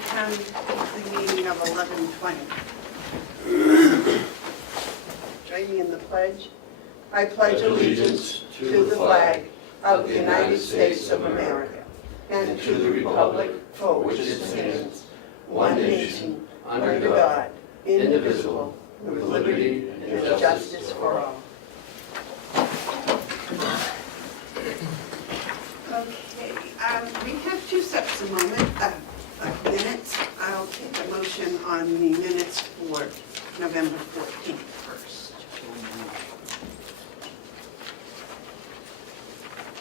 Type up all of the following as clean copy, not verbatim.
Carroll County meeting of 11:20. Join me in the pledge. I pledge allegiance to the flag of the United States of America and to the republic for which it stands, one nation, under God, indivisible, with liberty and justice for all. Okay, we have two sets of minutes. I'll take a motion on the minutes for November 14th first.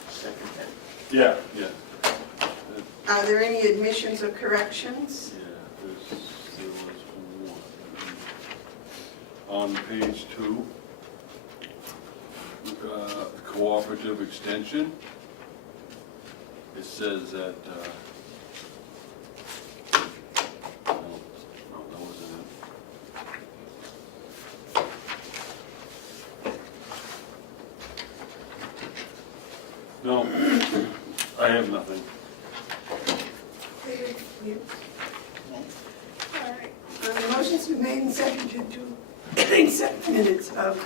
Second that. Yeah. Are there any admissions or corrections? Yeah, there was one. On page 2, cooperative extension, it says that, no, that wasn't it. No, I have nothing. You? All right. The motion's been made and seconded to accept minutes of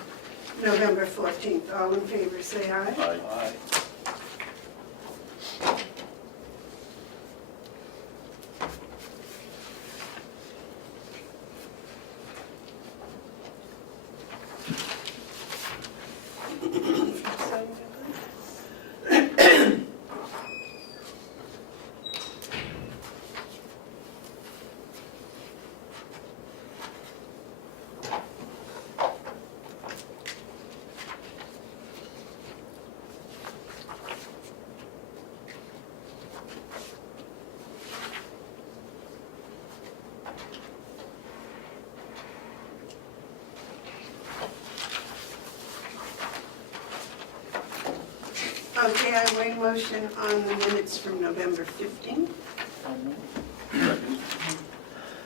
November 14th. All in favor, say aye. Aye. Okay, I weigh motion on the minutes from November 15th. Second?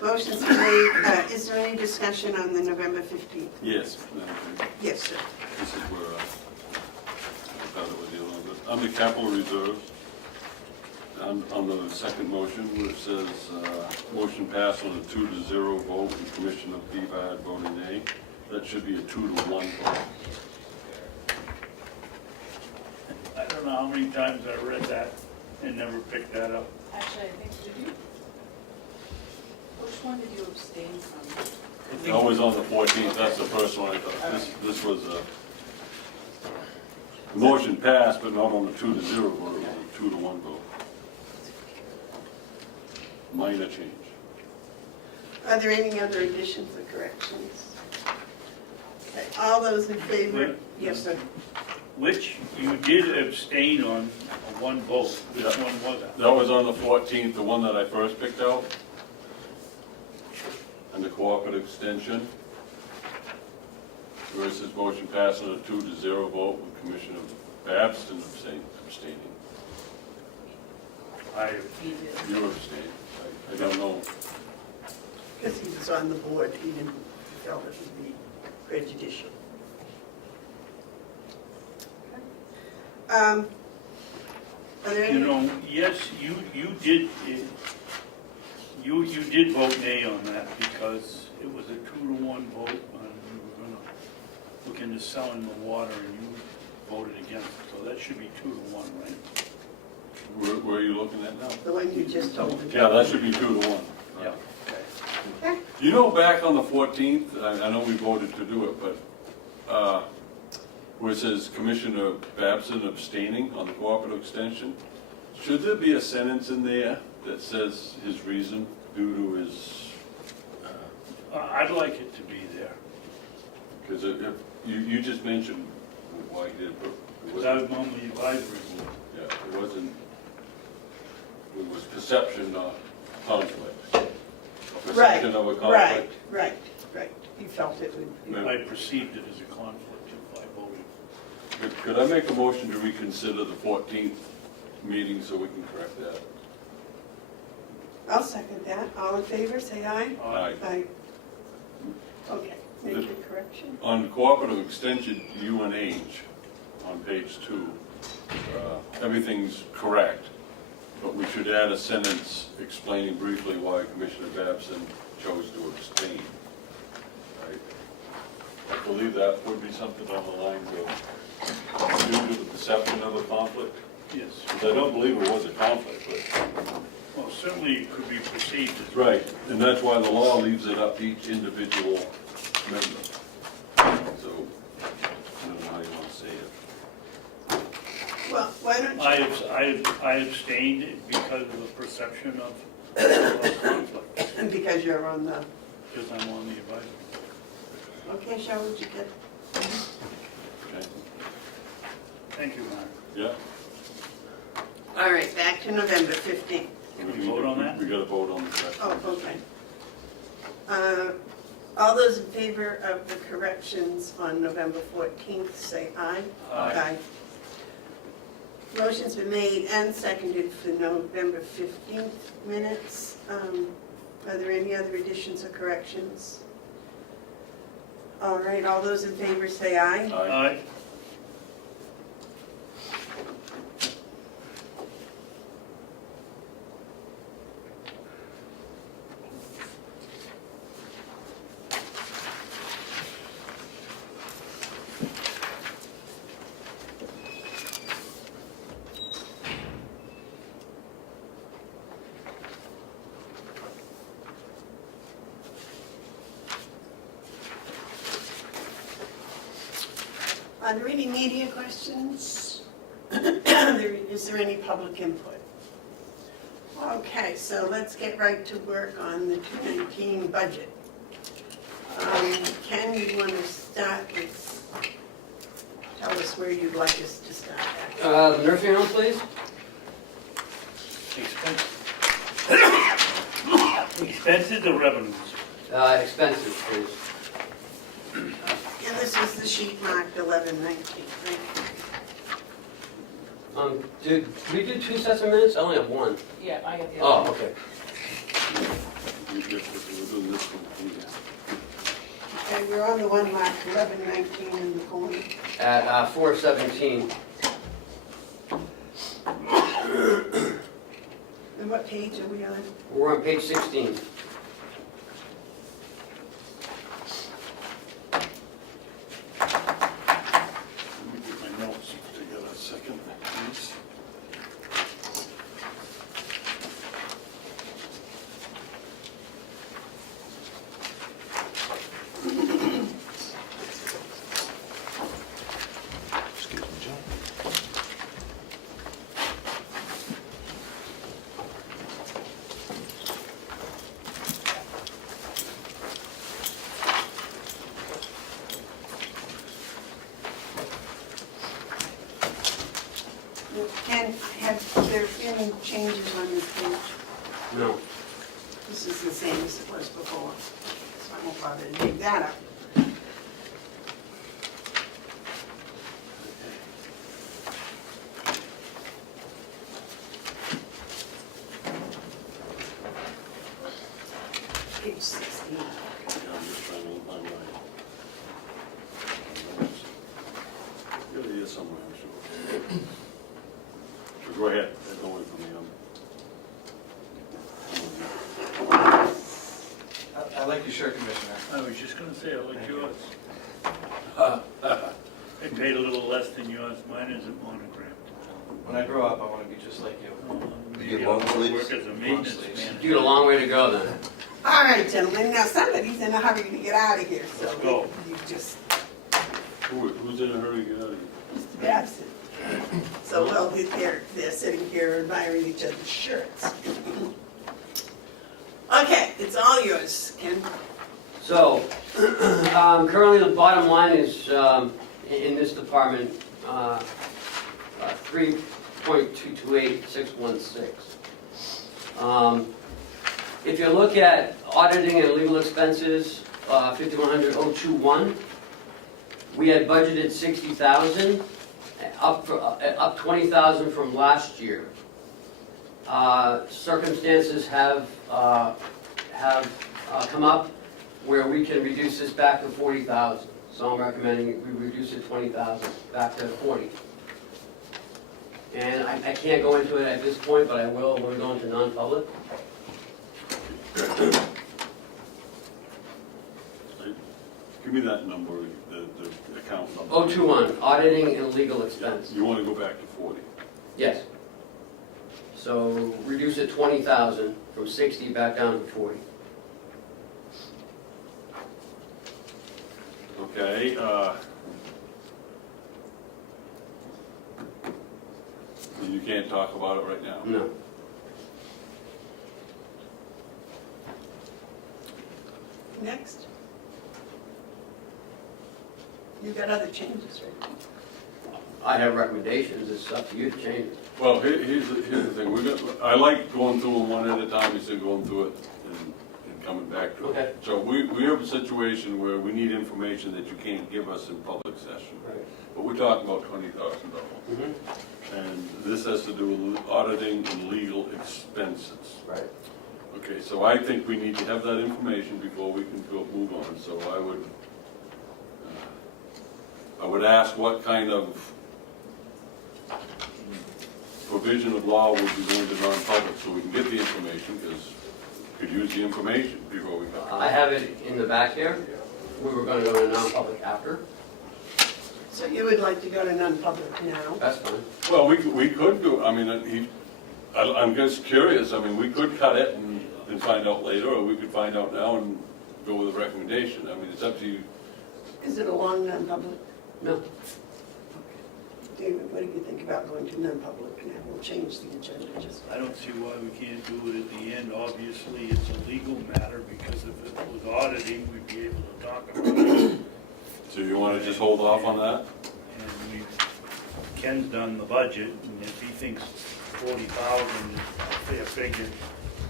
Motion's been made. Is there any discussion on the November 15th? Yes. Yes, sir. This is where I thought it was dealing with. Under capital reserves, on the second motion, where it says, motion passed on a 2-0 vote, and Commissioner Bevard voted nay. That should be a 2-1 vote. I don't know how many times I read that and never picked that up. Actually, I think, did you? Which one did you abstain from? That was on the 14th, that's the first one I thought. This was, the motion passed, but not on the 2-0 vote, it was a 2-1 vote. Minor change. Are there any other additions or corrections? Okay, all those in favor? Yes, sir. Which you did abstain on one vote. Which Yeah. one was that? That was on the 14th, the one that I first picked out. And the cooperative extension versus motion passed on a 2-0 vote with Commissioner Babson abstaining. You abstained. I don't know. Because he was on the board, he didn't feel it would be prejudicial. Are there any? You know, yes, you did, you did vote nay on that because it was a 2-1 vote and we were gonna look into selling the water and you voted against it. So that should be 2-1, right? Where are you looking at now? The one you just told me. Yeah, that should be 2-1. Yeah. Okay. You know, back on the 14th, I know we voted to do it, but where it says Commissioner Babson abstaining on the cooperative extension, should there be a sentence in there that says his reason due to his, I'd like it to be there. because if you just mentioned why he did, but it Because I was on the advisory board. yeah, it wasn't, it was perception, not conflict. Perception of a conflict. Right. He felt it would be. I perceived it as a conflict if I voted. Could I make a motion to reconsider the 14th meeting so we can correct that? I'll second that. All in favor, say aye. Aye. Aye. Okay, make your correction. On cooperative extension, UNH, on page 2, everything's correct. But we should add a sentence explaining briefly why Commissioner Babson chose to abstain. Right? I believe that would be something on the lines of due to the perception of a conflict. Yes. Because I don't believe it was a conflict, but. Well, certainly it could be perceived as. Right, and that's why the law leaves it up to each individual member. So, I don't know how you want to say it. Well, why don't you? I abstained because of the perception of conflict, Because you're on the, because I'm on the advisory. okay, shall we get? Okay? Thank you, Mark. Yeah? All right, back to November 15th. Can we vote on that? We got to vote on the correction. Oh, okay. All those in favor of the corrections on November 14th, say aye. Aye. Motion's been made and seconded for November 15th minutes. Are there any other additions or corrections? All right, all those in favor say aye. Aye. Are there any media questions? Is there any public input? Okay, so let's get right to work on the 2019 budget. Ken, you want to start with, tell us where you'd like us to start at. The nursing home, please. Expenses or revenues? Expenses, please. And this is the sheet marked 1119, right? Did we do 2 sets of minutes? I only have 1. Yeah, I have. Oh, okay. We're doing this one here. Okay, we're on the one marked 1119 in the corner. At 417. And what page are we on? We're on page 16. Let me get my notes together a second, please. Excuse me, John. Ken, have there been changes on this page? No. This is the same as it was before, so I won't bother to dig that up. Page 16. Yeah, I'm just trying to look my way. Got it here somewhere, I'm sure. So go ahead, don't wait for me. I like your shirt, Commissioner. I was just gonna say, I like yours. I paid a little less than yours, mine isn't monogrammed. When I grow up, I want to be just like you. Maybe long I'll sleeves? work as a maintenance sleeves. manager. You got a long way to go then. All right, gentlemen, now somebody's in a hurry to get out of here, so Let's go. you just, Who's in a hurry to get out of here? Mr. Babson. So, well, they're sitting here admiring each other's shirts. Okay, it's all yours, Ken. So, currently the bottom line is, in this department, 3.228616. If you look at auditing and legal expenses, 5100,021, we had budgeted 60,000, up 20,000 from last year. Circumstances have come up where we can reduce this back to 40,000. So I'm recommending we reduce it 20,000 back to 40. And I can't go into it at this point, but I will when we go into non-public. Give me that number, the account number. 021, auditing and legal expense. You want to go back to 40. Yes. So reduce it 20,000 from 60 back down to 40. Okay, you can't talk about it right now? No. Next. You got other changes, right? I have recommendations, it's up to you to change it. Well, here's the thing, I like going through them one at a time instead of going through it and coming back to it. Okay. So we have a situation where we need information that you can't give us in public session. Right. But we're talking about $20,000. Mm-hmm. And this has to do with auditing and legal expenses. Right. Okay, so I think we need to have that information before we can move on. So I would ask what kind of provision of law would be going to non-public so we can get the information, because we could use the information before we go. I have it in the back here. We were going to go to non-public after. So you would like to go to non-public now? That's fine. Well, we could do, I mean, I'm just curious, I mean, we could cut it and find out later, or we could find out now and go with a recommendation. I mean, it's up to you. Is it a long non-public? No. David, what do you think about going to non-public now? We'll change the agenda just. I don't see why we can't do it at the end. Obviously, it's a legal matter, because if it was auditing, we'd be able to talk about it. So you want to just hold off on that? And Ken's done the budget, and if he thinks 40,000 is a fair figure,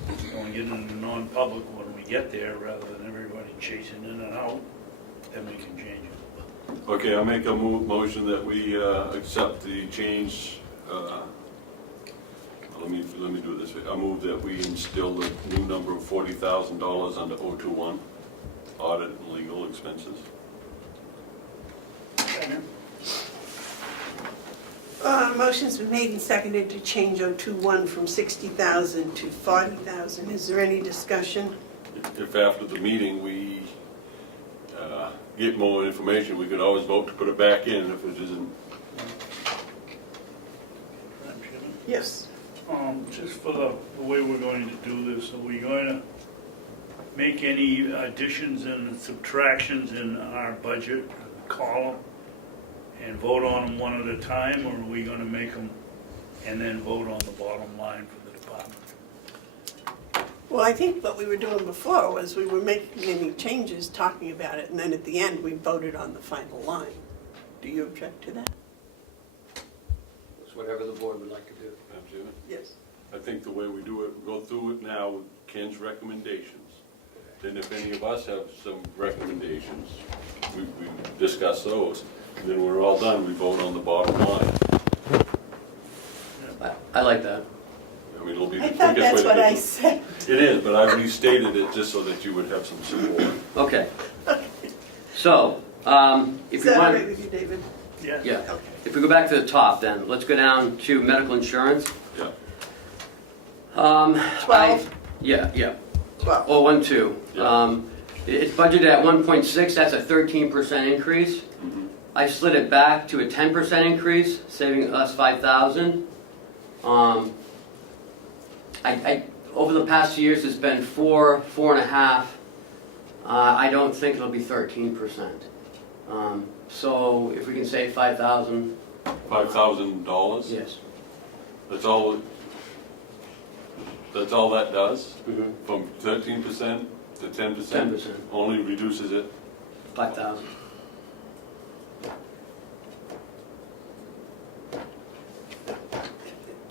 we're going to get into non-public when we get there, rather than everybody chasing in and out, then we can change it. Okay, I'll make a motion that we accept the change. Let me do it this way. I move that we instill the new number of $40,000 under 021, audit and legal expenses. Motion's been made and seconded to change 021 from 60,000 to 40,000. Is there any discussion? If after the meeting we get more information, we could always vote to put it back in if it isn't. Madam Chairman? Yes. Just for the way we're going to do this, are we going to make any additions and subtractions in our budget column and vote on them one at a time, or are we going to make them and then vote on the bottom line for the department? Well, I think what we were doing before was we were making any changes, talking about it, and then at the end, we voted on the final line. Do you object to that? It's whatever the board would like to do. Madam Chairman? Yes. I think the way we do it, we go through it now with Ken's recommendations. Then if any of us have some recommendations, we discuss those. And then when we're all done, we vote on the bottom line. I like that. I mean, it'll be the I thought quickest way that's to what do I it. said. It is, but I restated it just so that you would have some support. Okay. So, if Is you that all want, right with you, David? Yeah. yeah. Okay. If we go back to the top, then let's go down to medical insurance. Yeah. 12? Yeah. 12. Oh, 1.2. Yeah. It's budgeted at 1.6. That's a 13% increase. Mhm. I slid it back to a 10% increase, saving us 5,000. I over the past years, it's been 4.5. I don't think it'll be 13%. So if we can save 5,000. $5,000? Yes. That's all that does? Mm-hmm. From 13% to 10%? 10%. Only reduces it? 5,000.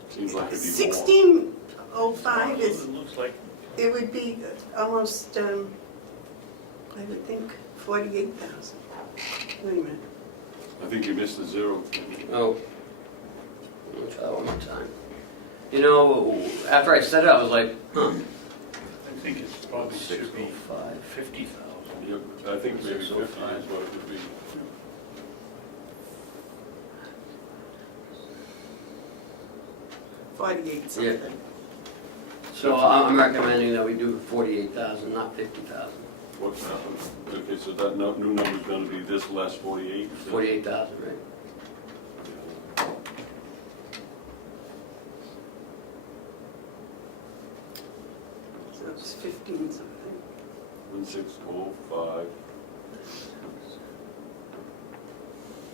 Seems like it'd be more. 1605 is, It looks like, it would be almost, I would think 48,000. Wait a minute. I think you missed the zero. Oh. Let me try that one more time. You know, after I said it, I was like, huh. I think it's probably should be 605. 50,000. Yep, I think maybe 50 is 605. what it would be. 48 something. So I'm recommending that we do 48,000, not 50,000. What's happened? Okay, so that new number's gonna be this less 48? 48,000, right? So it's 15 something. 1605.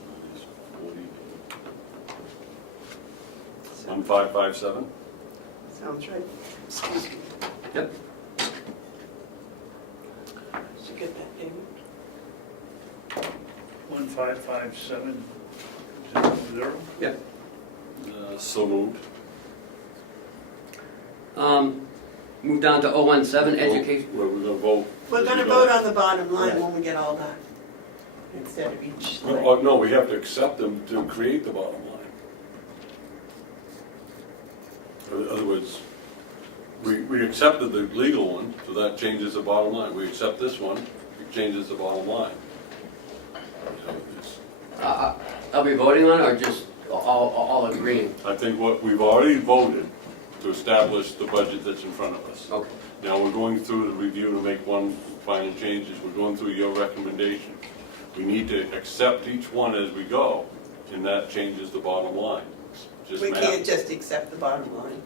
Minus 40. 1557? Sounds right. Excuse me. Yep. Did you get that, David? 15570. Yep. So moved. Move down to 017, education. Well, we're gonna vote. We're as going to we go. vote on the bottom line when we get all done, instead of each line. Oh, no, we have to accept them to create the bottom line. In other words, we accepted the legal one, so that changes the bottom line. We accept this one, it changes the bottom line. You know, it's- Are we voting on it or just all agreeing? I think what we've already voted to establish the budget that's in front of us. Okay. Now, we're going through the review to make one final changes. We're going through your recommendation. We need to accept each one as we go, and that changes the bottom line. Just We math. can't just accept the bottom line.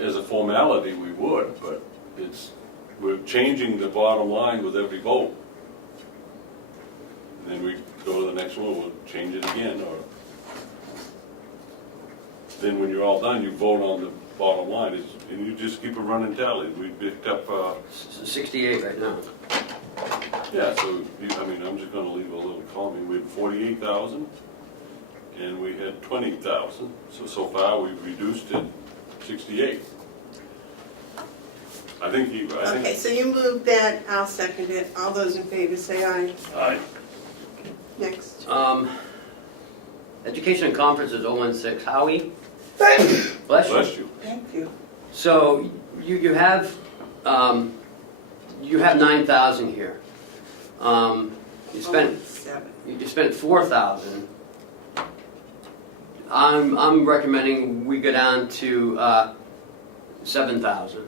As a formality, we would, but we're changing the bottom line with every vote. And then we go to the next one, we'll change it again, or then when you're all done, you vote on the bottom line, and you just keep a running tally. We picked up, 68 right now. yeah, so, I'm just gonna leave a little comment. We had 48,000, and we had 20,000. So far, we've reduced it 68. I think Okay, so you moved that, I'll second it. All those in favor say aye. Aye. Next. Education and conferences 016, Howie? Bless you. bless you. Thank you. So you have 9,000 here. You spent 7. you spent 4,000. I'm recommending we go down to 7,000.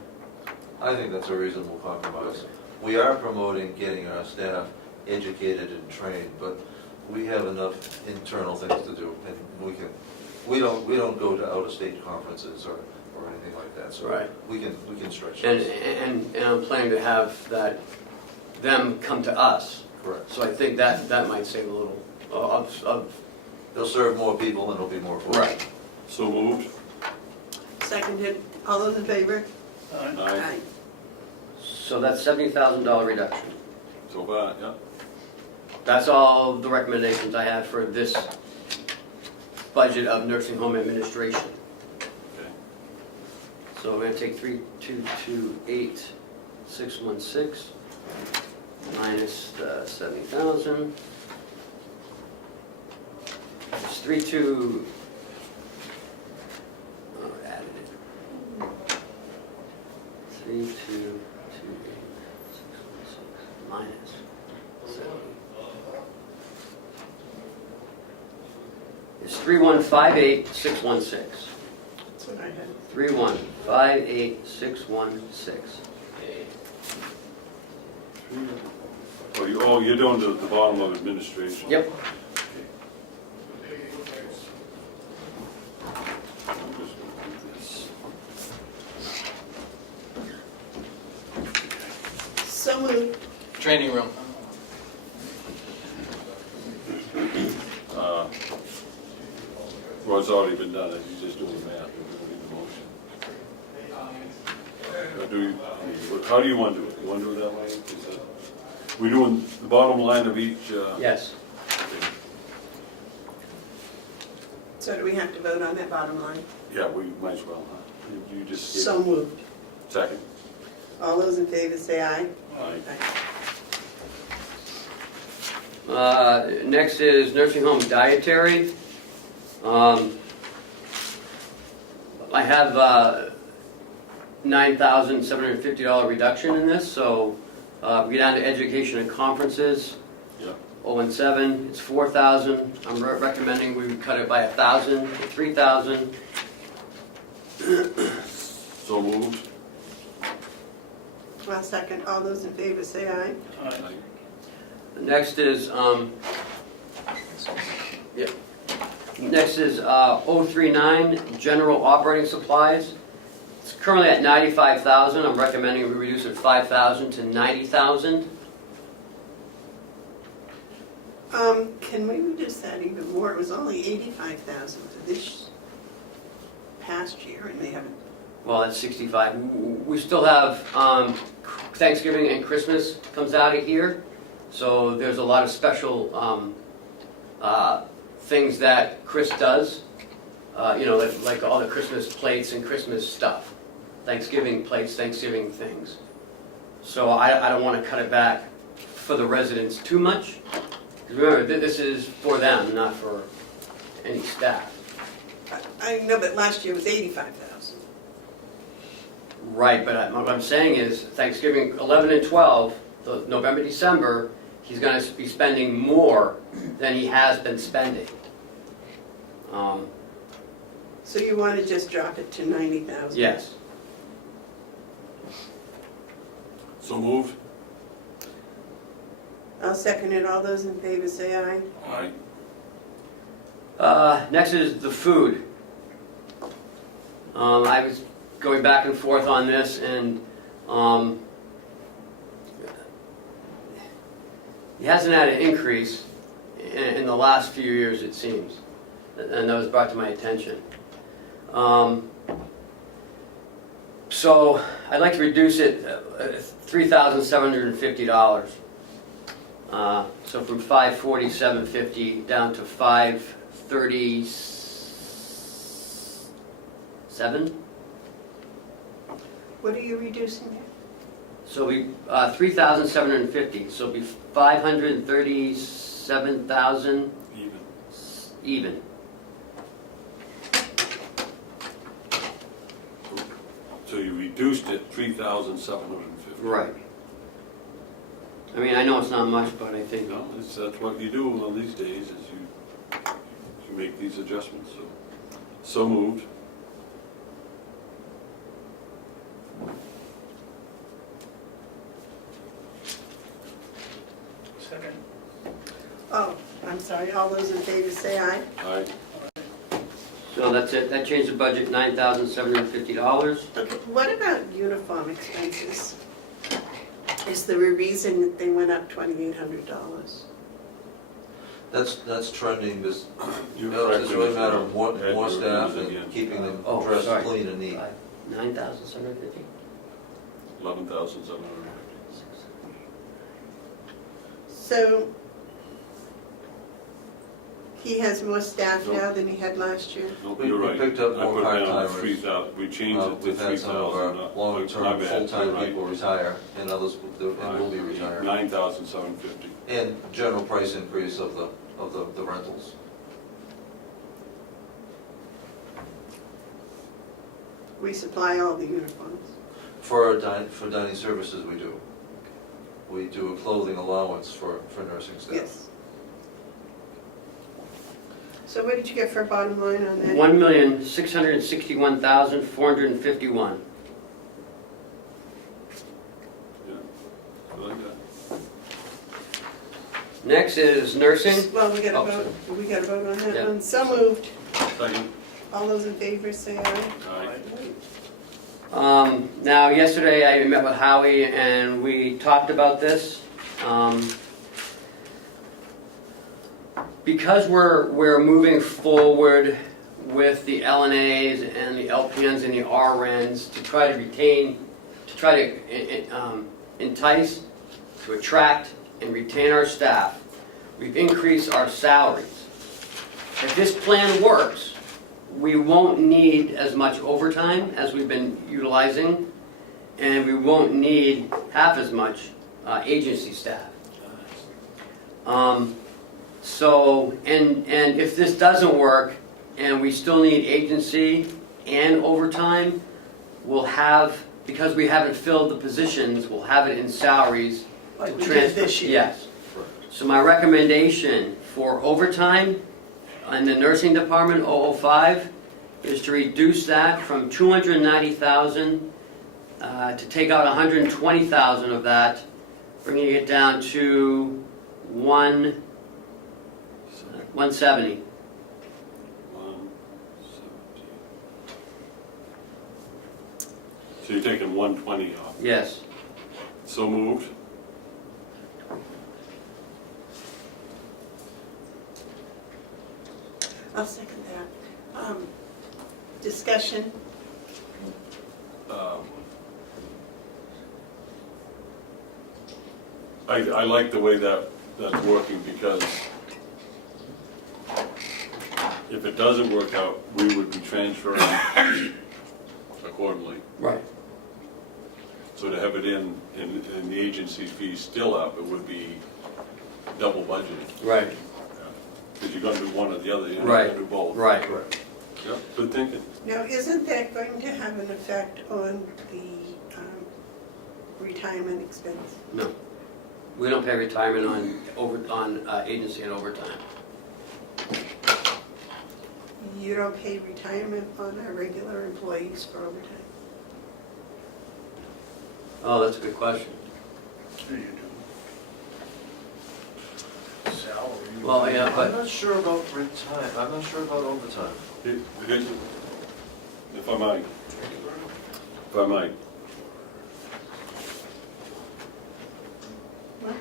I think that's a reasonable compromise. We are promoting getting our staff educated and trained, but we have enough internal things to do, and we don't go to out-of-state conferences or anything like that, so Right. we can stretch And this. I'm planning to have them come to us. Correct. So I think that might save a little of They'll serve more people and it'll be more food. right. So moved. Seconded. All those in favor? Aye. Aye. So that's $70,000 reduction. So far, yeah. That's all the recommendations I have for this budget of nursing home administration. Okay. So we're gonna take 3,228,616 minus the 70,000. It's 32. Oh, I added it. 3,228,616 minus 70. It's 3,158,616. That's what I had. 3,158,616. You're doing the bottom of administration. Yep. I'm just gonna do this. So moved. Training room. Well, it's already been done, you just doing the math, we don't need the motion. How do you want to do it? You want to do it that way? We doing the bottom line of each? Yes. Okay. So do we have to vote on that bottom line? Yeah, we might as well, huh? You just gave So moved. second. All those in favor say aye. Aye. Next is nursing home dietary. I have $9,750 reduction in this, so we get down to education and conferences. Yeah. 017, it's 4,000. I'm recommending we cut it by 1,000 to 3,000. So moved. I'll second. All those in favor say aye. Aye. Next is, next is 039, general operating supplies. It's currently at 95,000. I'm recommending we reduce it 5,000 to 90,000. Can we reduce that even more? It was only 85,000 for this past year, and they haven't. Well, that's 65. We still have Thanksgiving and Christmas comes out of here. So there's a lot of special things that Chris does. Like all the Christmas plates and Christmas stuff. Thanksgiving plates, Thanksgiving things. So I don't want to cut it back for the residents too much. Remember, this is for them, not for any staff. I know, but last year was 85,000. Right, but what I'm saying is Thanksgiving 11 and 12, November, December, he's going to be spending more than he has been spending. So you want to just drop it to 90,000? Yes. So moved. I'll second it. All those in favor say aye. Aye. Next is the food. I was going back and forth on this, and he hasn't had an increase in the last few years, it seems, and that was brought to my attention. So I'd like to reduce it $3,750. So from $547.50 down to $537. What are you reducing here? So we 3,750. So it'll be 537,000 Even. even. So you reduced it 3,750. Right. I mean, I know it's not much, but I think. No, that's what you do on these days, is you make these adjustments, so moved. Second. Oh, I'm sorry. All those in favor say aye. Aye. So that's it. That changed the budget $9,750. Okay, what about uniform expenses? Is there a reason that they went up $2,800? That's trending, this, You're it's really a matter of more correct. staff Again. and keeping them Oh, dressed sorry. clean and neat. 9,750. 11,750. So he has more staff now than he had last year? Nope, We- you're we right. picked up I more put down part-timers. 3,000. We changed it to We've had some of 3,000. our long-term, full-time people retire, and others will be retired. 9,750. And general price increase of the rentals. We supply all the uniforms. For dining services, we do. We do a clothing allowance for nursing staff. Yes. So what did you get for a bottom line on that? $1,661,451. Yeah, I like that. Next is nursing. Well, we got Oh, to vote. We got to vote on that Yeah. one. So moved. Second. All those in favor say aye. Aye. Now, yesterday I met with Howie and we talked about this. Because we're moving forward with the LNAs and the LPNs and the RNs to try to entice, to attract, and retain our staff, we've increased our salaries. If this plan works, we won't need as much overtime as we've been utilizing, and we won't need half as much agency staff. So, and if this doesn't work, and we still need agency and overtime, we'll have, because we haven't filled the positions, we'll have it in salaries. Like to we did transfer. this year. Yes. So my recommendation for overtime in the nursing department, 005, is to reduce that from 290,000 to take out 120,000 of that, bringing it down to 170. 117. So you're taking 120 off. Yes. So moved. I'll second that. Discussion? I like the way that's working, because if it doesn't work out, we would be transferring accordingly. Right. So to have it in the agency fee still up, it would be double budgeted. Right. Because you're gonna do one or the other, you're not Right. gonna do both. Right. Yep, good thinking. Now, isn't that going to have an effect on the retirement expense? No. We don't pay retirement on agency and overtime. You don't pay retirement on our regular employees for overtime? Oh, that's a good question. Sure you do. Salary. Well, yeah, I'm but not sure about I'm not sure about overtime. If I might. What?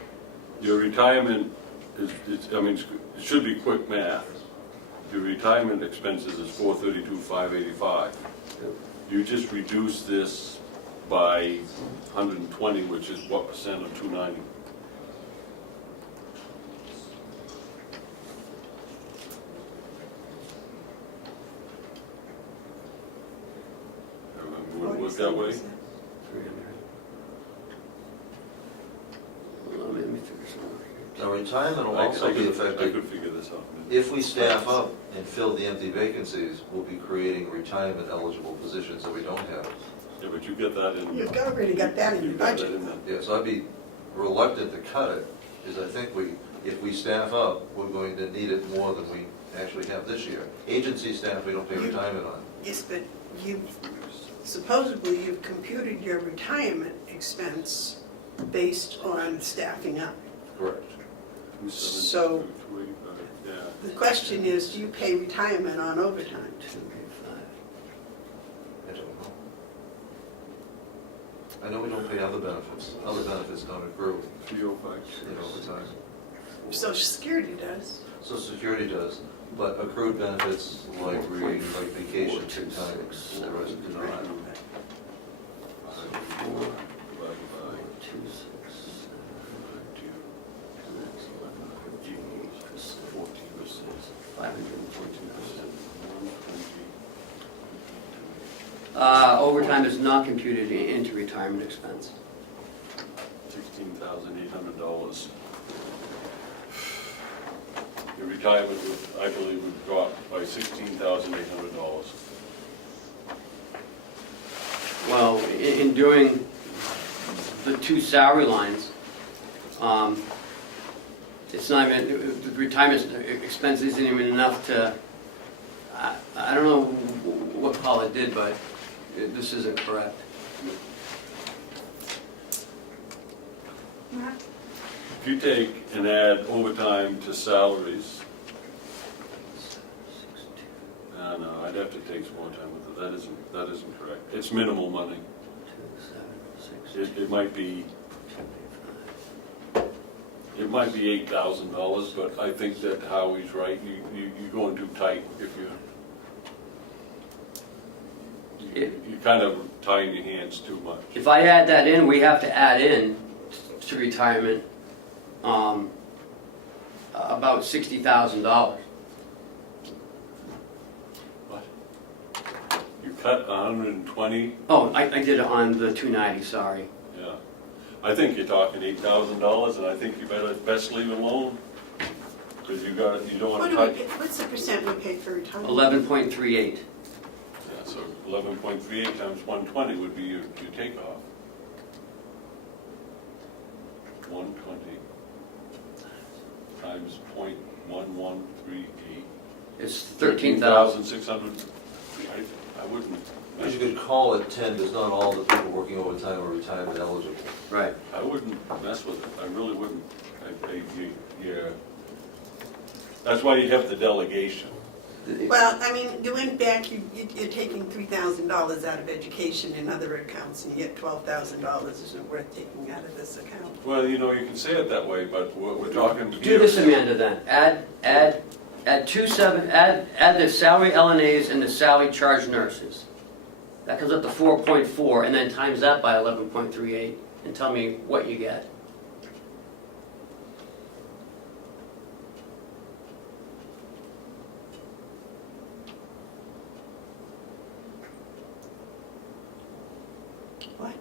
Your retirement is, I mean, it should be quick math. Your retirement expenses is 432,585. You just reduce this by 120, which is what percent of 290? Would it work that way? 47%. let me figure something out here. Now, retirement will I also be could affected. figure this out. If we staff up and fill the empty vacancies, we'll be creating retirement eligible positions that we don't have. Yeah, but you get that in. You've already got that in your You got that budget. in there. Yes, I'd be reluctant to cut it, because I think if we staff up, we're going to need it more than we actually have this year. Agency staff, we don't pay retirement on. Yes, but supposedly you've computed your retirement expense based on staffing up. Correct. 270, So- 285, yeah. The question is, do you pay retirement on overtime? 285. I don't know. I know we don't pay other benefits. Other benefits don't accrue 305. in overtime. Social Security does. Social Security does, but accrued benefits like vacation, sick time, all the rest do not. Divided by 514%. Overtime is not computed into retirement expense. $16,800. Your retirement would, I believe, would go up by $16,800. Well, in doing the two salary lines, it's not even, the retirement expense isn't even enough to, I don't know what Paula did, but this isn't correct. If you take and add overtime to salaries, no, I'd have to take some more time with it. That isn't correct. It's minimal money. It might be $8,000, but I think that Howie's right. You're going too tight if you're kind of tying your hands too much. If I add that in, we have to add in to retirement about $60,000. What? You cut 120? Oh, I did it on the 290, sorry. Yeah. I think you're talking $8,000, and I think you best leave it alone, because you don't want to cut. What's the percent we pay for retirement? 11.38. Yeah, so 11.38 times 120 would be your takeoff. 120 times .1138. It's 13,000. 13,600. I wouldn't. Because you could call it 10, because not all the people working overtime are retirement eligible. Right. I wouldn't mess with it, I really wouldn't. Yeah. That's why you have the delegation. Well, I mean, you went back, you're taking $3,000 out of education and other accounts, and yet $12,000 isn't worth taking out of this account. Well, you know, you can say it that way, but we're talking here. Do this, Amanda, then. Add the salary LNAs and the salary charge nurses. That comes up to 4.4, and then times that by 11.38, and tell me what you get. What?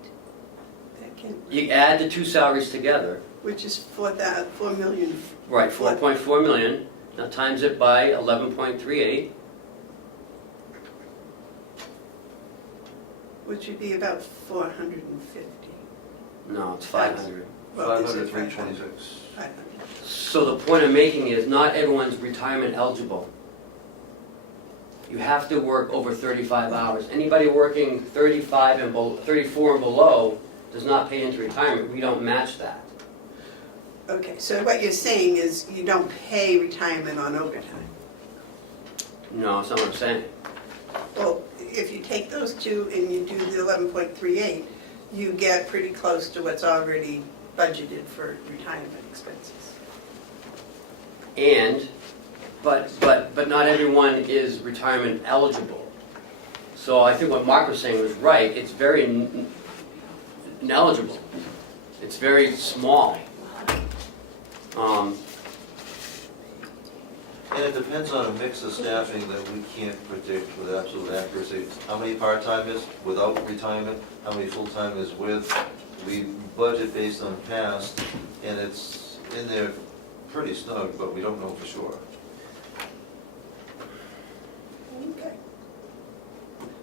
That can't, You add the two salaries together, which is 4 million. right, 4.4 million, now times it by 11.38, Which would be about 450. no, it's 500. Well, is it 500,326. 500? So the point I'm making is not everyone's retirement eligible. You have to work over 35 hours. Anybody working 35 and 34 and below does not pay into retirement. We don't match that. Okay, so what you're saying is you don't pay retirement on overtime. No, that's not what I'm saying. Well, if you take those two and you do the 11.38, you get pretty close to what's already budgeted for retirement expenses. But not everyone is retirement eligible. So I think what Mark was saying was right. It's very ineligible. It's very small. And it depends on a mix of staffing that we can't predict with absolute accuracy. How many part-time is without retirement, how many full-time is with. We budget based on past, and it's in there pretty snug, but we don't know for sure. Okay.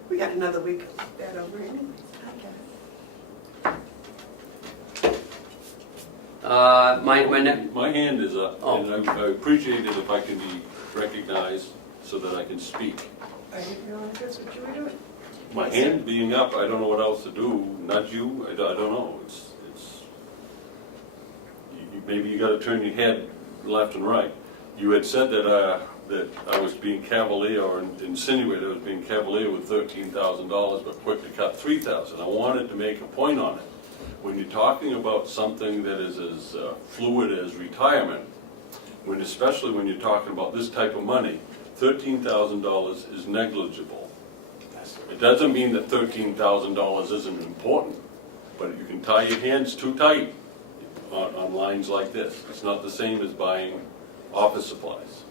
We got another week to look that over anyways. My hand is up, Oh. and I appreciate it if I can be recognized so that I can speak. I didn't realize that's what you were doing. My hand being up, I don't know what else to do, not you, I don't know, maybe you gotta turn your head left and right. You had said that I was being cavalier, or insinuated I was being cavalier with $13,000, but quick to cut $3,000. I wanted to make a point on it. When you're talking about something that is as fluid as retirement, especially when you're talking about this type of money, $13,000 is negligible. It doesn't mean that $13,000 isn't important, but you can tie your hands too tight on lines like this. It's not the same as buying office supplies.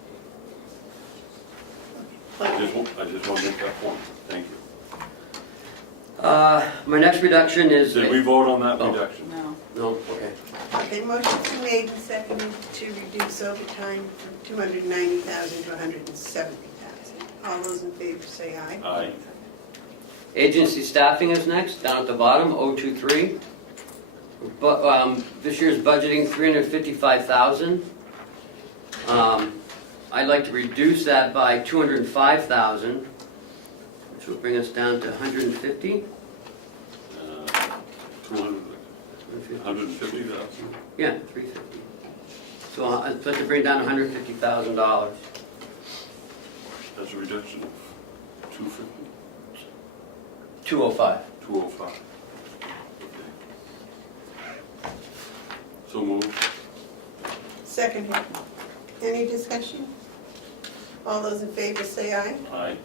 I just want to make that point. Thank you. My next reduction is... Did we vote on that Oh. reduction? No. No, okay. Okay, motion's been made and seconded to reduce overtime from $290,000 to $170,000. All those in favor say aye. Aye. Agency staffing is next, down at the bottom, 023. But this year's budgeting $355,000. I'd like to reduce that by $205,000, which will bring us down to 150. 150,000. Yeah, 350. So I'd like to bring down $150,000. That's a reduction of 250, 205. 205. Okay. So moved. Second. Any discussion? All those in favor say aye. Aye.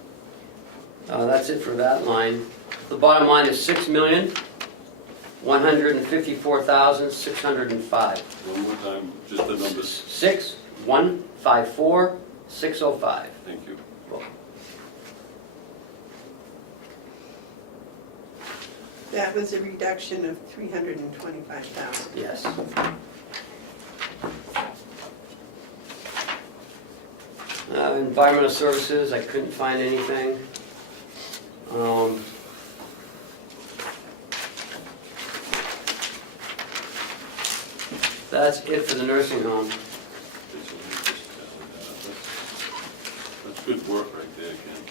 That's it for that line. The bottom line is $6,154,605. One more time, just the numbers. 6,154,605. Thank you. That was a reduction of $325,000. Yes. Environmental services, I couldn't find anything. That's it for the nursing home. That's good work right there, Ken.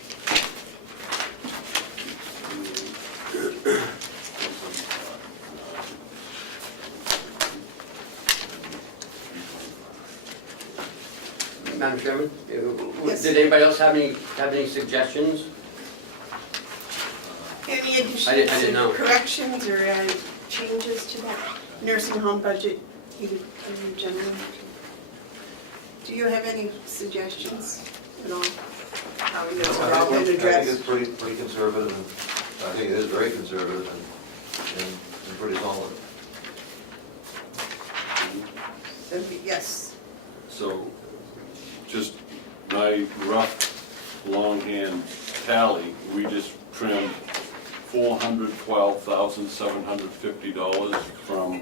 Madam Chairman, Yes. did anybody else have any suggestions? Any I didn't additions know. or corrections or changes to that nursing home budget, you gentlemen? Do you have any suggestions at all? How those are all been I think addressed? it's pretty conservative, and I think it is very conservative and pretty solid. Yes. So, just my rough longhand tally, we just trimmed $412,750 from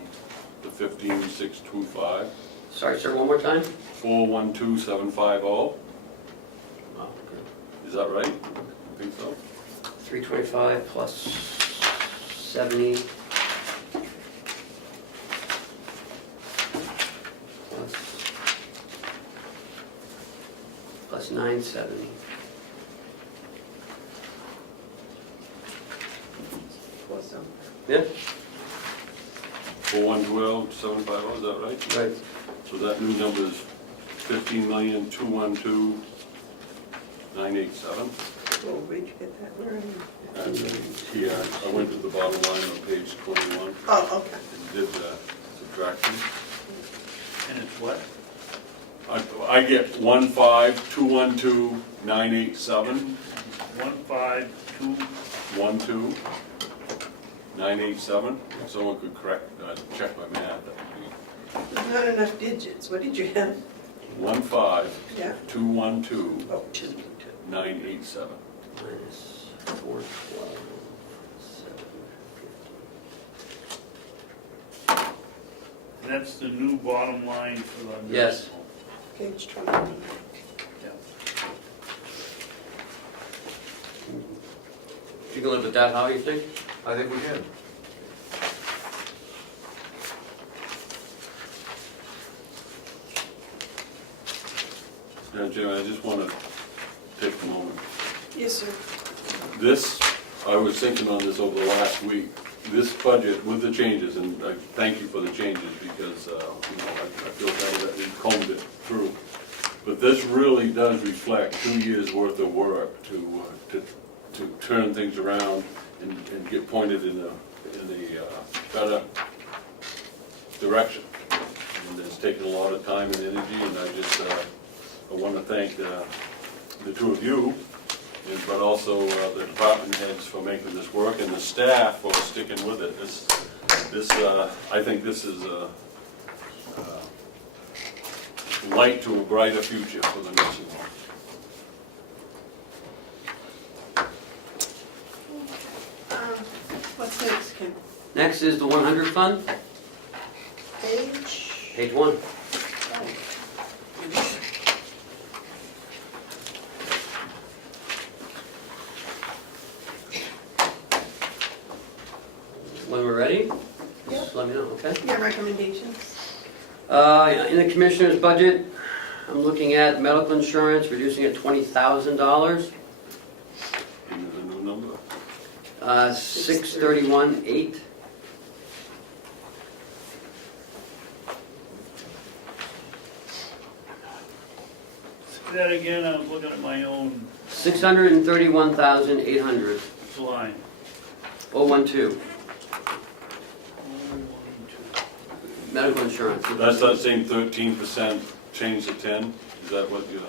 the 15,625, Sorry, sir, one more time? 412,750. Oh, okay. Is that right? I think so. 325 plus 70. Plus 970. Awesome. Yeah, 412,750, is that right? right. So that new number is 15,212,987. Oh, where'd you get that? Where are you? And here, I went to the bottom line on page 21 Oh, okay. and did the subtraction. And it's what? I get 15,212,987, 152. 987. If someone could correct, check my math, that would There's not enough digits. What did you have? be 15,212,987. Oh, two. Minus 412, 750. That's the new bottom line for the. Yes. Page 21. You can live with that, how you think? I think we can. Now, Jim, I just want to take a moment. Yes, sir. This, I was thinking on this over the last week, this budget with the changes, and I thank you for the changes because, I feel better that we combed it through. But this really does reflect 2 years' worth of work to turn things around and get pointed in a better direction. And it's taken a lot of time and energy, and I want to thank the two of you, but also the department heads for making this work, and the staff for sticking with it. I think this is a light to a brighter future for the nursing home. What's next, Ken? Next is the 100 fund, Page? page 1. When we're ready, just let me know, okay? Your recommendations? In the commissioner's budget, I'm looking at medical insurance, reducing it $20,000, Give me the new number. 631,800. Say that again, I was looking at my own 631,800, line. 012, 012. medical insurance. That's that same 13% change to 10? Is that what you,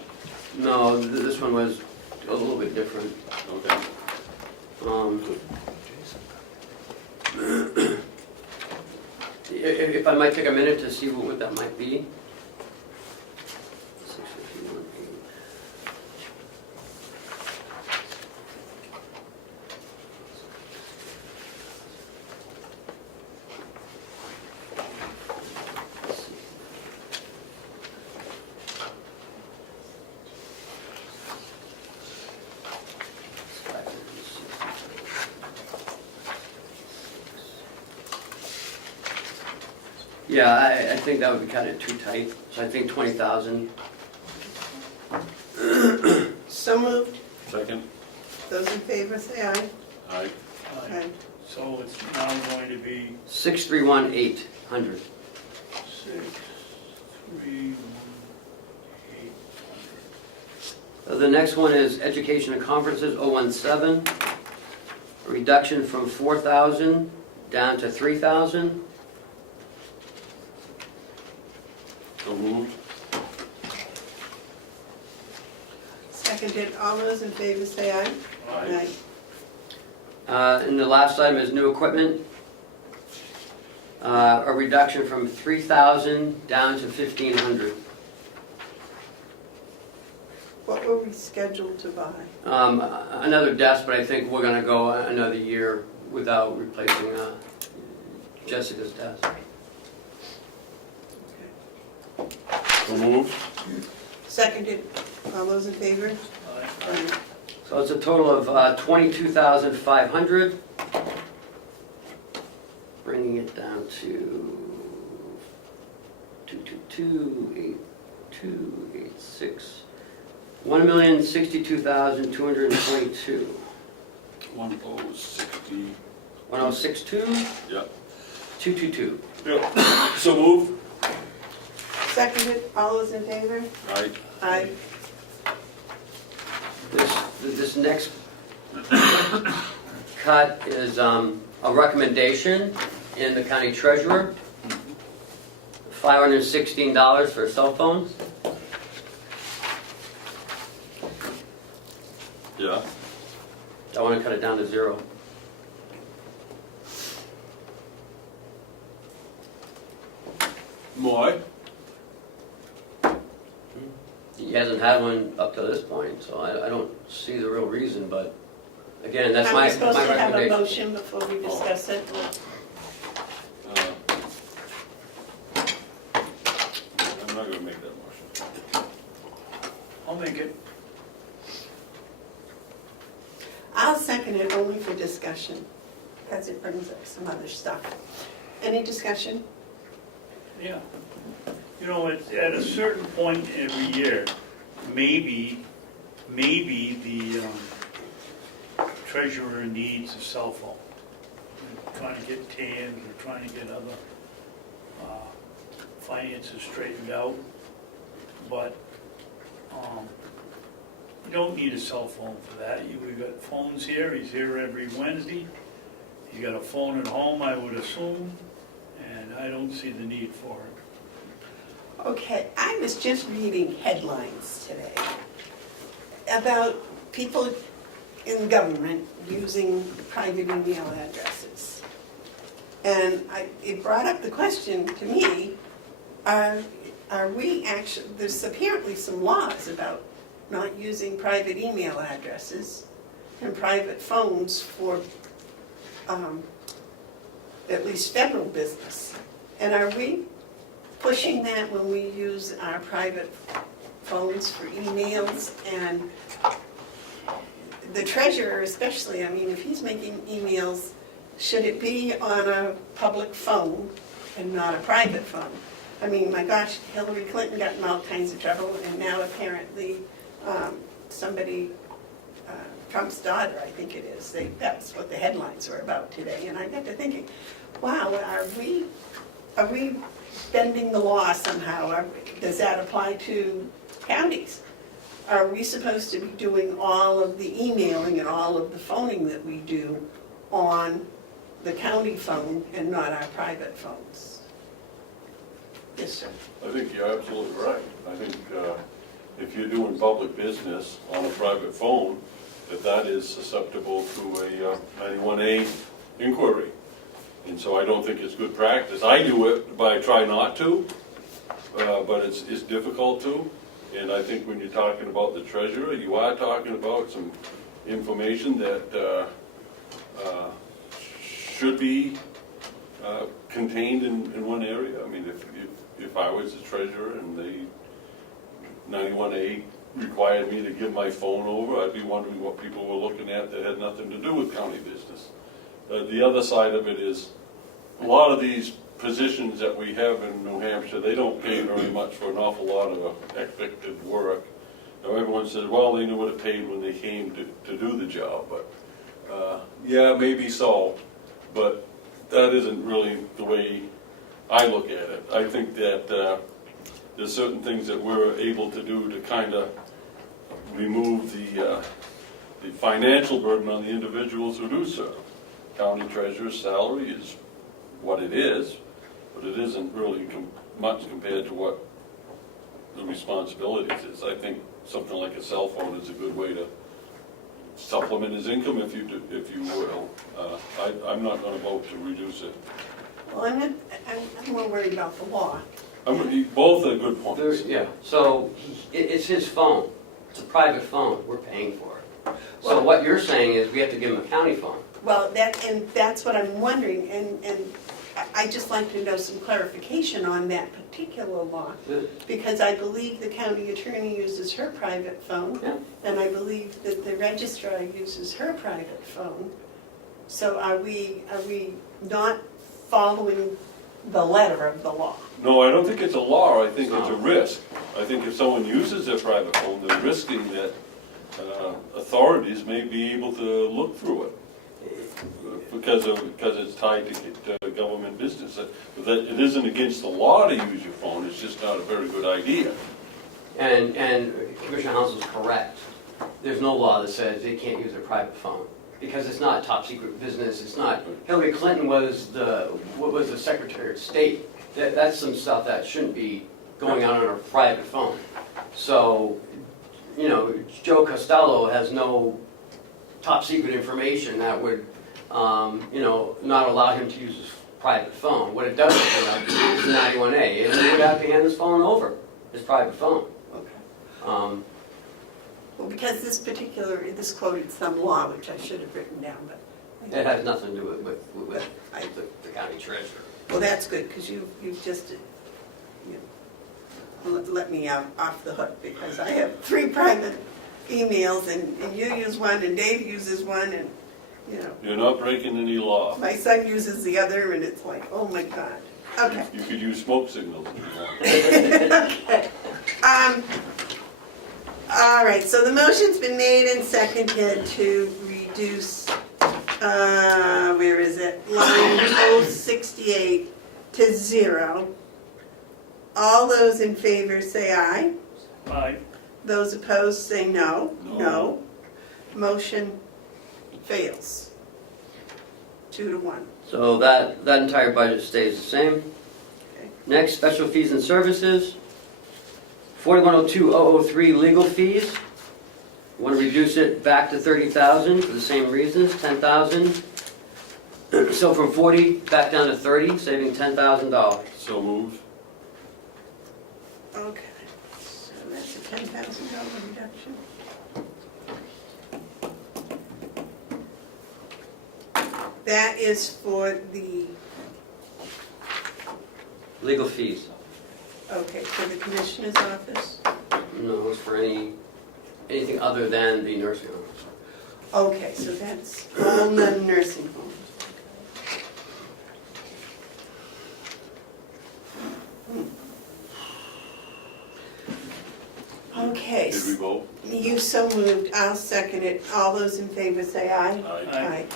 No, this one was a little bit different. okay. If I might take a minute to see what that might be. 651,800. Yeah, I think that would be kind of too tight, so I think 20,000. So moved. Second? Those in favor say aye. Aye. Aye. So it's now going to be 631,800. 631,800. The next one is education and conferences, 017, a reduction from 4,000 down to 3,000. So moved. Seconded, all those in favor say aye. Aye. And the last item is new equipment, a reduction from 3,000 down to 1,500. What were we scheduled to buy? Another desk, but I think we're gonna go another year without replacing Jessica's desk. So moved. Seconded, all those in favor? Aye. So it's a total of 22,500, bringing it down to 222,826, 1,062,222. 1060. 1062, Yep. 222. Yep. So moved. Seconded, all those in favor? Aye. Aye. This next cut is a recommendation in the county treasurer, $516 for cell phones. Yeah. I want to cut it down to 0. Why? He hasn't had one up to this point, so I don't see the real reason, but again, that's Are my we supposed to have a recommendation. motion before we discuss it? I'm not gonna make that motion. I'll make it. I'll second it only for discussion, because it brings up some other stuff. Any discussion? Yeah. You know, at a certain point every year, maybe the treasurer needs a cell phone. Trying to get TANs or trying to get other finances straightened out. But you don't need a cell phone for that. We've got phones here. He's here every Wednesday. He's got a phone at home, I would assume, and I don't see the need for it. Okay, I was just reading headlines today about people in government using private email addresses. And it brought up the question to me, are we actually, there's apparently some laws about not using private email addresses and private phones for at least federal business. And are we pushing that when we use our private phones for emails? And the treasurer especially, I mean, if he's making emails, should it be on a public phone and not a private phone? I mean, my gosh, Hillary Clinton got in all kinds of trouble, and now apparently somebody, Trump's daughter, I think it is, that's what the headlines were about today. And I got to thinking, wow, are we bending the law somehow? Does that apply to counties? Are we supposed to be doing all of the emailing and all of the phoning that we do on the county phone and not our private phones? Yes, sir. I think you're absolutely right. I think if you're doing public business on a private phone, that is susceptible to a 91A inquiry. And so I don't think it's good practice. I do it, but I try not to, but it's difficult to. And I think when you're talking about the treasurer, you are talking about some information that should be contained in one area. I mean, if I was the treasurer and the 91A required me to give my phone over, I'd be wondering what people were looking at that had nothing to do with county business. The other side of it is, a lot of these positions that we have in New Hampshire, they don't pay very much for an awful lot of expected work. Now everyone says, well, they knew what it paid when they came to do the job, but yeah, maybe so, but that isn't really the way I look at it. I think that there's certain things that we're able to do to kind of remove the financial burden on the individuals who do serve. County treasurer's salary is what it is, but it isn't really much compared to what the responsibilities is. I think something like a cell phone is a good way to supplement his income, if you will. I'm not going to vote to reduce it. Well, I'm more worried about the law. Both are good points. Yeah, so it's his phone. It's a private phone. We're paying for it. So what you're saying is we have to give him a county phone. Well, that's what I'm wondering, and I'd just like to know some clarification on that particular law, because I believe the county attorney uses her private phone, Yeah. and I believe that the registrar uses her private phone. So are we not following the letter of the law? No, I don't think it's a law, I think it's a risk. I think if someone uses their private phone, they're risking that authorities may be able to look through it because it's tied to government business. That it isn't against the law to use your phone, it's just not a very good idea. And Commissioner Hounsell is correct. There's no law that says they can't use their private phone, because it's not top secret business. It's not. Hillary Clinton was the Secretary of State. That's some stuff that shouldn't be going on her private phone. So, you know, Joe Costello has no top secret information that would, you know, not allow him to use his private phone. What it does is, is 91A, and he would have to hand his phone over, his private phone. Okay. Well, because this quoted some law, which I should have written down, but. It has nothing to do with the county treasurer. Well, that's good, because you've just, let me out off the hook, because I have 3 private emails, and you use one, and Dave uses one, and, you know. You're not breaking any law. My son uses the other, and it's like, oh my God. Okay. You could use smoke signals if you want. Okay. All right, so the motion's been made and seconded to reduce, where is it? Line 068 to 0. All those in favor say aye. Aye. Those opposed say no. No. Motion fails. 2 to 1. So that entire budget stays the same. Okay. Next, special fees and services. 4102,003 legal fees. We want to reduce it back to 30,000 for the same reasons, 10,000. So from 40 back down to 30, saving $10,000. So moved. Okay, so that's a $10,000 reduction. That is for the, Legal fees. okay, for the commissioner's office? No, it's for anything other than the nursing homes. Okay, so that's all non-nursing homes. Okay, Did we vote? you so moved, I'll second it. All those in favor say aye. Aye.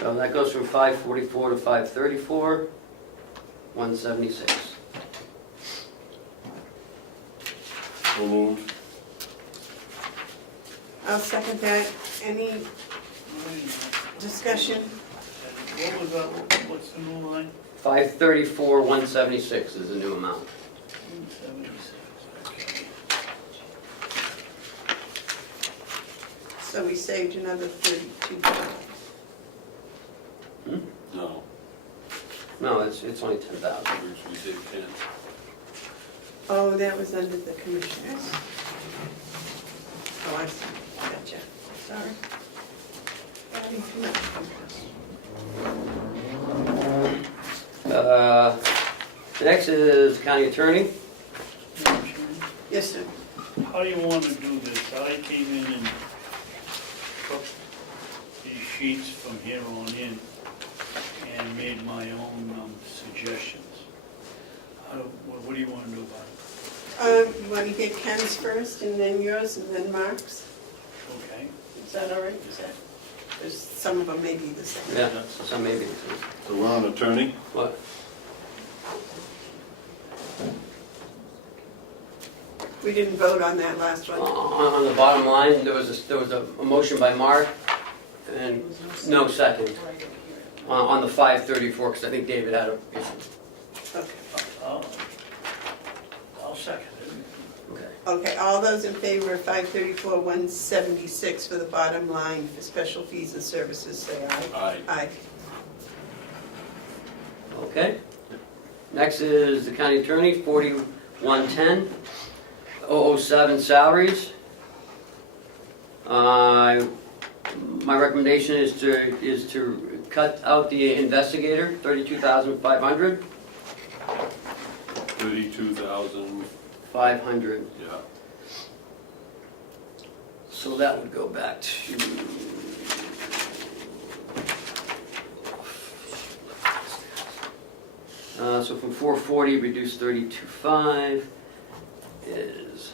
So that goes from 544 to 534, 176. So moved. I'll second that. Any discussion? What was that, what's the new line? 534, 176 is the new amount. 176, okay. So we saved another 32. No. No, it's only 10,000. We saved 10. Oh, that was under the commissioners. Oh, I see. Gotcha. Sorry. Next is county attorney. Yes, sir. How do you want to do this? I came in and took these sheets from here on in and made my own suggestions. What do you want to do about it? You want to get Ken's first, and then yours, and then Mark's? Okay. Is that all right? There's, some of them may be the same. Yeah, some maybe. So we're on attorney. What? We didn't vote on that last one. On the bottom line, there was a motion by Mark, and no second on the 534, because I think David had a issue. Okay. I'll second it. Okay. Okay, all those in favor of 534-176 for the bottom line for special fees and services, say aye. Aye. Aye. Okay. Next is the county attorney, 4110, 007 salaries. My recommendation is to cut out the investigator, 32,500. 32,000, 500. yeah. So that would go back to. So from 440, reduce 32.5 is,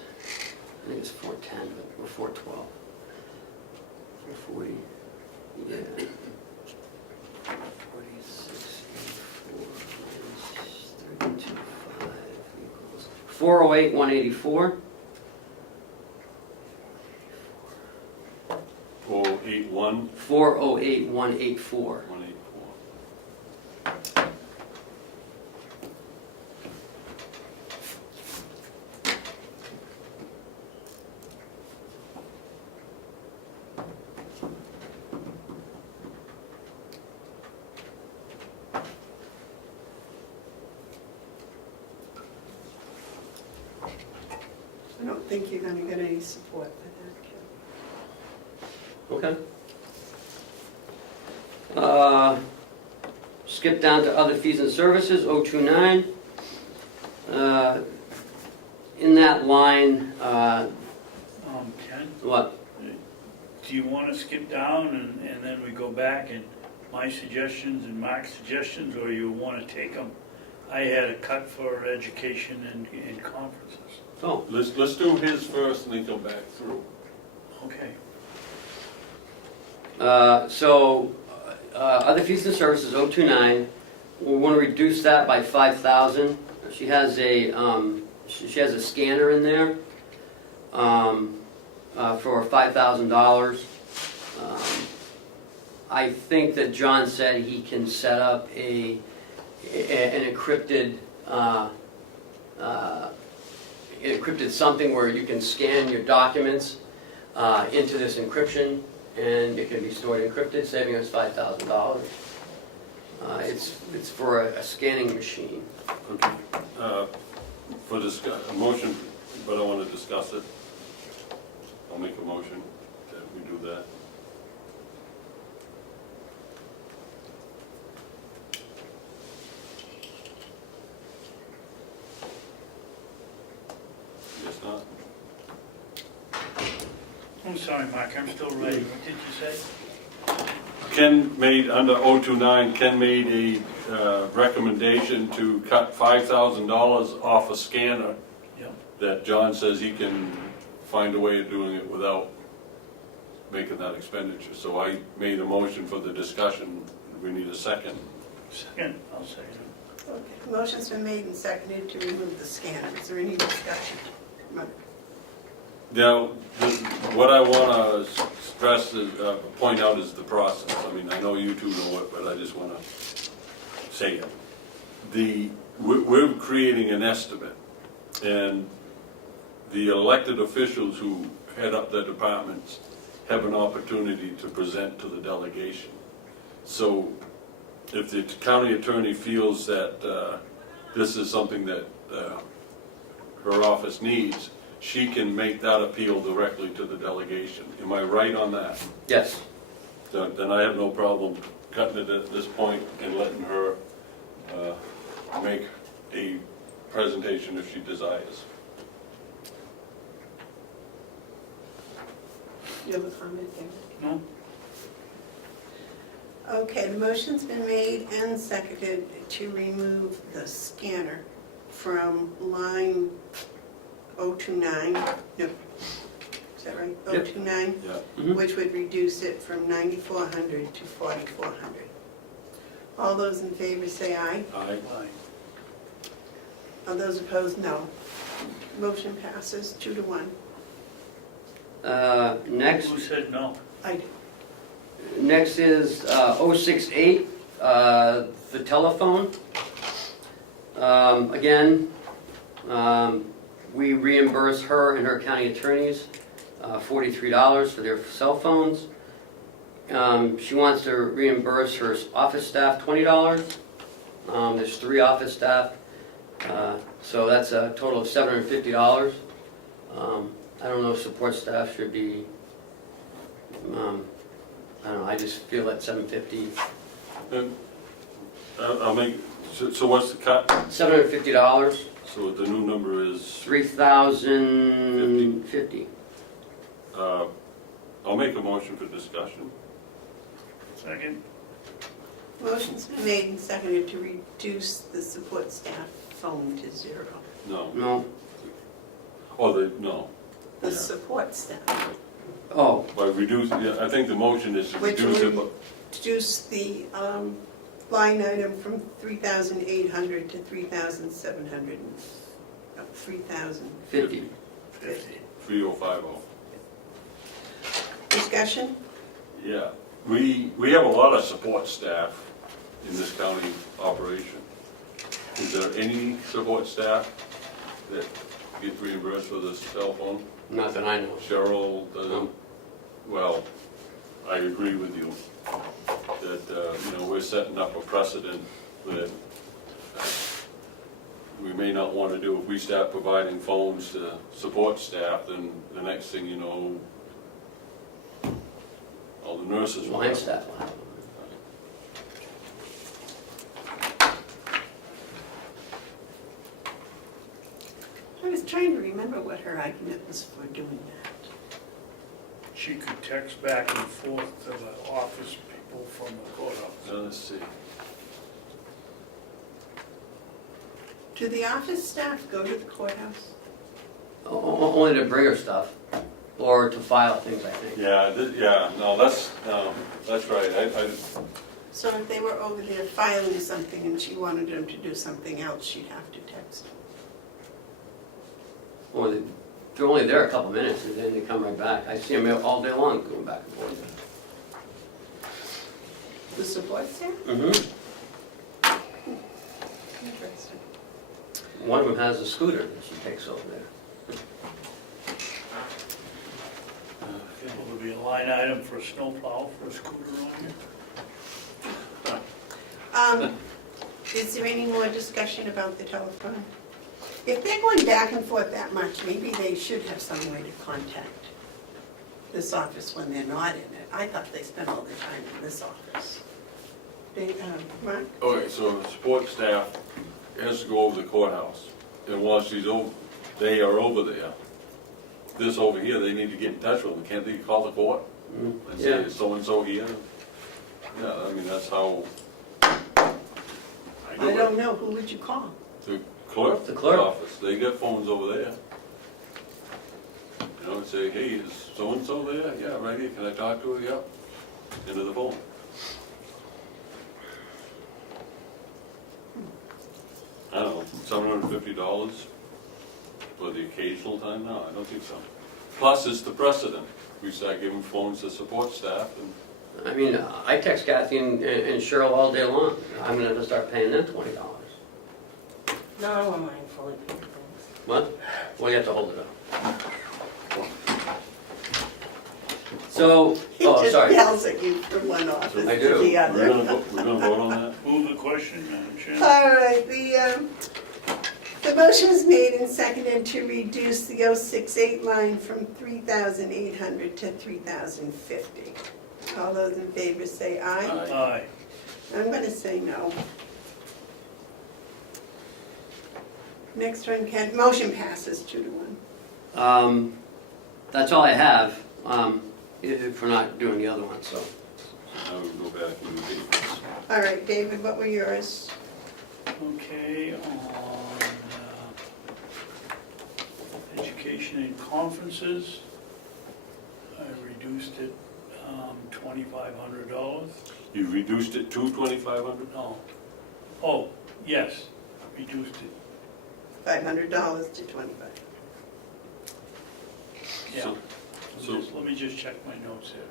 I think it's 410, or 412. 440, yeah. 46.84 minus 32.5 equals 408,184. 481, 408,184. 184. I don't think you're gonna get any support for that, Kim. Okay. Skip down to other fees and services, 029. In that line, Ken, what? do you want to skip down and then we go back and my suggestions and Mark's suggestions, or you want to take them? I had a cut for education and conferences. Oh, Let's do his first and then go back through. Okay. Other fees and services, 029. We want to reduce that by 5,000. She has a scanner in there for $5,000. I think that John said he can set up an encrypted something where you can scan your documents into this encryption, and it can be stored encrypted, saving us $5,000. It's for a scanning machine. Okay. For a motion, but I want to discuss it. I'll make a motion that we do that. Guess not. I'm sorry, Mark, I'm still writing. What did you say? Ken made, under 029, Ken made a recommendation to cut $5,000 off a scanner Yep. that John says he can find a way of doing it without making that expenditure. So I made a motion for the discussion. We need a second. Second, I'll second it. Okay, motion's been made and seconded to remove the scanner. Is there any discussion? Come on. Now, what I want to stress, point out is the process. I mean, I know you two know it, but I just want to say it. We're creating an estimate, and the elected officials who head up their departments have an opportunity to present to the delegation. So if the county attorney feels that this is something that her office needs, she can make that appeal directly to the delegation. Am I right on that? Yes. Then I have no problem cutting it at this point and letting her make a presentation if she desires. You have a comment there? No? Okay, the motion's been made and seconded to remove the scanner from line 029, no, is that right? Yep. 029, Yeah. Mhm. which would reduce it from 9,400 to 4,400. All those in favor say aye. Aye. Aye. All those opposed, no. Motion passes 2-1. Next. Who said no? I do. Next is 068, the telephone. Again, we reimburse her and her county attorneys $43 for their cell phones. She wants to reimburse her office staff $20. There's 3 office staff, so that's a total of $750. I don't know if support staff should be, I don't know, I just feel that $750. And I'll make, so what's the cut? $750, So the new number is, $3,050. I'll make a motion for discussion. Second? Motion's been made and seconded to reduce the support staff phone to 0. No. No, No. The Yeah. support staff. oh, By reduce, yeah, I think the motion is to Which reduce it, would reduce the line item from 3,800 to 3,700, 3,050. 50. 3050. Discussion? Yeah, we have a lot of support staff in this county operation. Is there any support staff that get reimbursed for the cell phone? Not that I know. Cheryl doesn't? Well, I agree with you that, we're setting up a precedent that we may not want to do. If we start providing phones to support staff, then the next thing you know, all the nurses will Line have. staff will have them. I was trying to remember what her argument was for doing that. She could text back and forth to the office people from the courthouse. Let's see. Do the office staff go to the courthouse? Only to bring her stuff, or to file things, I think. Yeah, that's right. I So if they were over there filing something and she wanted them to do something else, she'd have to text them. Or they're only there a couple minutes and then they come right back. I see them all day long going back and forth. The support staff? Mm-hmm. Interesting. One of them has a scooter that she takes over there. Will there be a line item for a snowplow for a scooter on here? Is there any more discussion about the telephone? If they're going back and forth that much, maybe they should have some way to contact this office when they're not in it. I thought they spent all their time in this office. They, Mark? Okay, so support staff has to go over to the courthouse, and while they are over there, this over here, they need to get in touch with them. Can't they call the court and say, Yeah. is so-and-so here? Yeah, I mean, that's how I do I it. don't know, who would you call? The clerk. The clerk. Office, they got phones over there. You know, say, hey, is so-and-so there? Yeah, right here, can I talk to her? Yep. Into the phone. I don't know, $750 for the occasional time? No, I don't think so. Plus, it's the precedent. We start giving phones to support staff, and I mean, I text Kathy and Cheryl all day long. I'm gonna have to start paying them $20. No, I want mine fully paid. What? Well, you have to hold it up. So, He oh, just sorry. yells at you from one office I to do. the we're other. gonna vote on that? Move the question, Madam Chairman. All right, the motion is made and seconded to reduce the 068 line from 3,800 to 3,050. All those in favor say aye. Aye. Aye. I'm going to say no. Next one, motion passes 2-1. That's all I have, if we're not doing the other one, so. Now we go back and repeat. All right, David, what were yours? Okay, on education and conferences, I reduced it $2,500. You reduced it to $2,500? No. Oh, yes, reduced it. $500 to 25. Yeah. So- Let me just check my notes here.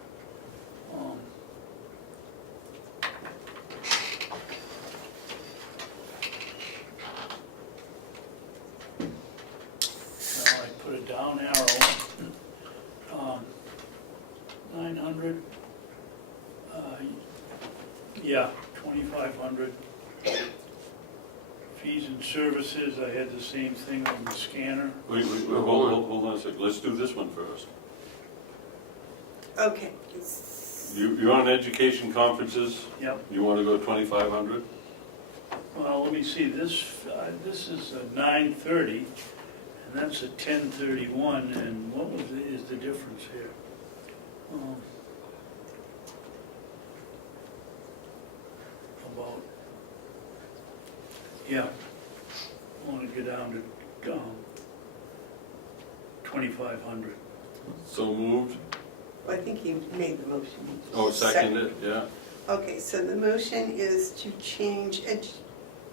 Now I put a down arrow. 900. Yeah, 2,500. Fees and services, I had the same thing on the scanner. Wait, hold on a second, let's do this one first. Okay. You're on education conferences, Yep. you wanna go 2,500? Well, let me see, this is a 930, and that's a 1031, and what is the difference here? About, yeah, I want to go down to 2,500. So moved? Well, I think he made the motion. Oh, seconded, yeah. Okay, so the motion is to change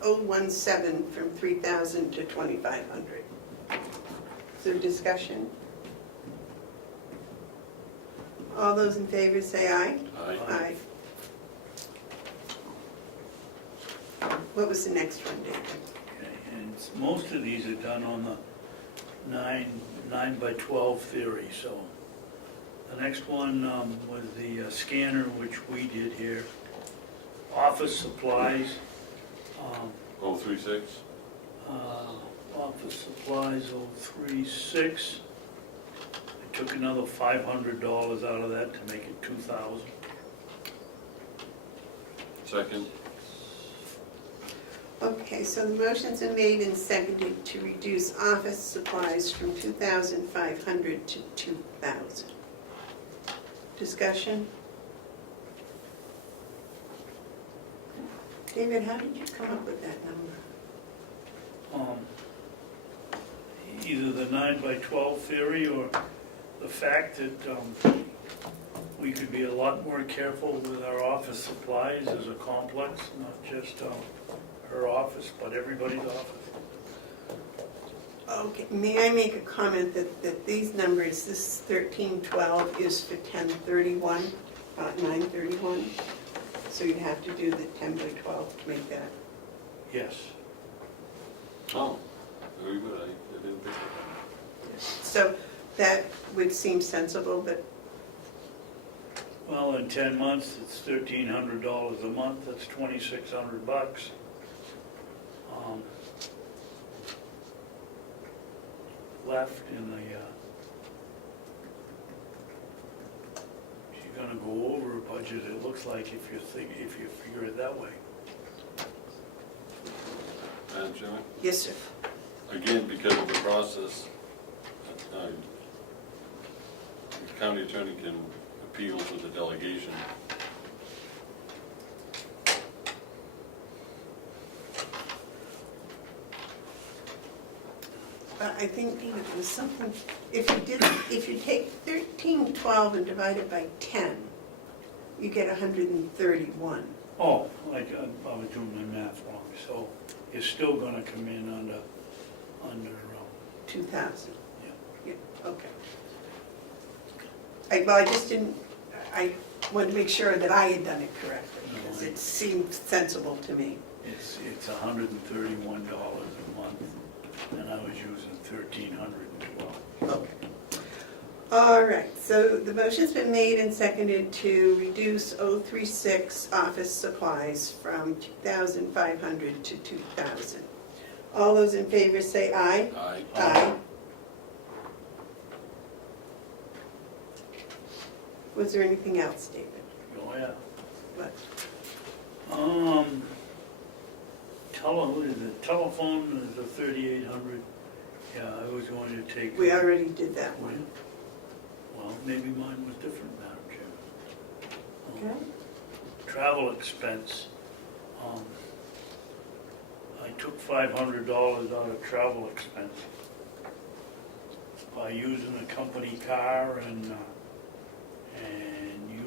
017 from 3,000 to 2,500. Is there discussion? All those in favor say aye. Aye. Aye. What was the next one, David? Okay, and most of these are done on the 9 by 12 theory, so. The next one was the scanner, which we did here. Office supplies. 036? Office supplies, 036. I took another $500 out of that to make it 2,000. Second? Okay, so the motion's been made and seconded to reduce office supplies from 2,500 to 2,000. Discussion? David, how did you come up with that number? Either the 9 by 12 theory or the fact that we could be a lot more careful with our office supplies as a complex, not just her office, but everybody's office. Okay, may I make a comment that these numbers, this 1312 is for 1031, not 931? So you'd have to do the 10 by 12 to make that. Yes. Oh, very good, I didn't think of that. So that would seem sensible, but Well, in 10 months, it's $1,300 a month, that's $2,600. Left in the, you're gonna go over a budget, it looks like, if you figure it that way. Madam Chairman? yes, sir. Again, because of the process, the county attorney can appeal to the delegation. I think, David, there was something, if you take 1312 and divide it by 10, you get 131. Oh, like, I was doing my math wrong, so you're still gonna come in under 2,000. yeah. Yeah, okay. Well, I just didn't, I wanted to make sure that I had done it correctly, because it seemed sensible to me. It's $131 a month, and I was using 1,312. Okay. All right, so the motion's been made and seconded to reduce 036 office supplies from 2,500 to 2,000. All those in favor say aye. Aye. Aye. Was there anything else, David? Oh, yeah. What? What is it? Telephone is the 3,800. Yeah, I was going to take. We already did that one. Well, maybe mine was different, Madam Chair. Okay. Travel expense. I took $500 out of travel expense by using a company car and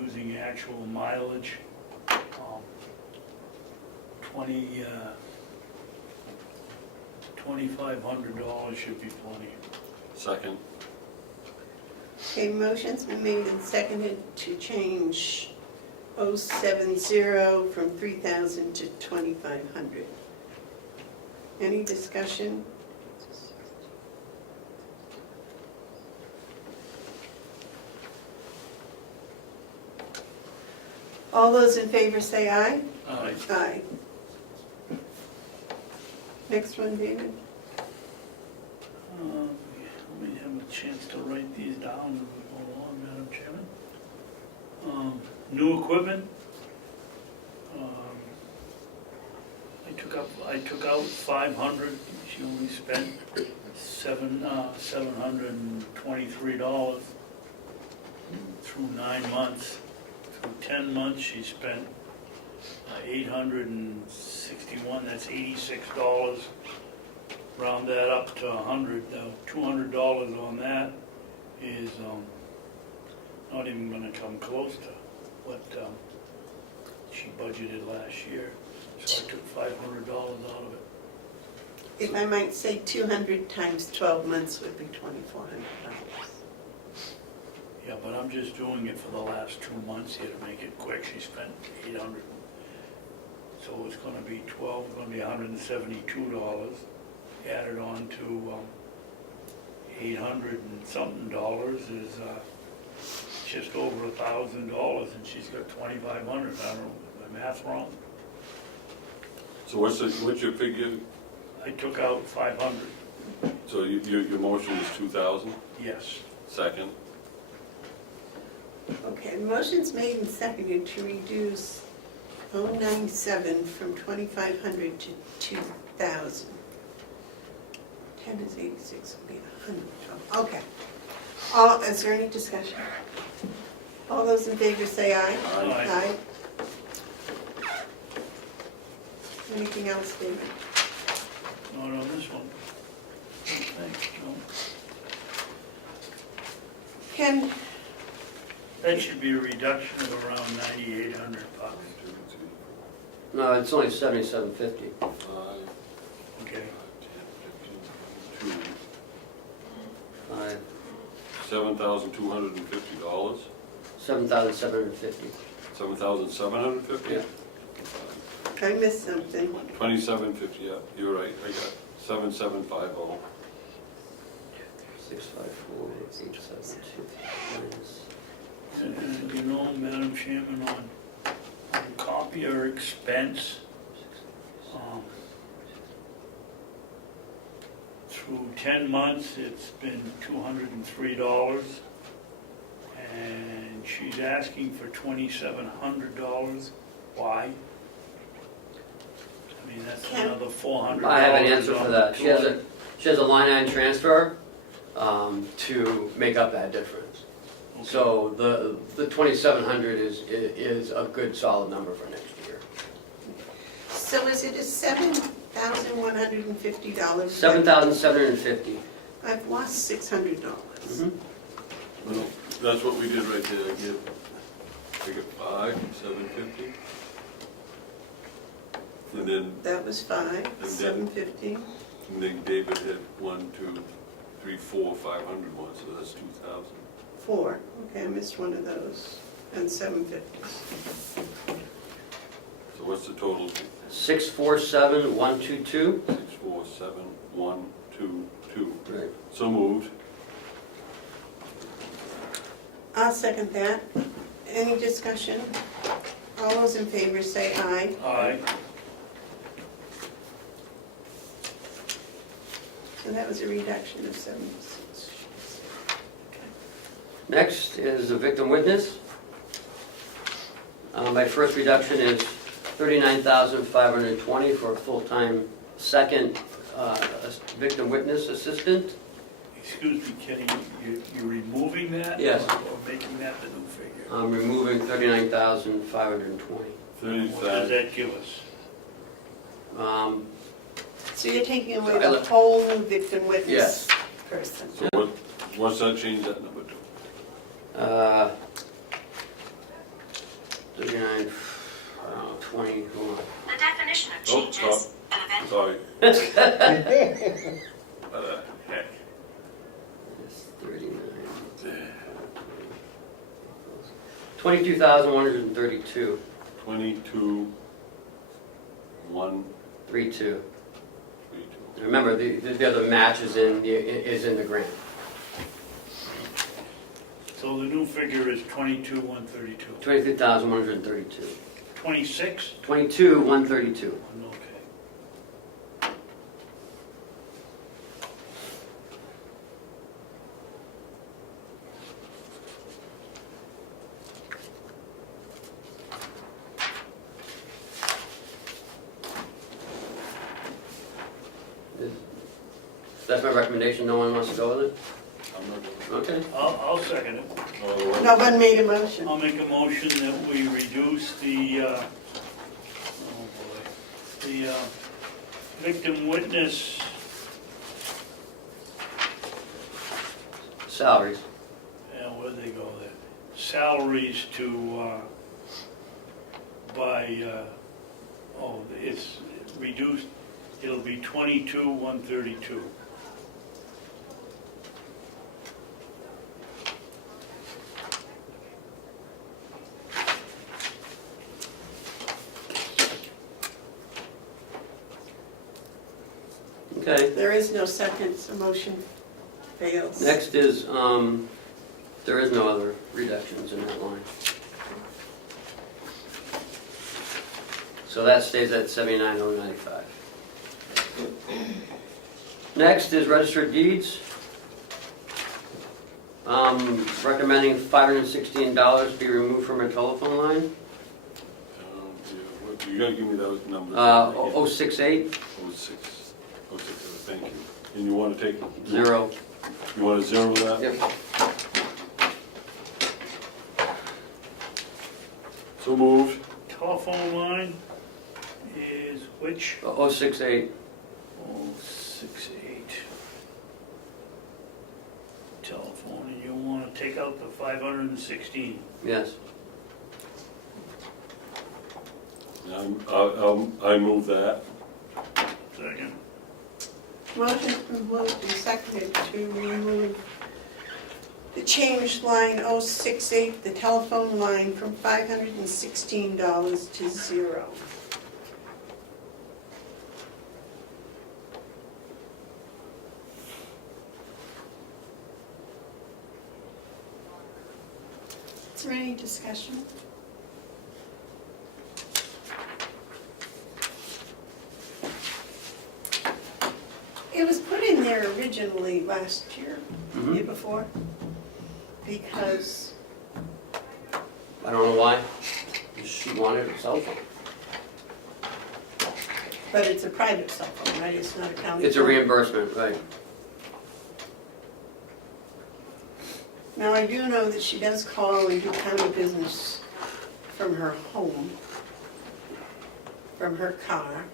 using actual mileage. $2,500 should be plenty. Second? Okay, motion's been made and seconded to change 070 from 3,000 to 2,500. Any discussion? All those in favor say aye. Aye. Aye. Next one, David. Let me have a chance to write these down as we go along, Madam Chairman. New equipment. I took out 500, she only spent $723 through 9 months. Through 10 months, she spent $861, that's $86. Round that up to $200 on that is not even gonna come close to what she budgeted last year. So I took $500 out of it. If I might say, 200 times 12 months would be $2,400. Yeah, but I'm just doing it for the last 2 months here to make it quick. She spent 800. So it's gonna be $172. Added on to 800 and something dollars is just over $1,000, and she's got 2,500. I don't know, is my math wrong? So what's your figure? I took out 500, So your motion is 2,000? yes. Second? Okay, the motion's made and seconded to reduce 097 from 2,500 to 2,000. 10 is 86, will be 112. Okay. Is there any discussion? All those in favor say aye. Aye. Anything else, David? Not on this one. Thanks, no. Ken, That should be a reduction of around $9,800. No, it's only 77.50. 5, Okay. 10, 15, 5, 7,250. 7,750. 7,750? Yeah. I missed something. 2750, yeah, you're right, I got 7750. 654, 872 minus. And you know, Madam Chairman, on copier expense, through 10 months, it's been $203. And she's asking for $2,700. Why? I mean, that's Ken? another $400. I have an answer for on that. the She has a line item transfer to make up that difference. Okay. So the 2,700 is a good solid number for next year. So is it a $7,150? 7,750. I've lost $600. Well, that's what we did right there, I get 750. And then, That was 5, then- 750. and then David had 1, 2, 3, 4, 500 ones, so that's 2,000. 4, okay, I missed one of those, and 750. So what's the total? 647,122. 647,122. Right. So moved. I'll second that. Any discussion? All those in favor say aye. Aye. So that was a reduction of 76. Next is the victim witness. My first reduction is $39,520 for a full-time second victim witness assistant. Excuse me, Kenny, you're removing that? Yes. Or making that the new figure? I'm removing $39,520. What does that give us? So you're taking away So I the left- whole new victim witness Yes. person. So what's that change that number to? 39, 20, hold on. The definition of Oh, changes, stop. an event Sorry. What the heck? It's 39. $22,132. 22, 1, 32. 3, 2. Remember, the other match is in the grant. So the new figure is 22,132. 22,132. 26? 22,132. Okay. That's my recommendation. No one wants to go with it? I'm not going Okay. I'll second it. to. No one made a motion. I'll make a motion that we reduce the, the victim witness Salaries. where do they go there? Salaries to, it's reduced, it'll be 22,132. Okay. There is no second, so motion fails. Next is, there is no other reductions in that line. So that stays at 79,095. Next is registered deeds. Recommending $516 be removed from our telephone line. You gotta give me those numbers. 068 06, thank you. And you wanna take? 0. You wanna zero that? Yep. So moved. Telephone line is which? 068. 068. Telephone, and you want to take out the 516. Yes. I move that. Second. Motion's been moved and seconded to remove the change line 068, the telephone line, from $516 to 0. Is there any discussion? It was put in there originally last year, year before, because I don't know why. She wanted a cell phone. but it's a private cell phone, right? It's not a county. It's a phone. reimbursement, right? Now, I do know that she does call and do county business from her home, from her car.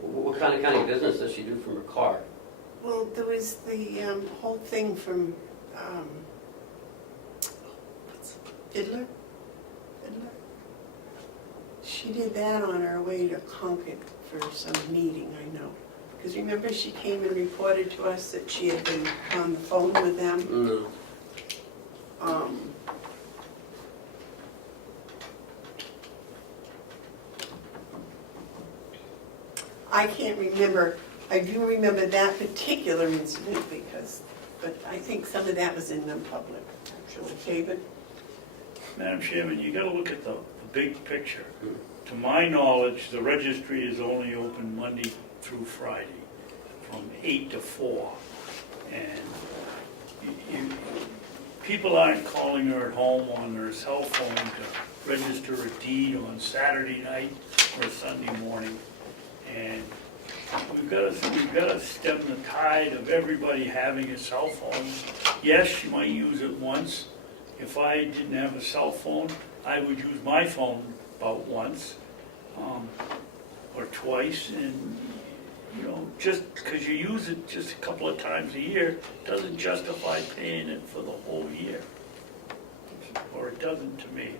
What kind of county business does she do from her car? Well, there was the whole thing from Fiddler? She did that on her way to Concord for some meeting, I know. Because remember, she came and reported to us that she had been on the phone with them. No. I can't remember, I do remember that particular incident because, but I think some of that was in non-public, actually. David? Madam Chairman, you gotta look at the big picture. To my knowledge, the registry is only open Monday through Friday, from 8 to 4. And people aren't calling her at home on their cell phone to register a deed on Saturday night or Sunday morning. And we've got to stem the tide of everybody having a cell phone. Yes, she might use it once. If I didn't have a cell phone, I would use my phone about once or twice. And, you know, just because you use it just a couple of times a year doesn't justify paying it for the whole year. Or it doesn't to me.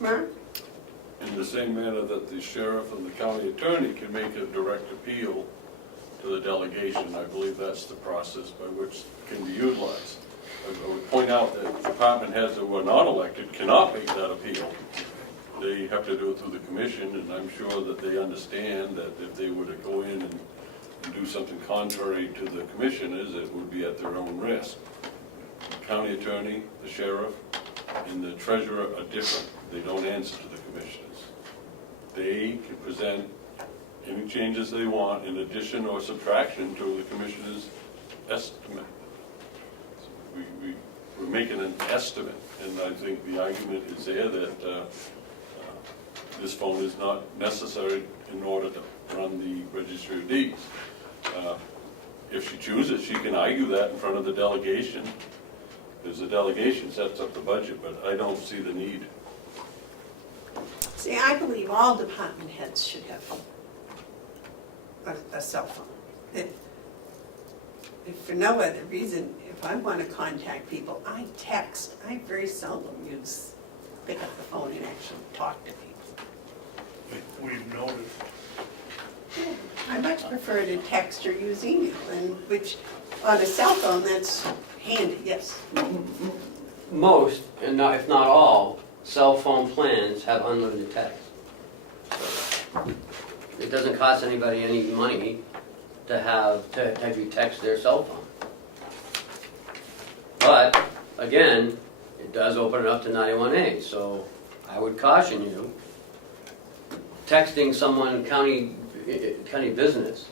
Mark? in the same manner that the sheriff and the county attorney can make a direct appeal to the delegation. I believe that's the process by which it can be utilized. I would point out that department heads that were not elected cannot make that appeal. They have to do it through the commission, and I'm sure that they understand that if they were to go in and do something contrary to the commissioners, it would be at their own risk. The county attorney, the sheriff, and the treasurer are different. They don't answer to the commissioners. They can present any changes they want in addition or subtraction to the commissioner's estimate. So we're making an estimate, and I think the argument is there that this phone is not necessary in order to run the registry of deeds. If she chooses, she can argue that in front of the delegation, because the delegation sets up the budget, but I don't see the need. See, I believe all department heads should have a cell phone. If for no other reason, if I want to contact people, I text. I very seldom pick up the phone and actually talk to people. We've noticed. I much prefer to text or use email, and which, on a cell phone, that's handy, yes. Most, and not, if not all, cell phone plans have unlimited text. It doesn't cost anybody any money to have you text their cell phone. But, again, it does open it up to 91A, so I would caution you, texting someone county business.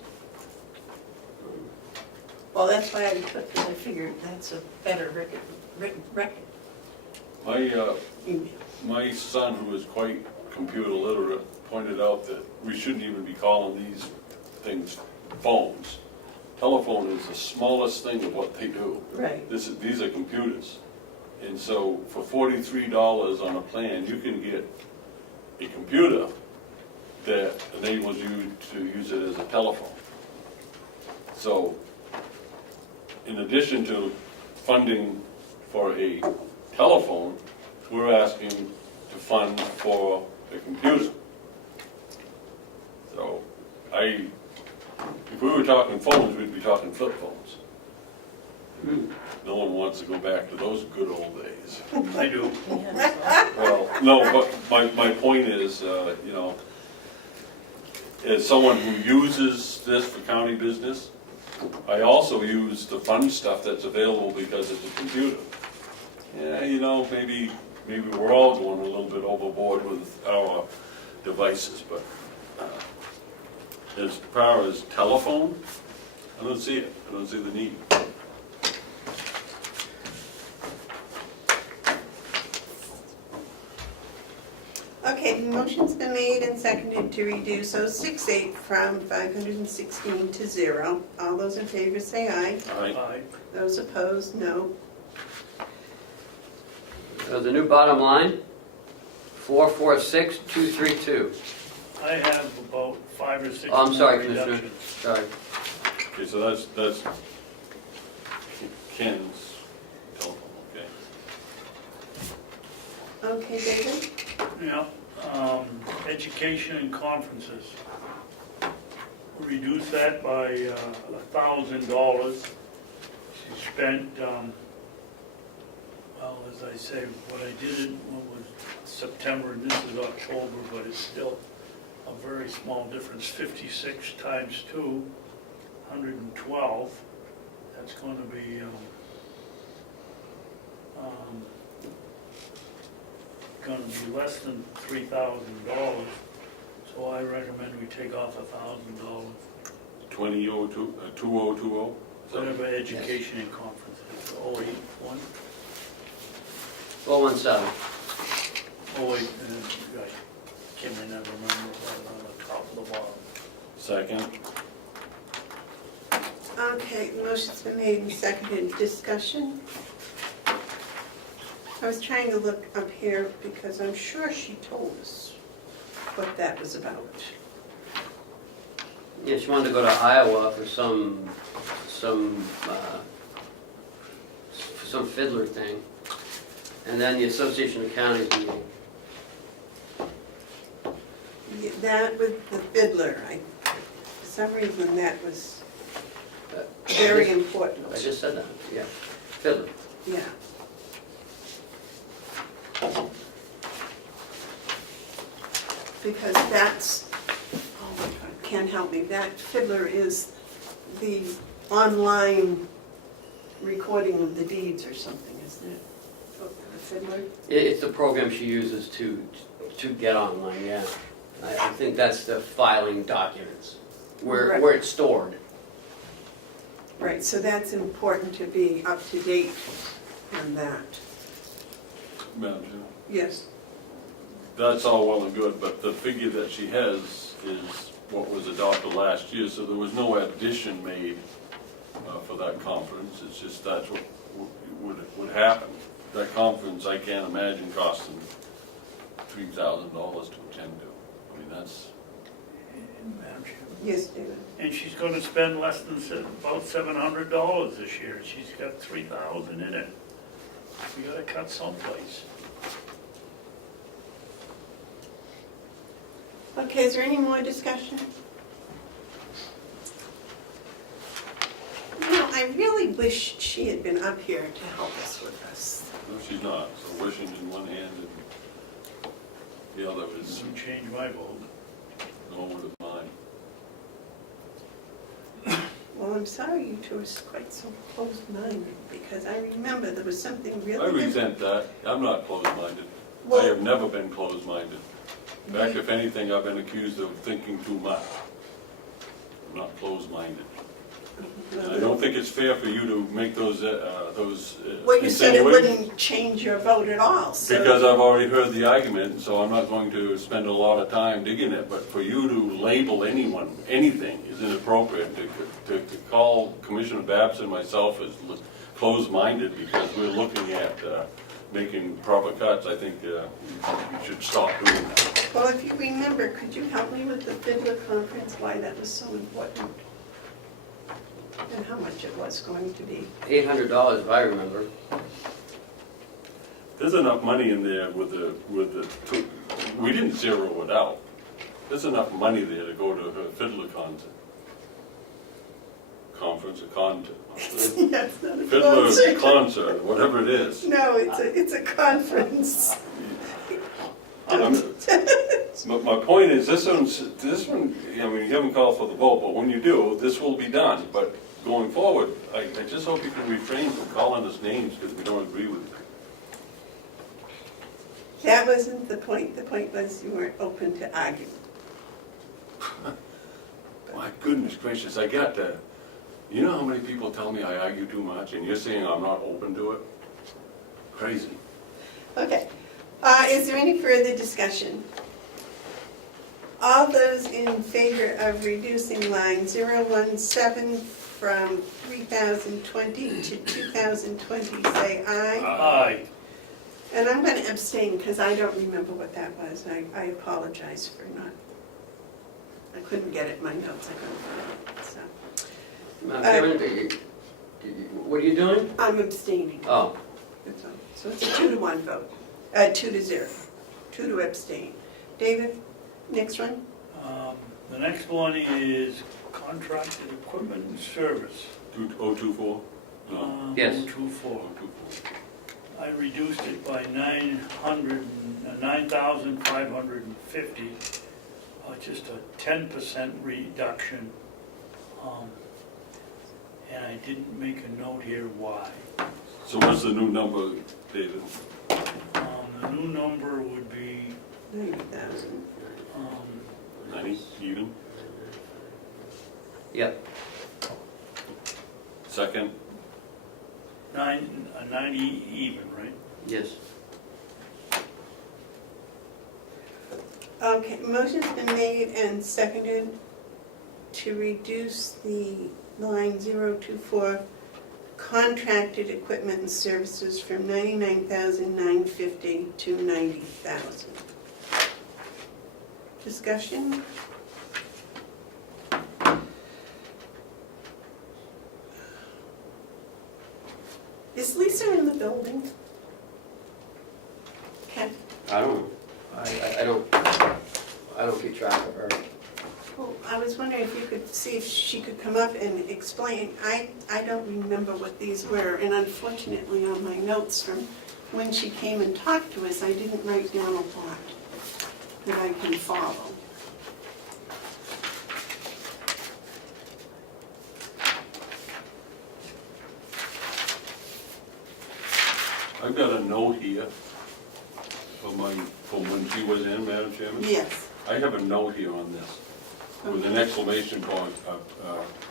Well, that's why I took it. I figured that's a better written record. Email. My son, who is quite computer literate, pointed out that we shouldn't even be calling these things phones. Telephone is the smallest thing of what they do. Right. These are computers. And so for $43 on a plan, you can get a computer that enables you to use it as a telephone. So in addition to funding for a telephone, we're asking to fund for a computer. So if we were talking phones, we'd be talking flip phones. No one wants to go back to those good old days. I do. Well, no, but my point is, you know, as someone who uses this for county business, I also use the fun stuff that's available because it's a computer. Yeah, you know, maybe we're all going a little bit overboard with our devices, but as far as telephone, I don't see it. I don't see the need. Okay, the motion's been made and seconded to reduce 068 from 516 to 0. All those in favor say aye. Aye. Those opposed, no. So the new bottom line, 446,232. I have about 5 or 6 Oh, I'm sorry, more Commissioner. reductions. Sorry. Okay, so that's Ken's telephone, okay. Okay, David? Yeah, education and conferences. Reduce that by $1,000. She spent, well, as I say, what I did, what was September, and this is October, but it's still a very small difference. 56 times 2, 112. That's going to be going to be less than $3,000, so I recommend we take off $1,000. 2020, 2020? Whatever education and conferences, 081, 417. 08, I can't remember what on the top of the bottom. Second? Okay, the motion's been made and seconded. Discussion? I was trying to look up here because I'm sure she told us what that was about. Yeah, she wanted to go to Iowa for some fiddler thing. And then the Association of Counties meeting. That with the fiddler, for some reason that was very important. I just said that, yeah. Fiddler. Yeah. Because that's, oh my God, can't help me, that fiddler is the online recording of the deeds or something, isn't it? The fiddler? It's the program she uses to get online, yeah. I think that's the filing documents, where it's stored. Right, so that's important to be up to date on that. Madam Chair. Yes. That's all well and good, but the figure that she has is what was adopted last year, so there was no addition made for that conference. It's just that's what would happen. That conference, I can't imagine costing $3,000 to attend to. I mean, that's, Madam Chair. Yes, David. And she's gonna spend less than about $700 this year. She's got $3,000 in it. We gotta cut someplace. Okay, is there any more discussion? You know, I really wish she had been up here to help us with this. no, she's not. So wishing in one hand and the other is Doesn't change my vote. no one of mine. Well, I'm sorry you two are quite so closed-minded, because I remember there was something I really resent that. I'm not closed-minded. I Well- have never been closed-minded. In fact, if anything, I've been accused of thinking too much. I'm not closed-minded. And I don't think it's fair for you to make those Well, you said it insinuations. wouldn't change your vote at all, so. Because I've already heard the argument, and so I'm not going to spend a lot of time digging it, but for you to label anyone, anything is inappropriate. To call Commissioner Babson and myself as closed-minded because we're looking at making proper cuts, I think you should stop doing that. Well, if you remember, could you help me with the Fiddler Conference, why that was so important? And how much it was going to be? $800, if I remember. There's enough money in there we didn't zero it out. There's enough money there to go to a Fiddler conference, a concert. Yeah, it's not a Fiddler concert. concert, whatever it is. No, it's a conference. My point is, this one, I mean, you haven't called for the vote, but when you do, this will be done. But going forward, I just hope you can refrain from calling us names because we don't agree with you. That wasn't the point. The point was you weren't open to argue. My goodness gracious, I got that. You know how many people tell me I argue too much, and you're saying I'm not open to it? Crazy. Okay. Is there any further discussion? All those in favor of reducing line 017 from 3020 to 2020, say aye. Aye. And I'm going to abstain because I don't remember what that was. I apologize for not, I couldn't get it in my notes. I couldn't find it, so. Madam Chairman, what are you doing? I'm abstaining. Oh, That's all. So it's a 2-to-1 vote, 2-0, 2 to abstain. David, next one? The next one is contracted equipment and service. 024? No. Yes. 024. 024. I reduced it by 9,550, just a 10% reduction. And I didn't make a note here why. So what's the new number, David? The new number would be, 90,000. 90 even? yep. Second? 90 even, right? Yes. Okay, motion's been made and seconded to reduce the line 024 contracted equipment and services from 99,950 to 90,000. Discussion? Is Lisa in the building? Okay. I don't know. I don't keep track was wondering if you could see if she could come up and explain. I don't remember what these were, and unfortunately on my notes from when she came and talked to us, I didn't write down a lot that I can follow. I've got a note here from when she was in, Madam Chairman. Yes. I have a note here on this with an exclamation point,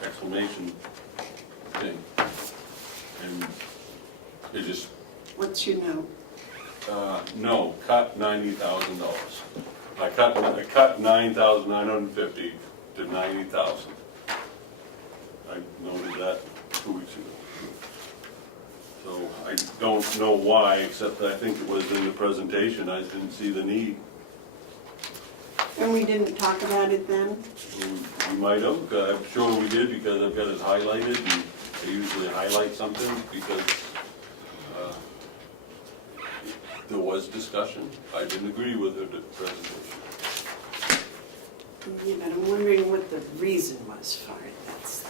exclamation thing. And it just, What's your note? no, cut $90,000. I cut $9,950 to $90,000. I noted that 2 weeks ago. So I don't know why, except I think it was in the presentation, I didn't see the need. And we didn't talk about it then? We might have, I'm sure we did, because I've got it highlighted, and I usually highlight something because there was discussion. I didn't agree with her presentation. Yeah, but I'm wondering what the reason was for it, that's.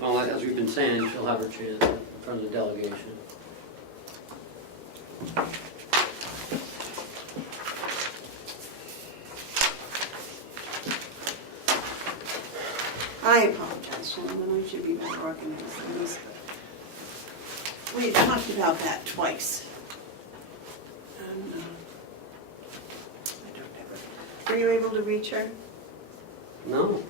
Well, as we've been saying, she'll have her chance in front of the delegation. I apologize, gentlemen, I should be better organized than this, but we had talked about that twice. And, I don't have it. Were you able to reach her? No,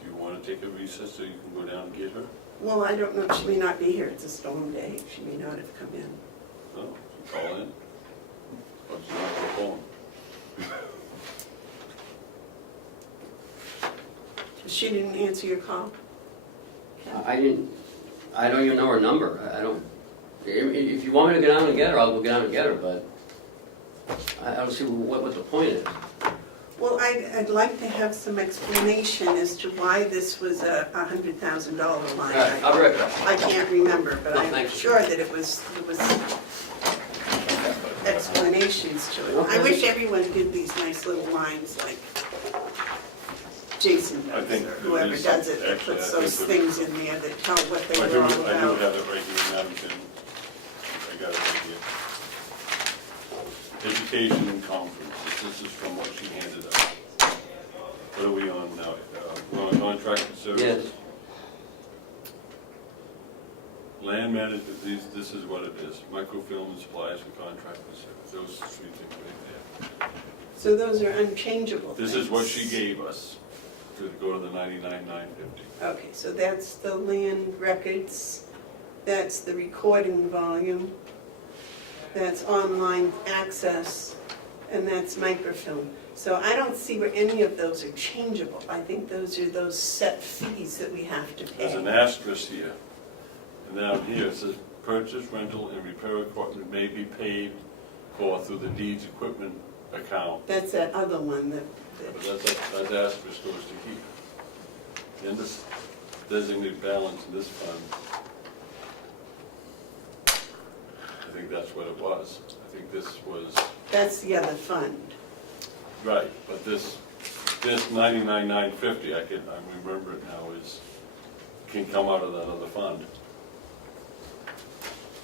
Do you want to take a recess so you can go down and get her? Well, I don't know, she may not be here, it's a storm day, she may not have come in. No, call in. Or she's not on the phone. She didn't answer your call? I don't even know her number. I don't, if you want me to go down and get her, I'll go down and get her, but I don't see what the point is. Well, I'd like to have some explanation as to why this was a $100,000 line. All right, I'll be right back. I can't remember, but No, I'm thank you. sure that there was explanations to it. I Okay. wish everyone did these nice little lines like Jason I does, think or there whoever is does some- it, that actually, puts I those think things in there that tell what they I were do all have about. it right here, Madam Chairman. I got it right here. Education and conferences, this is from what she handed out. What are we on now? We're on contracted services? Yes. Land management, this is what it is. Microfilm and supplies for contracted service, those three things right there. So those are unchangeable This is what things. she gave us to go to the 99,950. Okay, so that's the land records, that's the recording volume, that's online access, and that's microfilm. So I don't see where any of those are changeable. I think those are those set fees that we have to There's an pay. asterisk here. And down here it says, purchase, rental, and repair equipment may be paid for through the deeds equipment account. That's that other one that, But that asterisk goes to here. And this designated balance in this fund, I think that's what it was. I think this was, that's the other fund. right, but this 99,950, I remember it now, can come out of that other fund.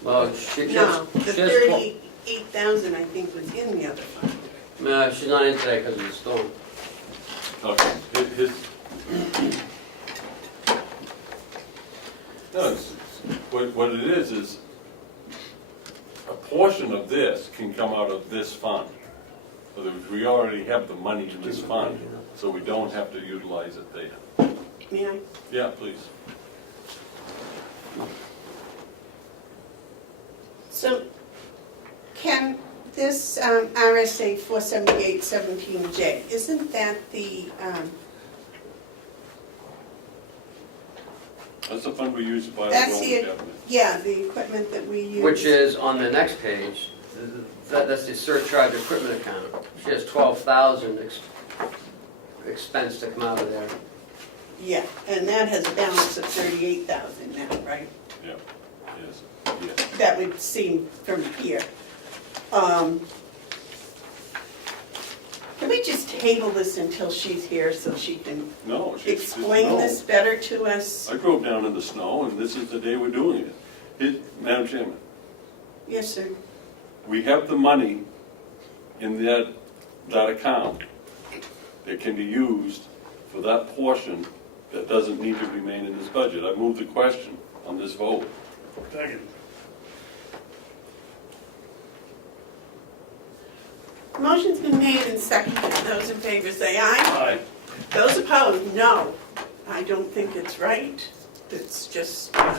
Well, she No, the has 38,000 I think was in the other fund. no, she's not in today because of the storm. Okay, no, what it is a portion of this can come out of this fund. In other words, we already have the money in this fund, so we don't have to utilize it there. May I? Yeah, please. So can this RSA 478-17J, isn't that the, That's the fund we use to buy the that's rolling the, cabinet. yeah, the equipment that we use? Which is on the next page, that's the surcharge equipment account. She has 12,000 expense to come out of there. Yeah, and that has a balance of 38,000 now, right? Yeah, yes. Yeah. that would seem from here. Can we just table this until she's here so she can No, she's. explain no. this better to us? I drove down in the snow, and this is the day we're doing it. Madam Chairman, Yes, sir. we have the money in that account that can be used for that portion that doesn't need to remain in this budget. I move the question on this vote. Second. Motion's been made and seconded. Those in favor say aye. Aye. Those opposed, no. I don't think it's right. It's just the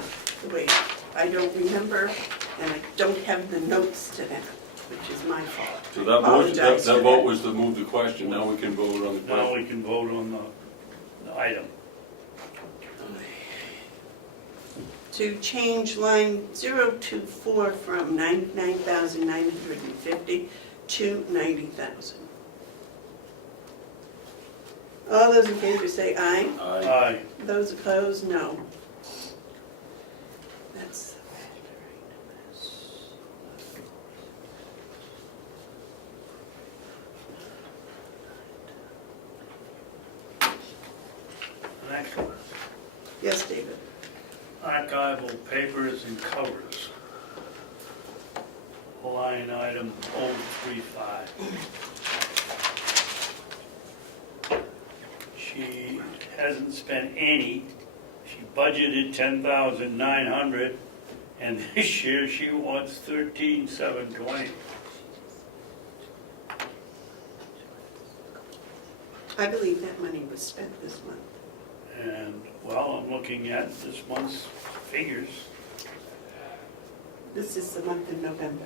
way, I don't remember, and I don't have the notes to that, which is my fault. So that motion, Apologize that for vote was to move the question, now we can vote on the Now question. we can vote on the item. To change line 024 from 99,950 to 90,000. All those in favor say aye. Aye. Aye. Those opposed, no. That's Next one. yes, David. Archival papers and covers. Line item 035. She hasn't spent any. She budgeted 10,900, and this year she wants 13,720. I believe that money was spent this month. And, well, I'm looking at this month's figures, This is the month in November.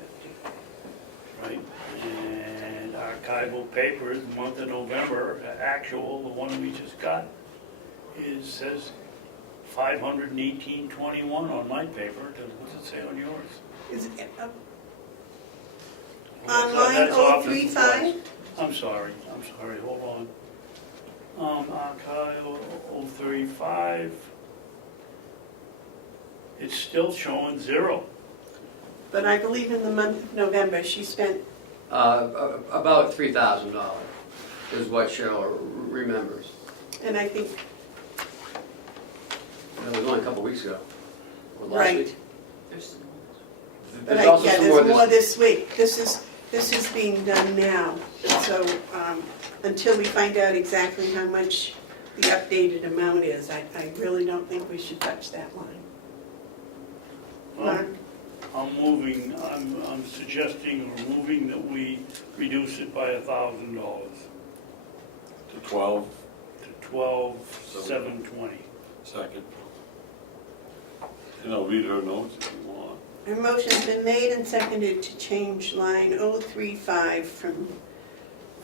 right? And archival papers, month of November, actual, the one we just got, says 518.21 on my paper. What's it say on yours? Is it, Well, on line that's office 035? supplies. I'm sorry, hold on. Archival 035, it's still showing 0. But I believe in the month of November, she spent, About $3,000 is what Cheryl remembers. and I think, That was only a couple weeks ago. Or last Right. week. but There's also yeah, some there's more this- this week. This is being done now. So until we find out exactly how much the updated amount is, I really don't think we should touch that line. Mark? I'm suggesting or moving that we reduce it by $1,000 To 12, to 12,720. second. And I'll read her notes if you want. A motion's been made and seconded to change line 035 from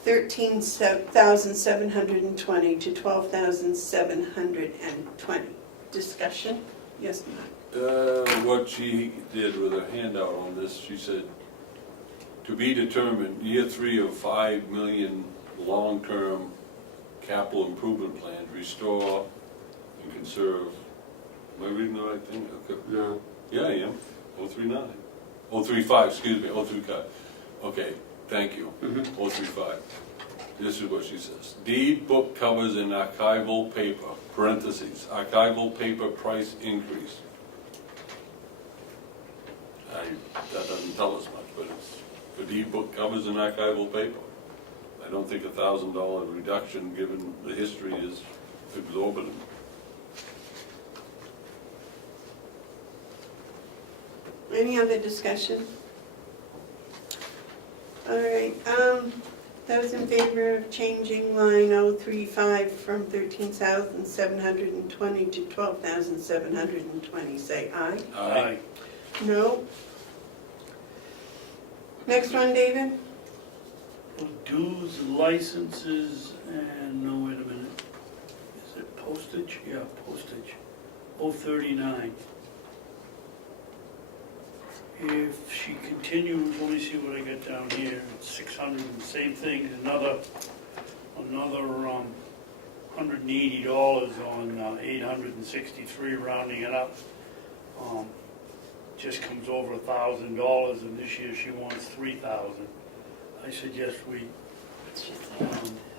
13,720 to 12,720. Discussion? Yes, Mark? What she did with her handout on this, she said, to be determined, year 3 of 5 million long-term capital improvement plans, restore and conserve. Am I reading the right thing? Okay. No. Yeah, I am. 039. 035, excuse me, 035. Okay, thank you. 035. This is what she says. Deed book covers and archival paper, parentheses, archival paper price increase. That doesn't tell us much, but it's for deed book covers and archival paper. I don't think $1,000 reduction, given the history, is exorbitant. Any other discussion? All right, those in favor of changing line 035 from 13,720 to 12,720, say aye. Aye. No? Next one, David? Dues, licenses, and, no, wait a minute. Is it postage? Yeah, postage. 039. If she continues, let me see what I got down here, 600, and same thing, another $180 on 863, rounding it up. just comes over $1,000, and this year she wants $3,000. I suggest we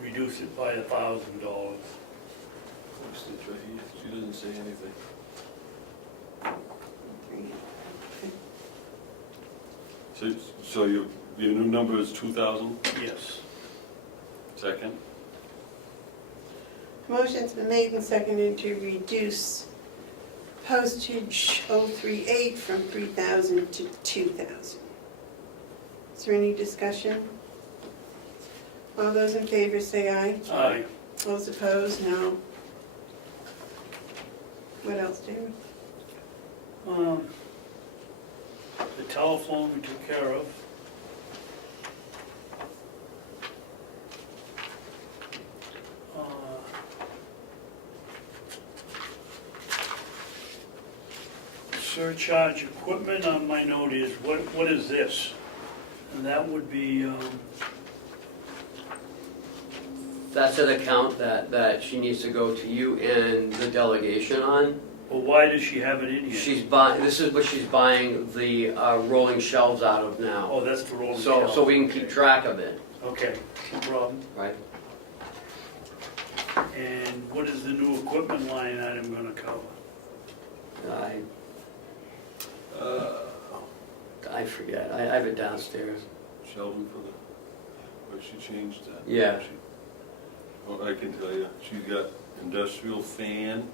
reduce it by $1,000. Postage right here. She doesn't say anything. So your new number is 2,000? Yes. Second? Motion's been made and seconded to reduce postage 038 from 3,000 to 2,000. Is there any discussion? All those in favor say aye. Aye. Those opposed, no. What else, David? The telephone we took care of. Surcharge equipment on my note is, what is this? And that would be, That's an account that she needs to go to you and the delegation on. well, why does she have it in here? She's buying, this is what she's buying the rolling shelves out of now. Oh, that's the rolling So shelf. we can keep track of it, Okay, no problem. right? And what is the new equipment line item gonna cover? I forget, I have it downstairs. Sheldon for the, where she changed that? Yeah. Well, I can tell you, she's got industrial fan,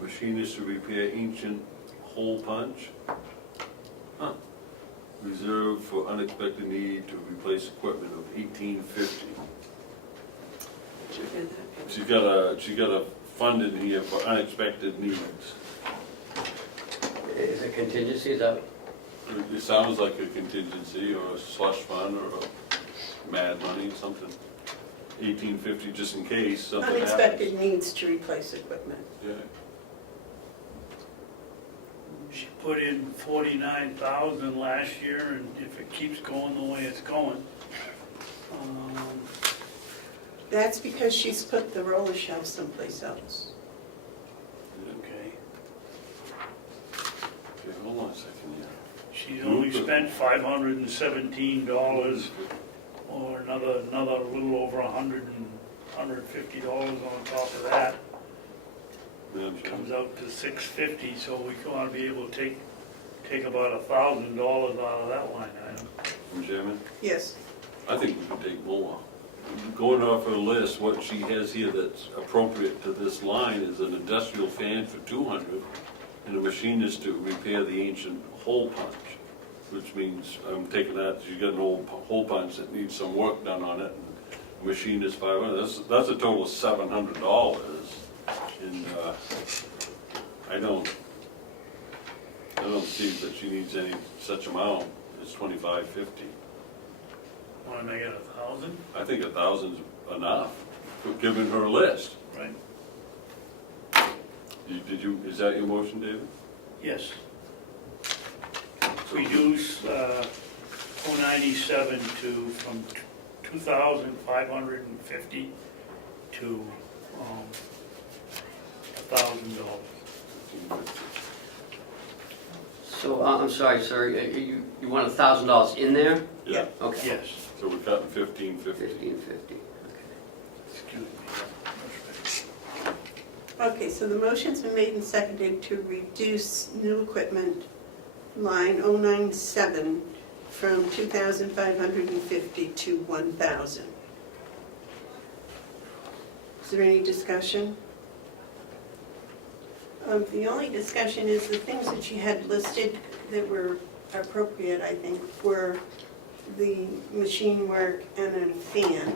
machinist to repair ancient hole punch. Huh. Reserved for unexpected need to replace equipment of $1,850. She got a fund in here for unexpected needs. Is it contingency, is that? It sounds like a contingency or a slush fund or a mad money or something. $1,850 just in case something happens. Unexpected needs to replace equipment. Yeah. She put in 49,000 last year, and if it keeps going the way it's going, That's because she's put the roller shelf someplace else. okay. Okay, hold on a second here. She's only spent $517, or another little over $150 on top of that. Madam Comes Chairman. out to $650, so we ought to be able to take about $1,000 out of that line item. Madam Chairman, Yes. I think we can take more. Going off her list, what she has here that's appropriate to this line is an industrial fan for $200 and a machinist to repair the ancient hole punch, which means I'm taking that, you got an old hole punch that needs some work done on it. And machinist $500, that's a total of $700. And I don't see that she needs any such amount. It's $2,550. Want to make it 1,000? I think 1,000's enough, for giving her a list. Right. Is that your motion, David? Yes. Reduce 097 from 2,550 to $1,000. So, I'm sorry, sir, you want $1,000 in there? Yeah. Okay. Yes. So we're cutting 1,550. 1,550, Excuse me. Okay, so the motion's been made and seconded to reduce new equipment line 097 from 2,550 to 1,000. Is there any discussion? The only discussion is the things that you had listed that were appropriate, I think, were the machine work and a fan.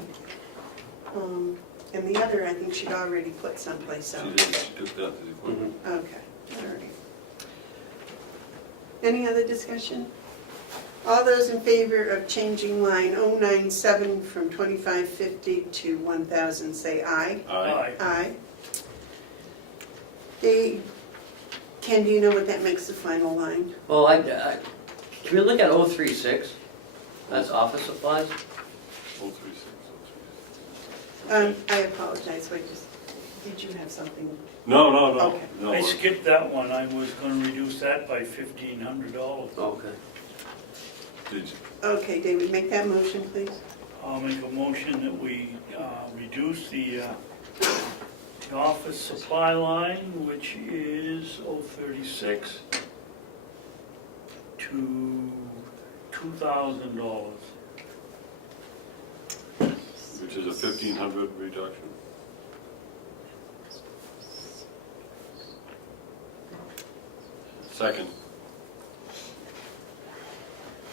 And the other, I think she'd already put someplace She else. did, she took that to the equipment. Okay, all right. Any other discussion? All those in favor of changing line 097 from 2,550 to 1,000, say aye. Aye. Aye. Dave, Ken, do you know what that makes the final line? Well, can we look at 036? That's office supplies? 036, 036. I apologize, wait just, did you have something? No, Okay. no. I skipped that one, I was gonna reduce that by $1,500. Okay. Did you? Okay, David, make that motion, please. I'll make a motion that we reduce the office supply line, which is 036, to $2,000. Which is a 1,500 reduction. Second.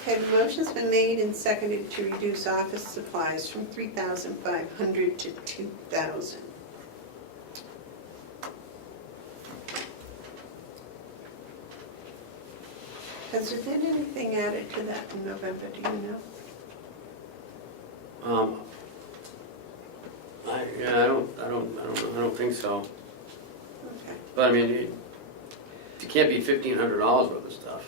Okay, the motion's been made and seconded to reduce office supplies from 3,500 to 2,000. Has there been anything added to that in November, do you know? I don't think so. Okay. But I mean, it can't be $1,500 worth of stuff.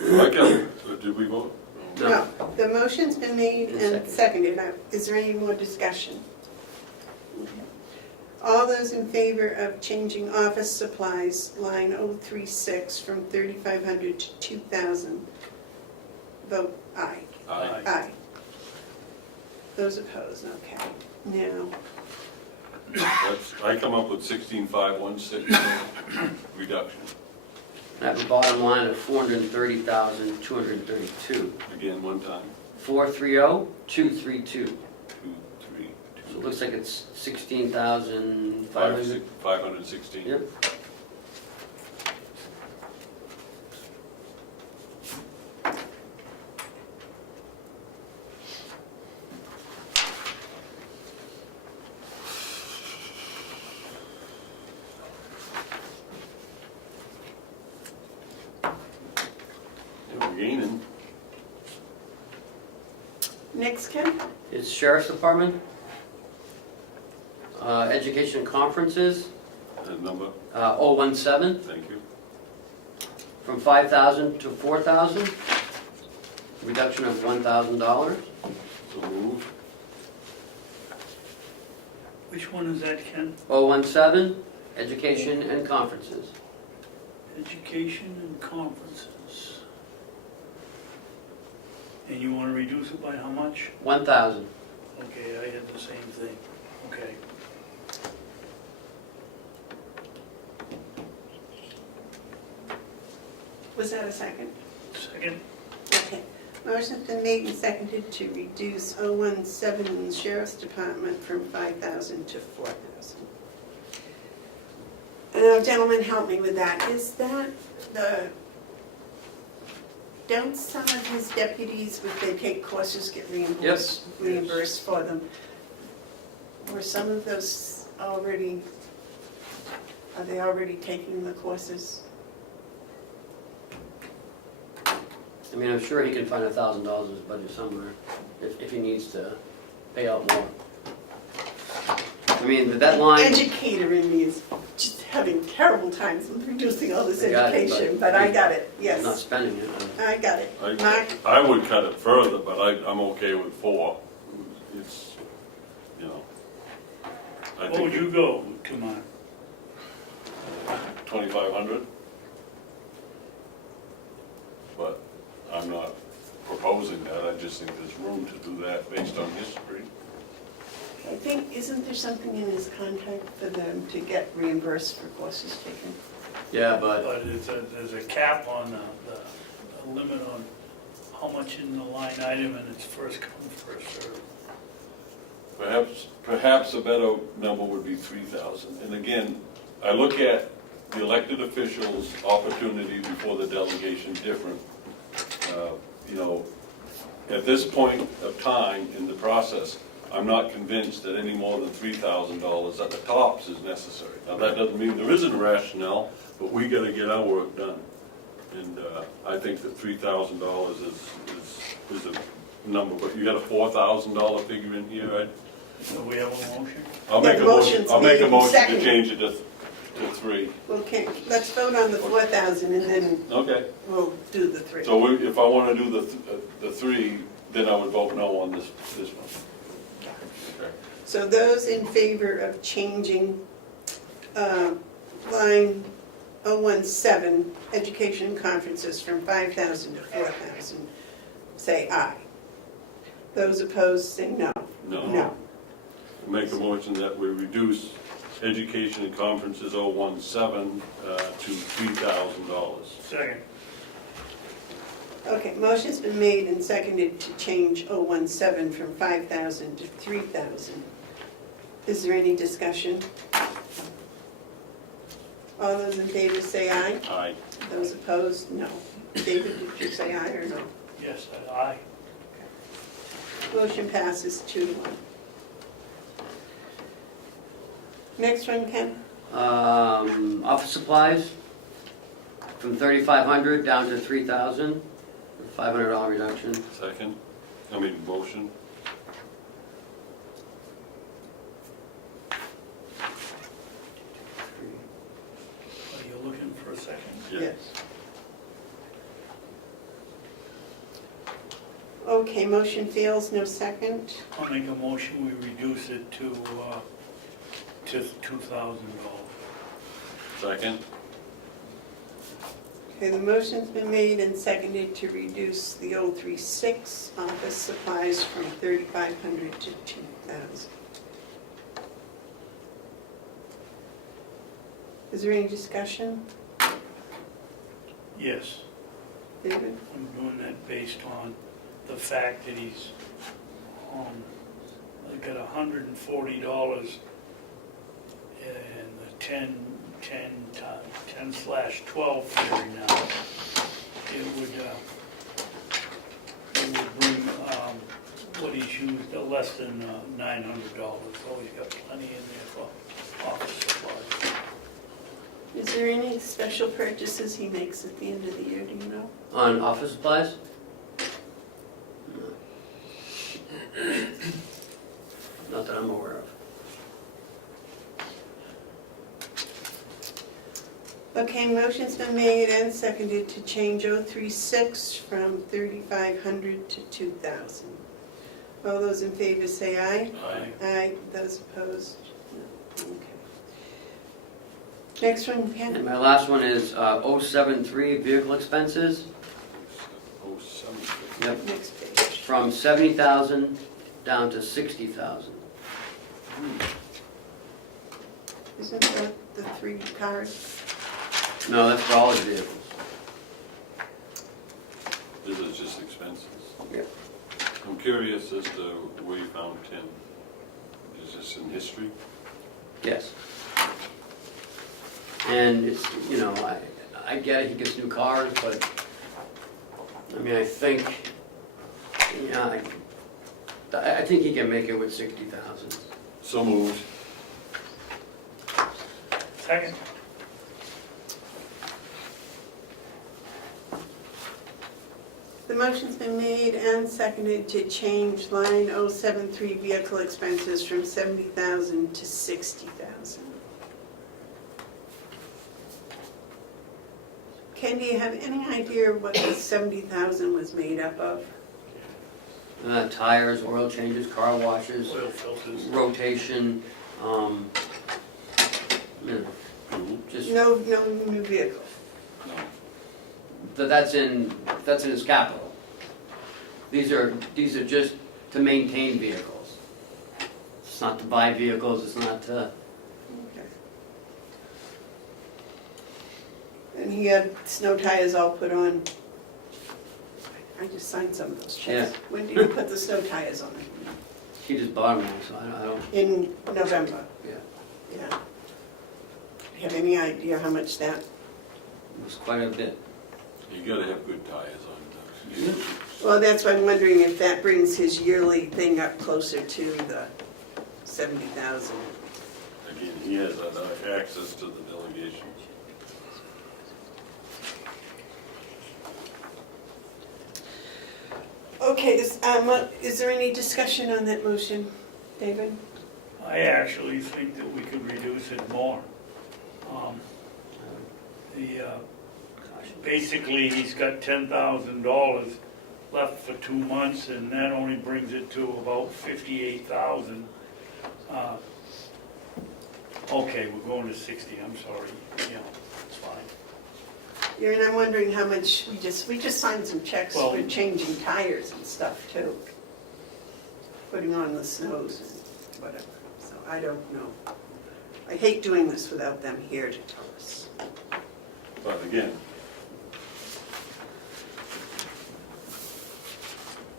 Okay, so did we vote? No, the motion's been made and And seconded. Now, is there any more discussion? All those in favor of changing office supplies, line 036, from 3,500 to 2,000, vote aye. Aye. Aye. Those opposed, okay. Now, I come up with 16,516 reduction. I have a bottom line of $430,232. Again, one time. 430,232. 2, 3, So it looks like it's 16,500. 516. Yep. Yeah, we're gaining. next, Ken? It's Sheriff's Department. Education conferences, That number, 017, thank you. from 5,000 to 4,000. Reduction of $1,000. So move. Which one is that, Ken? 017, education and conferences. Education and conferences. And you want to reduce it by how much? 1,000. Okay, I had the same thing. Okay. Was that a second? Second? Okay. Motion's been made and seconded to reduce 017 in the Sheriff's Department from 5,000 to 4,000. Now, gentlemen, help me with that. Is that don't some of his deputies, if they take courses, get reimbursed? Yes. Reimbursed for them? Were some of those already, are they already taking the courses? I mean, I'm sure he can find $1,000 in his budget somewhere, if he needs to pay out more. I mean, that line, Educator in me is just having terrible times with reducing all this I got it, education, but but I got it, he's yes. not spending it. I got it. Mark? I would cut it further, but I'm okay with 4. It's, you know. I What would think you go? Come on. 2,500. But I'm not proposing that, I just think there's room to do that based on history. I think, isn't there something in his contract for them to get reimbursed for courses taken? Yeah, but But there's a cap on the limit on how much in the line item, and it's first come, first served. Perhaps a better number would be 3,000. And again, I look at the elected officials' opportunity before the delegation different. You know, at this point of time in the process, I'm not convinced that any more than $3,000 at the tops is necessary. Now, that doesn't mean there isn't a rationale, but we gotta get our work done. And I think that $3,000 is a number, but you got a $4,000 figure in here, right? So we have a motion? I'll Yeah, make a motion's motion, I'll make made a and motion to seconded. change it to 3. Okay, let's vote on the 4,000 and then Okay, we'll do the 3. so if I wanna do the 3, then I would vote no on this one. Okay. So those in favor of changing line 017, education and conferences from 5,000 to 4,000, say aye. Those opposed, say no. No. Make a motion that we reduce education and conferences 017 to $3,000. Second. Okay, motion's been made and seconded to change 017 from 5,000 to 3,000. Is there any discussion? All those in favor say aye. Aye. Those opposed, no. David, did you say aye or no? Yes, aye. Motion passes 2-1. Next one, Ken? Office supplies, from 3,500 down to 3,000, $500 reduction. Second, motion. Are you looking for a second? Yeah. Okay, motion fails, no second. I'll make a motion, we reduce it to $2,000. Second, Okay, the motion's been made and seconded to reduce the 036 office supplies from 3,500 to 2,000. Is there any discussion, Yes, David? I'm doing that based on the fact that he's, got $140 in the 10/12 theory now. It would bring what he's used to less than $900, so he's got plenty in there for office supplies. Is there any special purchases he makes at the end of the year, do you know? On office supplies? Not that I'm aware of. Okay, motion's been made and seconded to change 036 from 3,500 to 2,000. All those in favor say aye. aye. Aye. Those opposed? No. Okay. Next one, And Ken? my last one is 073 vehicle expenses. 073. Yep. Next page. From 70,000 down to 60,000. Isn't that the 3 cars? No, that's for all his vehicles. This is just expenses. Yep. I'm curious as to where you found 10. Is this in history? Yes. And it's, I get it, he gets new cars, but, I think, I think he can make it with 60,000. So moved. Second. The motion's been made and seconded to change line 073 vehicle expenses from 70,000 to 60,000. Ken, do you have any idea what the 70,000 was made up of? Tires, oil changes, car washes, Oil filters. rotation, just, No new vehicle. No. that's in his capital. These are just to maintain vehicles. It's not to buy vehicles, it's not to, Okay. And he had snow tires all put on. I just signed some of those checks. Yeah. When did you put the snow tires on? he just bought them all, so I don't, In November? yeah. Yeah. Do you have any idea how much that? It was quite a bit. You gotta have good tires on those. Well, that's why I'm wondering if that brings his yearly thing up closer to the 70,000. Again, he has access to the delegation. Okay, is there any discussion on that motion, David? I actually think that we could reduce it more. Basically, he's got $10,000 left for 2 months, and that only brings it to about 58,000. Okay, we're going to 60, I'm sorry, yeah, it's fine. Yeah, and I'm wondering how much, we just signed some checks Well- for changing tires and stuff too. Putting on the snows and whatever, so I don't know. I hate doing this without them here to tell us. But again,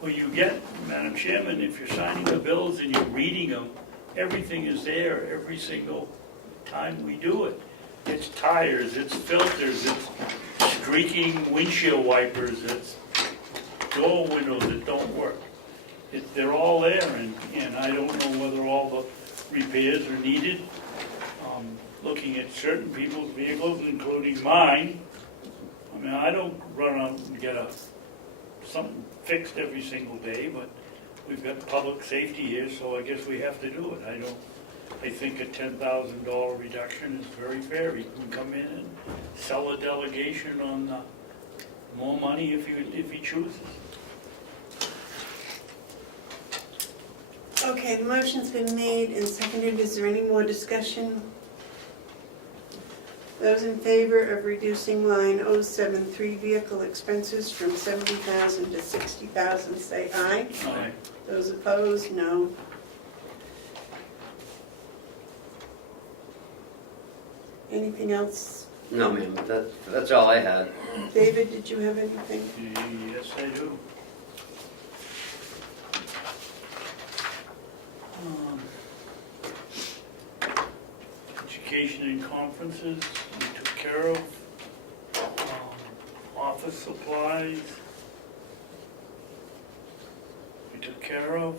Well, you get, Madam Chairman, if you're signing the bills and you're reading them, everything is there every single time we do it. It's tires, it's filters, it's streaking windshield wipers, it's door windows that don't work. They're all there, and I don't know whether all the repairs are needed. Looking at certain people's vehicles, including mine, I mean, I don't run out and get something fixed every single day, but we've got public safety here, so I guess we have to do it. I think a $10,000 reduction is very fair. He can come in and sell a delegation on more money if he chooses. Okay, the motion's been made and seconded. Is there any more discussion? Those in favor of reducing line 073 vehicle expenses from 70,000 to 60,000, say aye. Aye. Those opposed, no. Anything else? No, ma'am, that's all I had. David, did you have anything? Yes, I do. Education and conferences, we took care of. Office supplies, we took care of.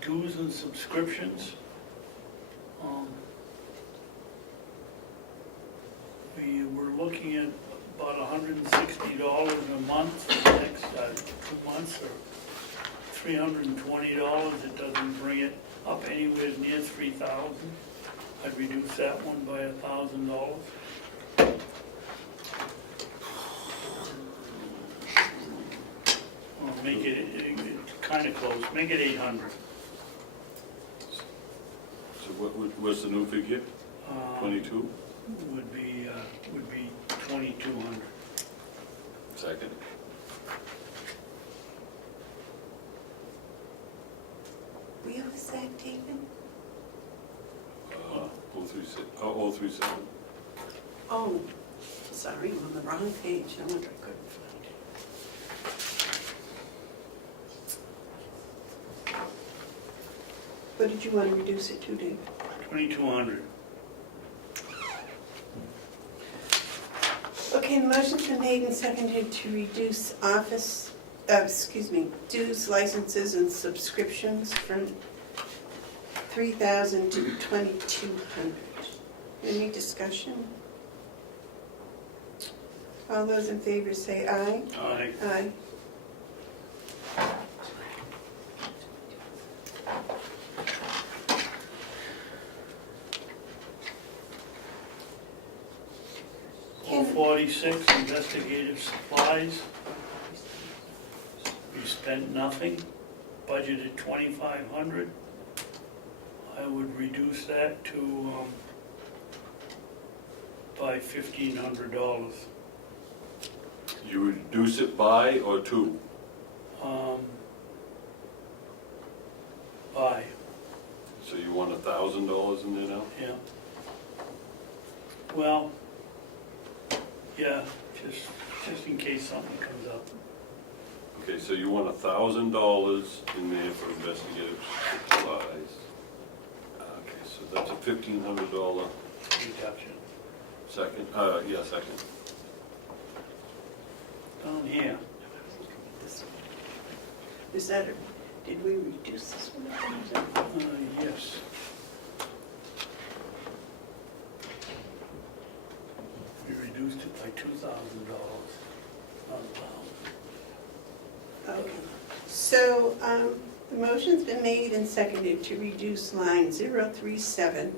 Dues and subscriptions. We were looking at about $160 a month for the next 2 months, or $320. It doesn't bring it up anywhere near $3,000. I'd reduce that one by $1,000. Well, make it kind of close. Make it 800. so what's the new figure? 22? Would be 2,200. Second. Where was that, David? 036, oh, 037. Oh, sorry, I'm on the wrong page. No wonder I couldn't find it. What did you want to reduce it to, David? 2,200. Okay, the motion's been made and seconded to reduce dues, licenses, and subscriptions from 3,000 to 2,200. Any discussion? All those in favor say aye. Aye. Aye. All 46 investigative supplies. We spent nothing, budgeted 2,500. I would reduce that to by $1,500. You reduce it by or to? By, So you want $1,000 in there now? yeah. Well, yeah, just in case something comes up. Okay, so you want $1,000 in there for investigative supplies. Okay, so that's a $1,500 Reduction. second, second. Down here, This one. Is that, did we reduce this one? yes. We reduced it by $2,000, not $1,000. Okay, so the motion's been made and seconded to reduce line 037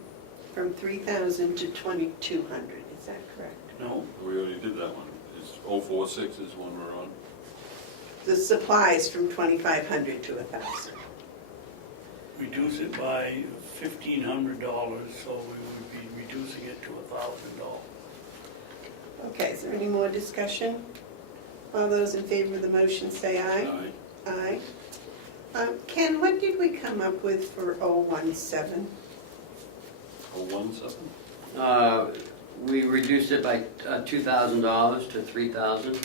from 3,000 to 2,200. Is that correct? No, We already did that one. It's 046 is one we're on. The supplies from 2,500 to 1,000. reduce it by $1,500, so we would be reducing it to $1,000. Okay, is there any more discussion? All those in favor of the motion say aye. Aye. Aye. Ken, what did we come up with for 017? 017? We reduced it by $2,000 to $3,000,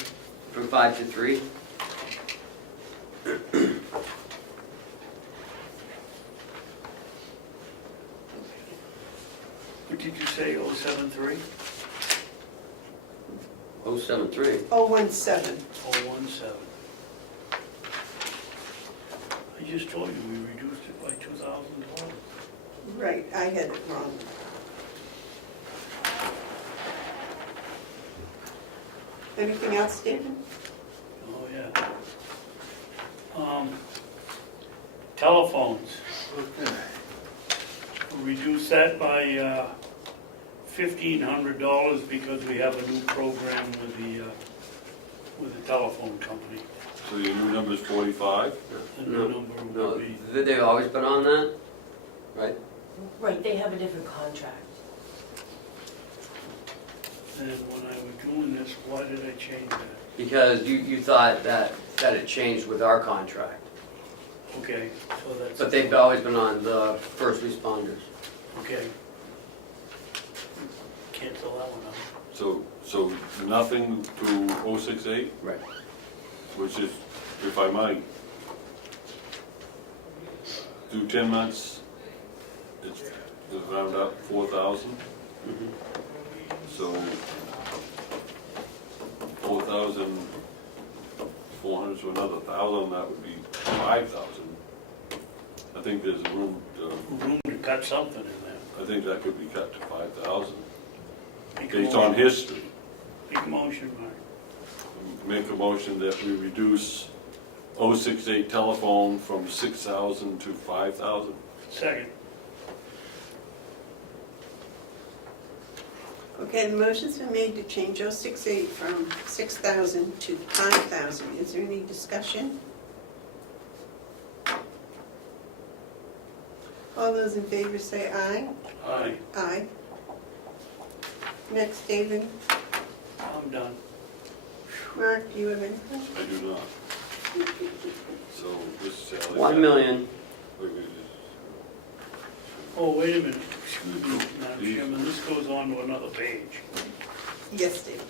from 5 to 3. What did you say, 073? 073. 017. 017. I just told you we reduced it by $2,000. Right, I had it wrong. Anything else, Stephen? Oh, yeah. Telephones. Reduce that by $1,500 because we have a new program with the telephone company. So your new number is 45? The new number No, will be, they've always been on that, right? Right, they have a different contract. and when I was doing this, why did I change that? Because you thought that it changed with our contract. Okay, so that's. But they've always been on the first responders. Okay. Cancel that one out. So nothing to 068, Right. which is, if I might, do 10 months, it's round up 4,000. So 4,400, so another 1,000, that would be 5,000. I think there's room Room to cut something in there. I think that could be cut to 5,000, Make a based motion. on history. Make a motion, Mark. Make a motion that we reduce 068 telephone from 6,000 to 5,000. Second. Okay, the motion's been made to change 068 from 6,000 to 5,000. Is there any discussion? All those in favor say aye. Aye. Aye. Next, David. I'm done. Mark, do you have anything? I do not. So this Sally. 1 million. Oh, wait a minute. Excuse me, Madam Chairman, this goes on to another page. Yes, David.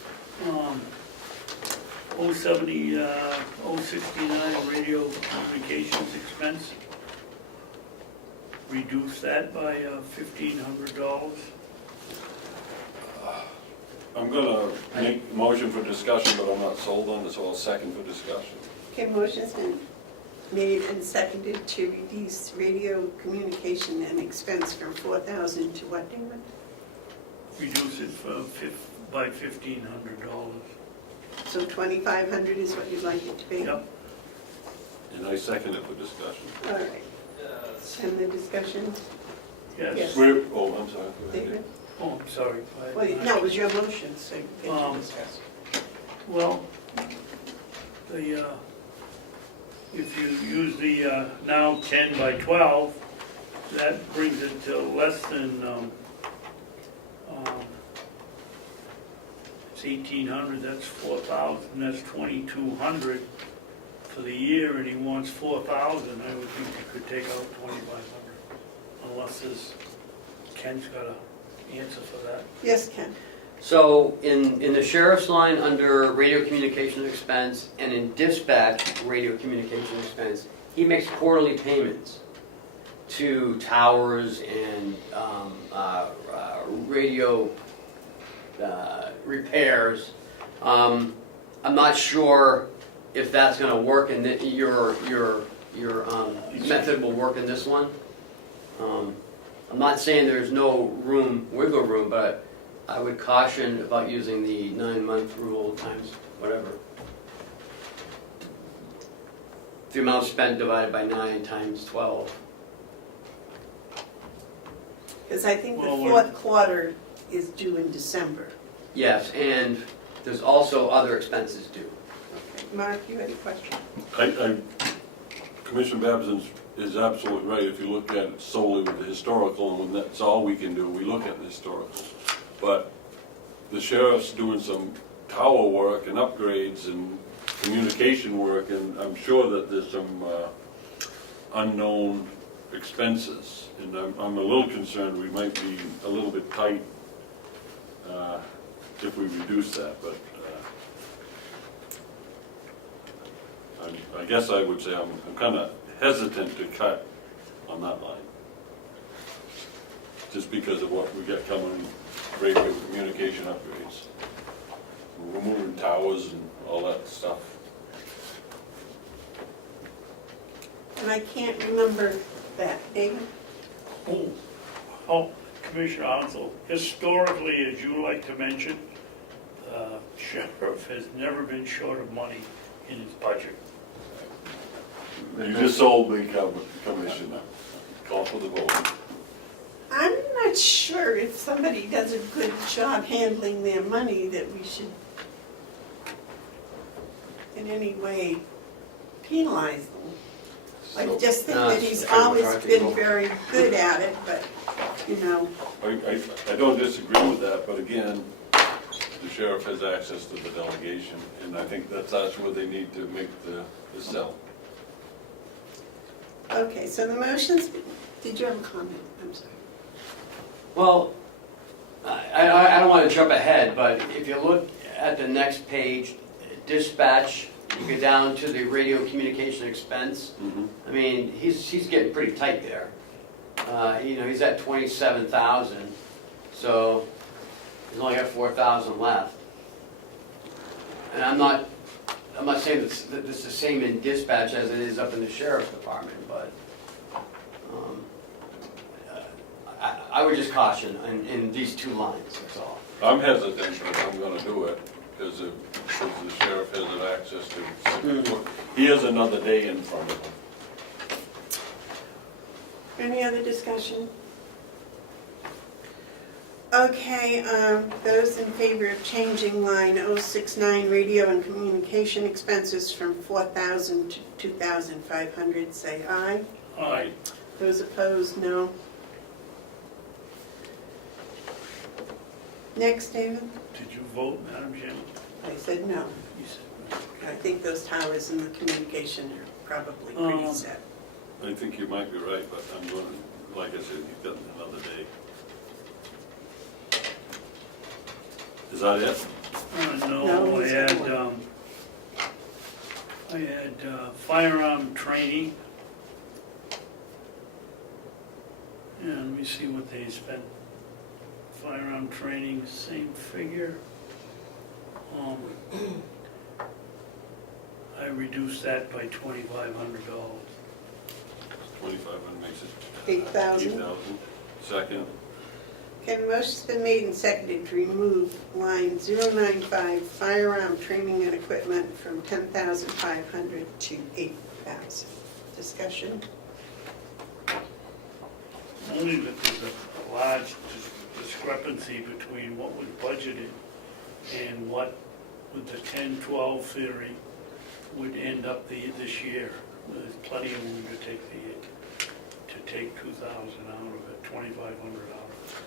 069 radio communications expense. Reduce that by $1,500. I'm gonna make a motion for discussion, but I'm not sold on it, so I'll second for discussion. Okay, motion's been made and seconded to reduce radio communication and expense from 4,000 to what, David? Reduce it by $1,500. So 2,500 is what you'd like it to be? Yep. And I second it for discussion. All right. And the discussion, Yes. Yes. We're, oh, I'm sorry. Go ahead. David? Oh, I'm sorry. Well, no, it was your motion, so you get to Um, discuss. Well, if you use the now 10 by 12, that brings it to less than, it's 1,800, that's 4,000, that's 2,200 for the year, and he wants 4,000, I would think you could take out 2,500, unless Ken's got an answer for that. Yes, Ken? So in the sheriff's line under radio communication expense and in dispatch radio communication expense, he makes quarterly payments to towers and radio repairs. I'm not sure if that's going to work and that your method will work in this one. I'm not saying there's no wiggle room, but I would caution about using the 9-month rule times whatever. The amount spent divided by 9 times 12. Because I think the Well, fourth quarter is due in December. Yes, and there's also other expenses due. Okay. Mark, you had a question? I Commissioner Babson is absolutely right. If you look at it solely with the historical, and that's all we can do, we look at the historical. But the sheriff's doing some tower work and upgrades and communication work, and I'm sure that there's some unknown expenses. And I'm a little concerned we might be a little bit tight if we reduce that, but I guess I would say I'm kind of hesitant to cut on that line. Just because of what we got coming, radio communication upgrades. We're moving towers and all that stuff. And I can't remember that, David? Oh, Commissioner Hounsell, historically, as you like to mention, the sheriff has never been short of money in his budget. You just sold me, Commissioner. Call for the vote. I'm not sure if somebody does a good job handling their money that we should in any way penalize them. I just think No, that it's he's pretty always hard to been go. very good at it, but, you know, I don't disagree with that, but again, the sheriff has access to the delegation, and I think that's where they need to make the sell. okay, so the motions, did you have a comment? I'm sorry. Well, I don't want to jump ahead, but if you look at the next page, dispatch, you go down to the radio communication expense. I mean, he's getting pretty tight there. You know, he's at 27,000, so he's only got 4,000 left. And I'm not saying that this is the same in dispatch as it is up in the sheriff's department, but I would just caution in these two lines, that's all. I'm hesitant, but I'm gonna do it, because the sheriff has access to, he has another day in front of him. Any other discussion? Okay, those in favor of changing line 069 radio and communication expenses from 4,000 to 2,500, say aye. Aye. Those opposed, no. Next, David? Did you vote, Madam Chairman? I said no. You said no. I think those towers and the communication are probably pretty set. I think you might be right, but I'm going to, like I said, you've got another day. Is that it? No, No, it's I had firearm training. Yeah, let me see what they spent. Firearm training, same figure. I reduced that by $2,500. 2,500 makes it 8,000. 8,000. Second. Okay, the motion's been made and seconded to remove line 095 firearm training and equipment from 10,500 to 8,000. Discussion? Only that there's a large discrepancy between what was budgeted and what, with the 10-12 theory, would end up this year. There's plenty of room to take 2,000 out of it, 2,500 out of it.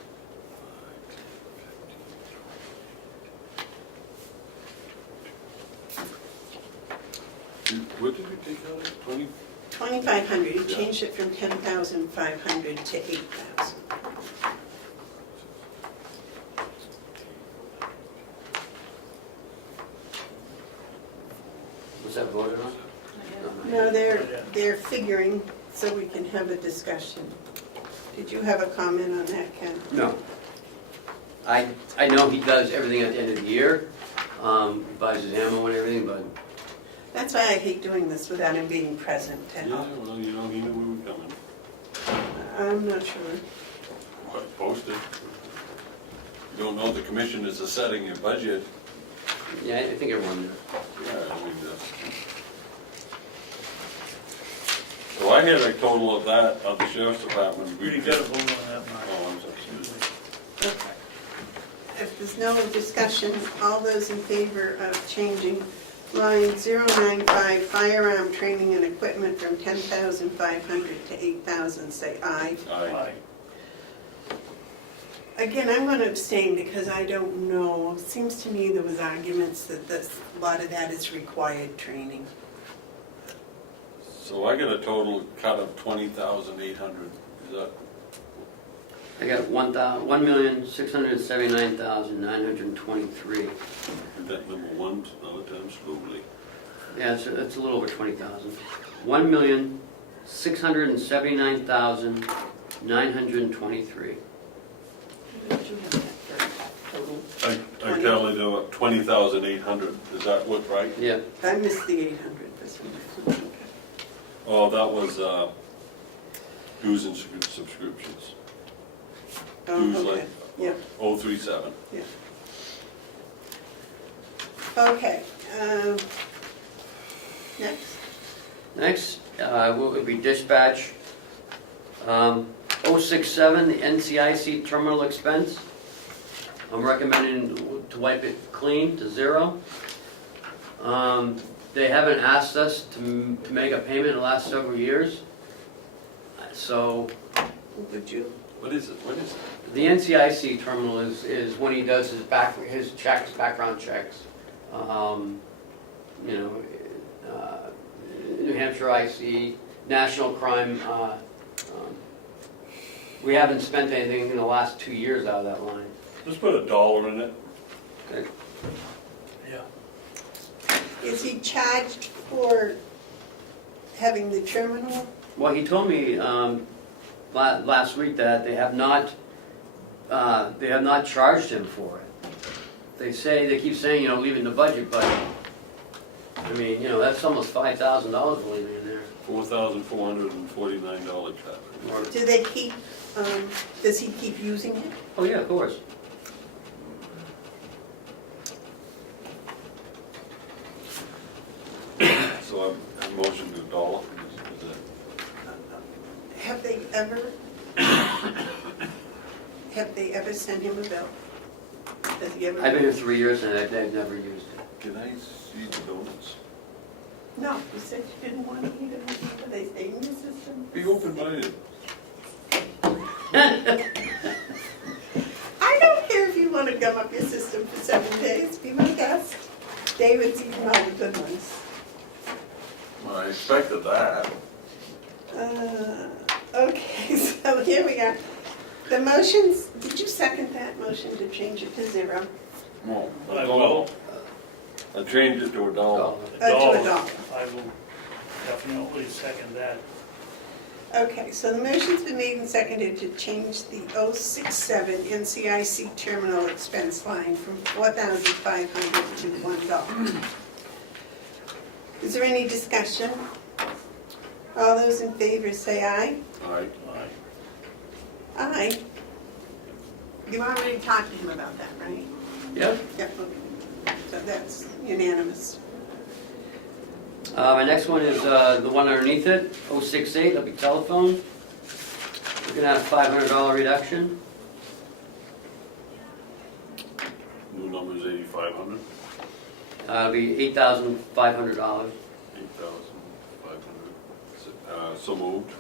What did we take out? 20? 2,500, you Yeah. changed it from 10,500 to 8,000. Was that voted on? No, they're figuring so we can have a discussion. Did you have a comment on that, Ken? No. I know he does everything at the end of the year, buys his ammo and everything, but That's why I hate doing this without him being present to Yeah, help. well, you know, he knew we were coming. I'm not sure. But posted. You don't know the commissioners are setting your budget. yeah, I think everyone knew. Yeah, I mean, so I had a total of that of the sheriff's department. You got to vote on that, Mark. Oh, I'm sorry. Excuse me. Okay. If there's no discussion, all those in favor of changing Line 095, firearm training and equipment from 10,500 to 8,000, say aye. Aye. Again, I'm going to abstain because I don't know. It seems to me there was arguments that a lot of that is required training. So I got a total cut of 20,800. Is that, I got 1,679,923. is that number one, another time slowly? Yeah, it's a little over 20,000. 1,679,923. Don't you have that for total? I tallied up 20,800. Is that what, right? Yeah. I missed the 800 for some reason. Oh, that was dues and subscriptions. Oh, Dues okay, like yeah, 037. yeah. Okay, next. Next, will be dispatch. 067, the NCIC terminal expense. I'm recommending to wipe it clean to zero. They haven't asked us to make a payment in the last several years. So Would you? What is it? What is it? the NCIC terminal is when he does his checks, background checks. You know, New Hampshire IC, national crime. We haven't spent anything in the last 2 years out of that line. Let's put $1 in it. Okay. Yeah. Is he charged for having the terminal? Well, he told me last week that they have not charged him for it. They keep saying, you know, leave it in the budget, but I mean, you know, that's almost $5,000 we're leaving in there. $4,449 traffic. Do they keep, does he keep using it? Oh yeah, of course. So I'm motion to $1. Is that? Have they ever sent him a bill? Has he ever? I've been here 3 years and they've never used it. Can I see the donuts? No, you said you didn't want to eat them. Are they staying in your system? Be open-minded. I don't care if you want to gum up your system for 7 days. Be my guest. David's eating all the good ones. Well, I expected that. Okay, so here we are. The motions, did you second that motion to change it to zero? No. I will. I changed it to $1. To a dollar. I will definitely second that. Okay, so the motion's been made and seconded to change the 067 NCIC terminal expense line from $4,500 to $1. Is there any discussion? All those in favor say aye. Aye. Aye. Aye. You already talked to him about that, right? Yep. Yep, okay. So that's unanimous. My next one is the one underneath it, 068, that'll be telephone. Looking at a $500 reduction. New number is 8,500. It'll be $8,500. 8,500. So moved.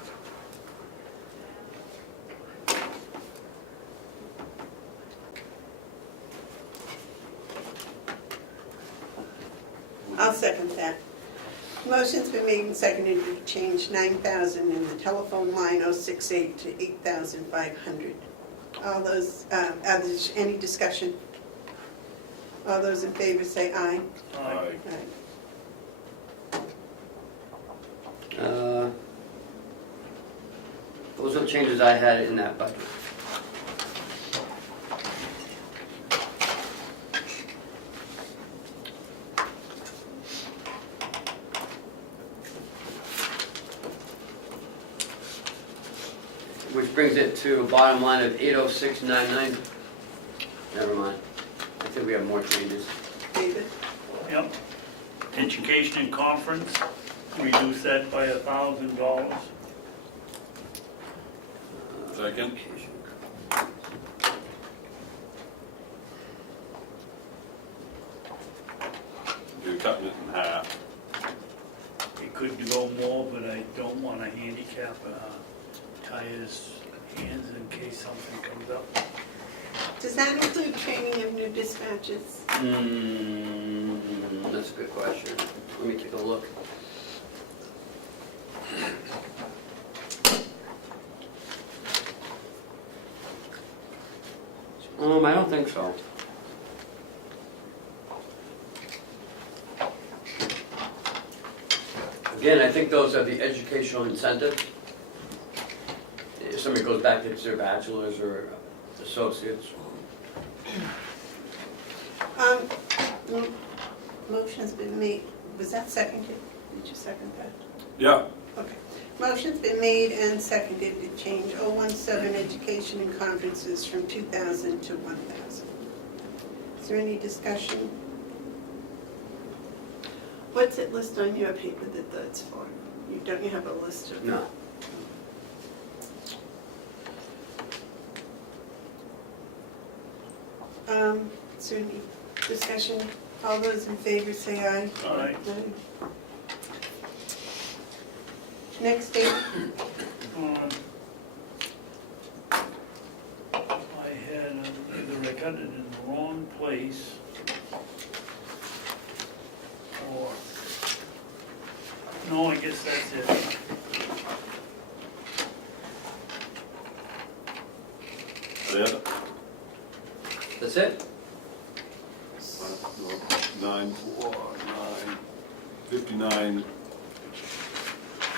I'll second that. Motion's been made and seconded to change 9,000 in the telephone line 068 to 8,500. All those, others, any discussion? All those in favor say aye. Aye. Aye. Those are the changes I had in that budget. Which brings it to a bottom line of 80699. Never mind. I think we have more changes. David? Yep. Education and conference, reduce that by $1,000. Second. You're cutting it in half. could go more, but I don't want to handicap, tie his hands in case something comes up. Does that include training of new dispatches? That's a good question. Let me take a look. I don't think so. Again, I think those are the educational incentives. If somebody goes back to their bachelor's or associates. Motion's been made, was that seconded? Did you second that? Yeah, Okay. Motion's been made and seconded to change 017 education and conferences from 2,000 to 1,000. Is there any discussion? What's it list on your paper that that's for? Don't you have a list of? No. Is there any discussion? All those in favor say aye. Aye. Next date, I had, either I got it in the wrong place, or, no, I guess that's it. yeah. That's it? 59,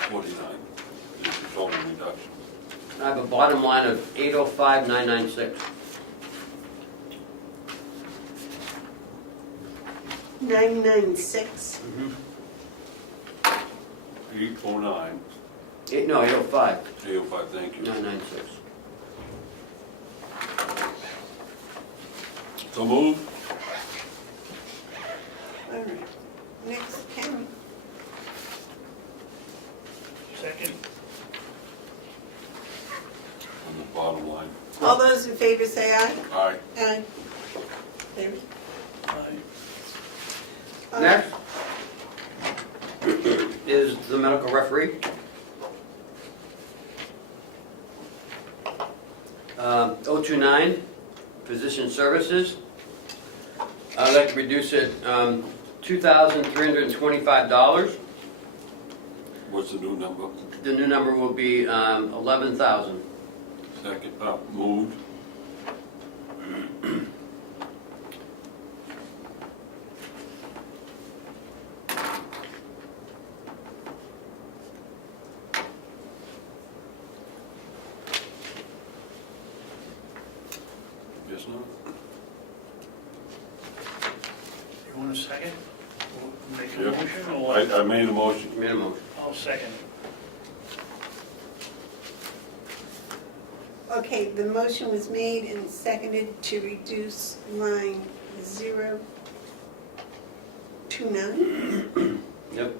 49 is the total reduction. I have a bottom line of 805,996. 996. 809, No, 805, 805, thank you. 996. So move. All right. Next, Karen. Second, On the bottom line. All those in favor say aye. Aye. Aye. There. aye. Next is the medical referee. 029, physician services. I'd like to reduce it $2,325. What's the new number? The new number will be 11,000. Second, moved. Yes, no? You want a second? Make a Yeah. motion, or what? I made a motion. Minimum. I'll second. Okay, the motion was made and seconded to reduce line 029 Yep.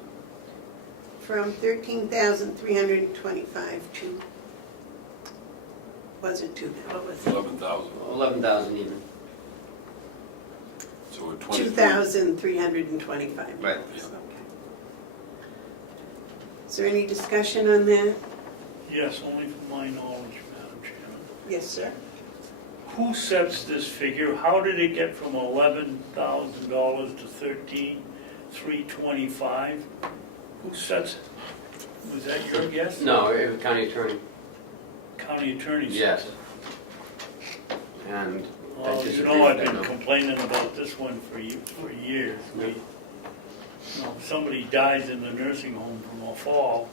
from 13,325 to, wasn't 2,000, what was it? 11,000. 11,000 even. So we're 23. 2,325. Right. Yeah. Okay. Is there any discussion on that? Yes, only for my knowledge, Madam Chairman. Yes, sir. Who sets this figure? How did it get from $11,000 to $13,325? Who sets it? Was that your guess? No, it was county attorney. County attorney? Yes. And I Well, you disagree know, with I've that been number. complaining about this one for years. If somebody dies in the nursing home from a fall,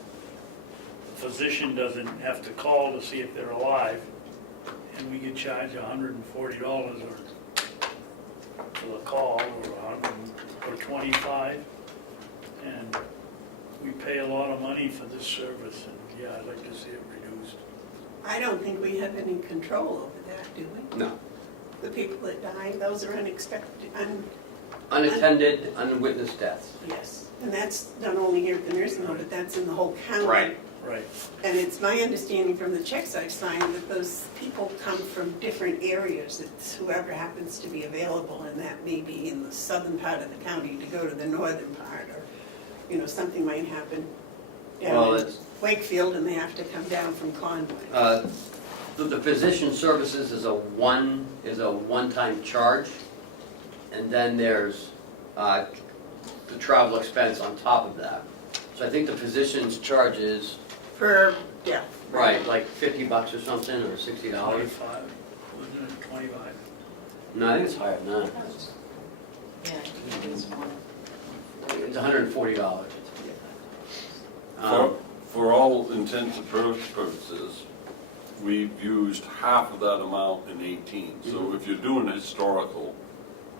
the physician doesn't have to call to see if they're alive, and we get charged $140 for the call, or $25, and we pay a lot of money for this service, and yeah, I'd like to see it reduced. I don't think we have any control over that, do we? No. The people that die, those are unexpected, Unattended, unwitnessed deaths. yes. And that's not only here at the nursing home, but that's in the whole county. Right. Right. And it's my understanding from the checks I've signed that those people come from different areas. It's whoever happens to be available, and that may be in the southern part of the county to go to the northern part, or something might happen Well, down in it's, Wakefield and they have to come down from Conway. the physician services is a one-time charge, and then there's the travel expense on top of that. So I think the physician's charge is, Per death. right, like $50 or something, or $60. 25, wasn't it 25? No, I think it's higher than that. Yeah, I think it is one. It's $140. For all intents and purposes, we've used half of that amount in 18. So if you're doing historical,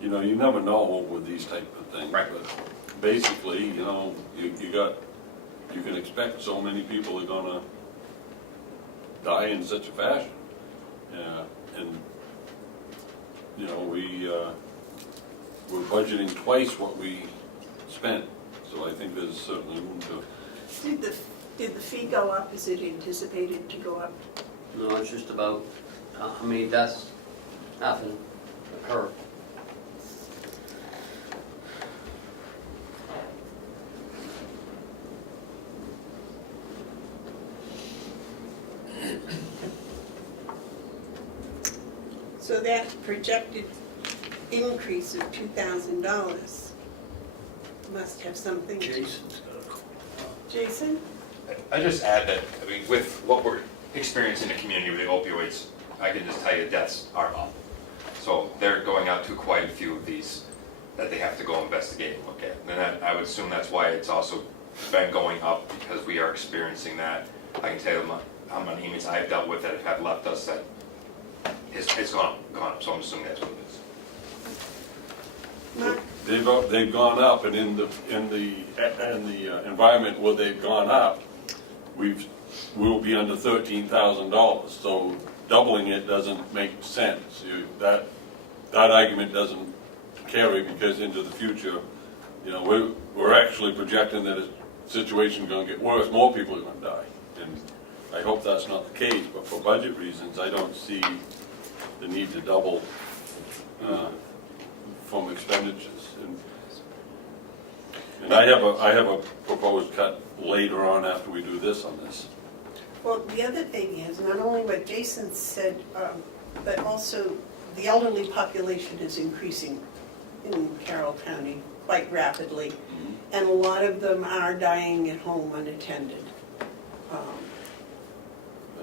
you never know with these type of things. Right. But basically, you can expect so many people are gonna die in such a fashion. Yeah, and, we're budgeting twice what we spent, so I think there's certainly room to. Did the fee go up? Is it anticipated to go up? No, it's just about how many deaths happen, occur. So that projected increase of $2,000 must have something. Jason's got a Jason? I just add that, with what we're experiencing in the community with the opioids, I can just tell you deaths are up. So they're going out to quite a few of these that they have to go investigate and look at. And I would assume that's why it's also been going up, because we are experiencing that. I can tell you how many inmates I've dealt with that have left us that it's gone up, so I'm assuming that's what it is. Mark? They've gone up, and in the environment where they've gone up, we'll be under $13,000. So doubling it doesn't make sense. That argument doesn't carry, because into the future, we're actually projecting that the situation's going to get worse. More people are going to die, and I hope that's not the case. But for budget reasons, I don't see the need to double from expenditures. And I have a proposed cut later on after we do this on this. Well, the other thing is, not only what Jason said, but also the elderly population is increasing in Carroll County quite rapidly. And a lot of them are dying at home unattended.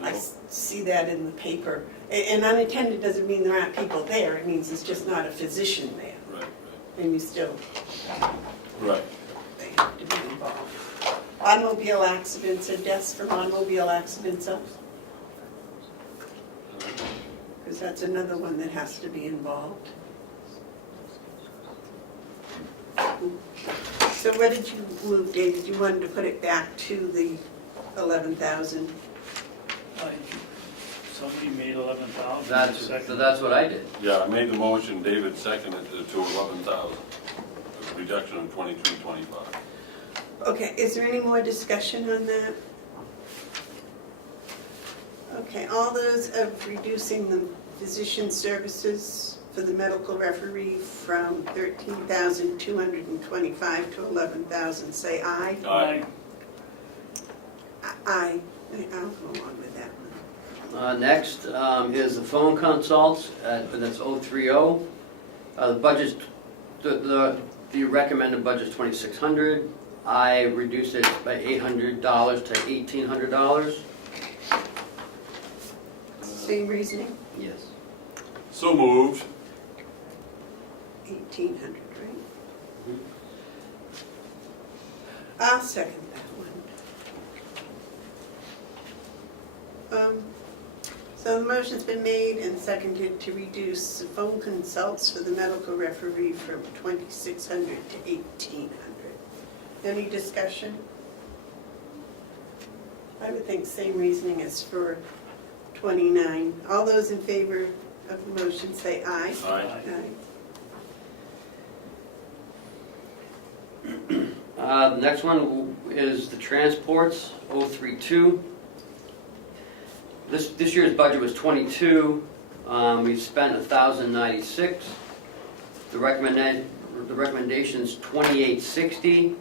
I see that in the paper. And unattended doesn't mean there aren't people there, it means it's just not a physician there. Right, And you still, right. they have to be involved. Automobile accidents and deaths from automobile accidents up? Because that's another one that has to be involved. So what did you move, David? You wanted to put it back to the 11,000? Somebody made 11,000. That's what I did. Yeah, I made the motion, David seconded it to 11,000, a reduction of 2325. Okay, is there any more discussion on that? Okay, all those of reducing the physician services for the medical referee from 13,225 to 11,000, say aye. Aye. Aye. I'll go along with that one. Next is the phone consults, that's 030. The budget, the recommended budget is $2,600. I reduced it by $800 to $1,800. Same reasoning? Yes. So moved. 1,800, right? I'll second that one. So the motion's been made and seconded to reduce the phone consults for the medical referee from 2,600 to 1,800. Any discussion? I would think same reasoning as for 29. All those in favor of the motion say aye. Aye. The next one is the transports, 032. This year's budget was 22. We've spent 1,096. The recommendation's 2,860.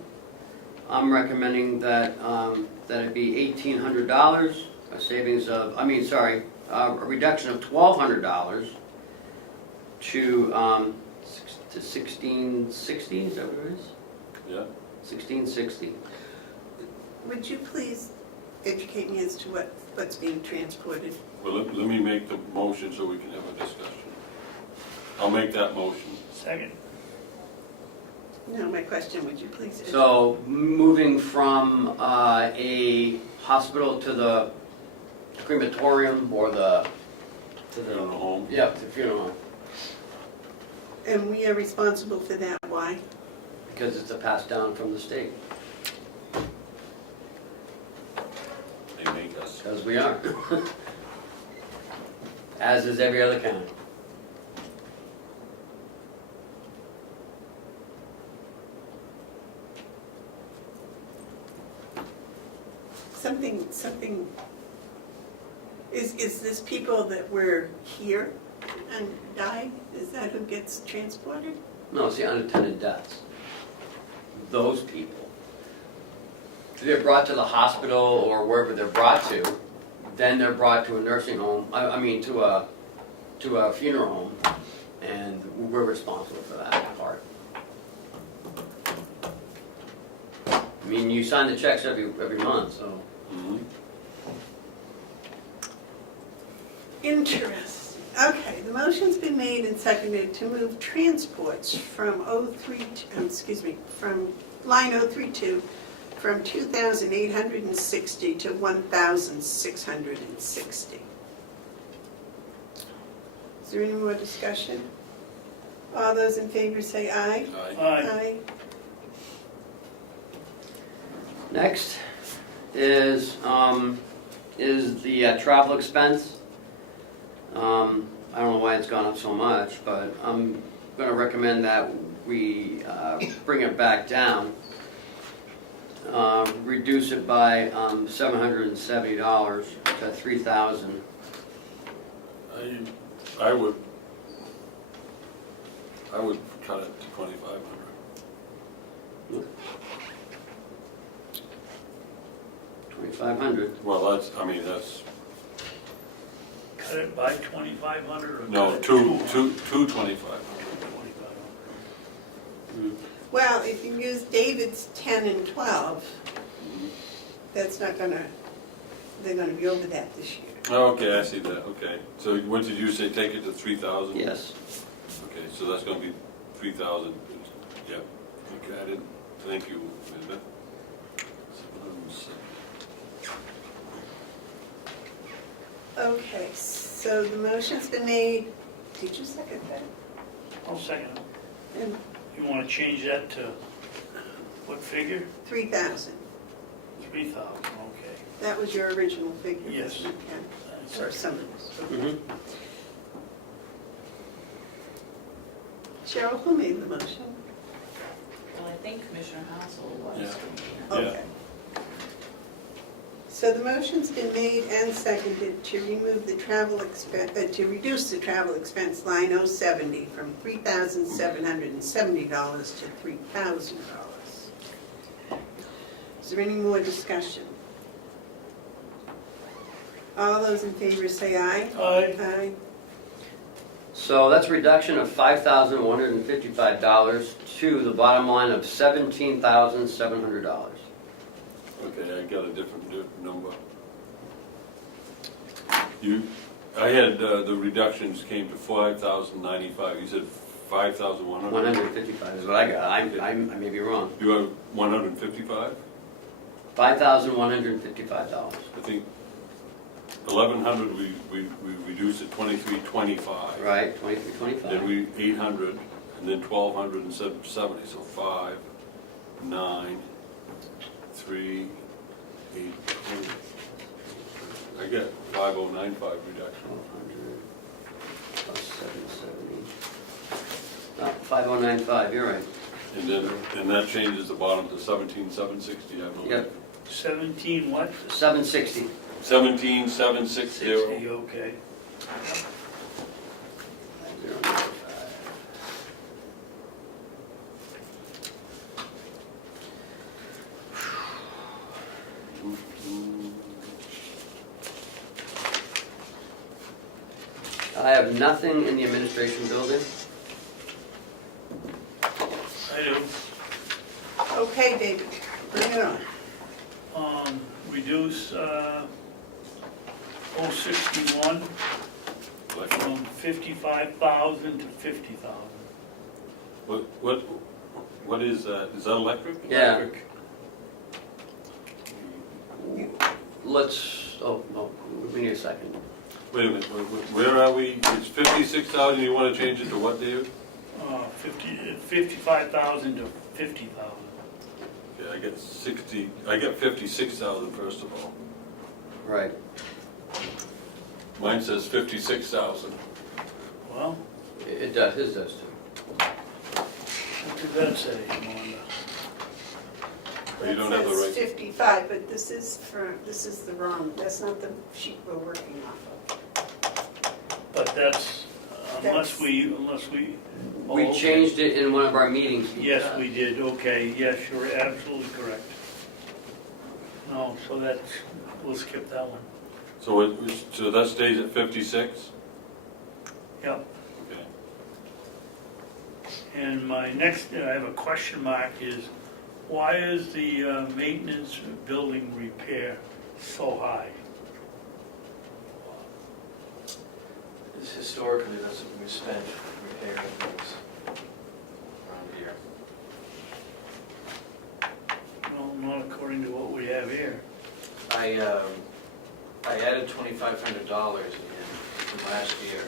I'm recommending that, that it be $1,800, a savings of, a reduction of $1,200 to 1660, is that what it is? Yeah, 1660. Would you please educate me as to what's being transported? well, let me make the motion so we can have a discussion. I'll make that motion. Second. No, my question, would you please? So moving from a hospital to the crematorium or the, Funeral home. yeah, the funeral home, And we are responsible for that, why? because it's a pass down from the state, They make us. because we are. As is every other county. Something, is this people that were here and died? Is that who gets transported? No, it's the unattended deaths. Those people. They're brought to the hospital or wherever they're brought to, then they're brought to a nursing home, to a funeral home, and we're responsible for that part. I mean, you sign the checks every month, so. Mhm. Interesting. Okay, the motion's been made and seconded to move transports from from line 032 from 2,860 to 1,660. Is there any more discussion? All those in favor say aye. Aye. Aye. Next is the travel expense. I don't know why it's gone up so much, but I'm going to recommend that we bring it back down, reduce it by $770 to $3,000. I would cut it to 2,500. 2,500. Well, that's Cut it by 2,500 or? no, cut it two to 2,500. 2,500? Well, if you use David's 10 and 12, that's not gonna, they're gonna be over that this year. Okay, I see that, okay. So what did you say, take it to 3,000? Yes. Okay, so that's gonna be 3,000, yeah. Okay, I didn't, thank you, Amanda. 770. Okay, so the motion's been made. Did you second that? I'll second it. And You want to change that to what figure? 3,000. 3,000, okay. That was your original figure? Yes. wasn't it, Ken? Or some of this. Mhm. Cheryl, who made the motion? Well, I think Commissioner Hounsell was. Yeah. Okay. So the motion's been made and seconded to remove the to reduce the travel expense line 070 from $3,770 to $3,000. Is there any more discussion? All those in favor say aye. Aye. Aye. So that's a reduction of $5,155 to the bottom line of $17,700. Okay, I got a different number. I had, the reductions came to 5,095, you said 5,100? 155 is what I got. I may be wrong. You have 155? $5,155. I think 1,100 we reduced to 2,325. Right, 2325. Then 800, and then 1,270, so 5, 9, 3, 8, 20. I get 5,095 reduction. 1,200 plus 770. Oh, 5,095, you're right. And that changes the bottom to 17,760, I believe. Yep. 17 what? 760. 17,760. 60, okay. 5095. I have nothing in the administration building. I do. Okay, David, bring it on. Reduce 061 from 55,000 to 50,000. What is that? Is that electric? Yeah. Electric. Let's, oh, no, we need a second. Wait a minute, where are we? It's 56,000, you want to change it to what, David? 55,000 to 50,000. Okay, I get 56,000 first of all. Right. Mine says 56,000. Well, It does, his does too. what does that say, Wanda? But you don't have the That right. says 55, but this is the wrong, that's not the sheet we're working off of. But that's, unless we. We okay. changed it in one of our meetings. Yes, we did, okay, yes, you're absolutely correct. No, so that's, we'll skip that one. So that stays at 56? Yep. Okay. And my next, I have a question mark is, why is the maintenance building repair so high? Historically, that's what we spent repairing things around here. Well, not according to what we have here. I added $2,500 in from last year.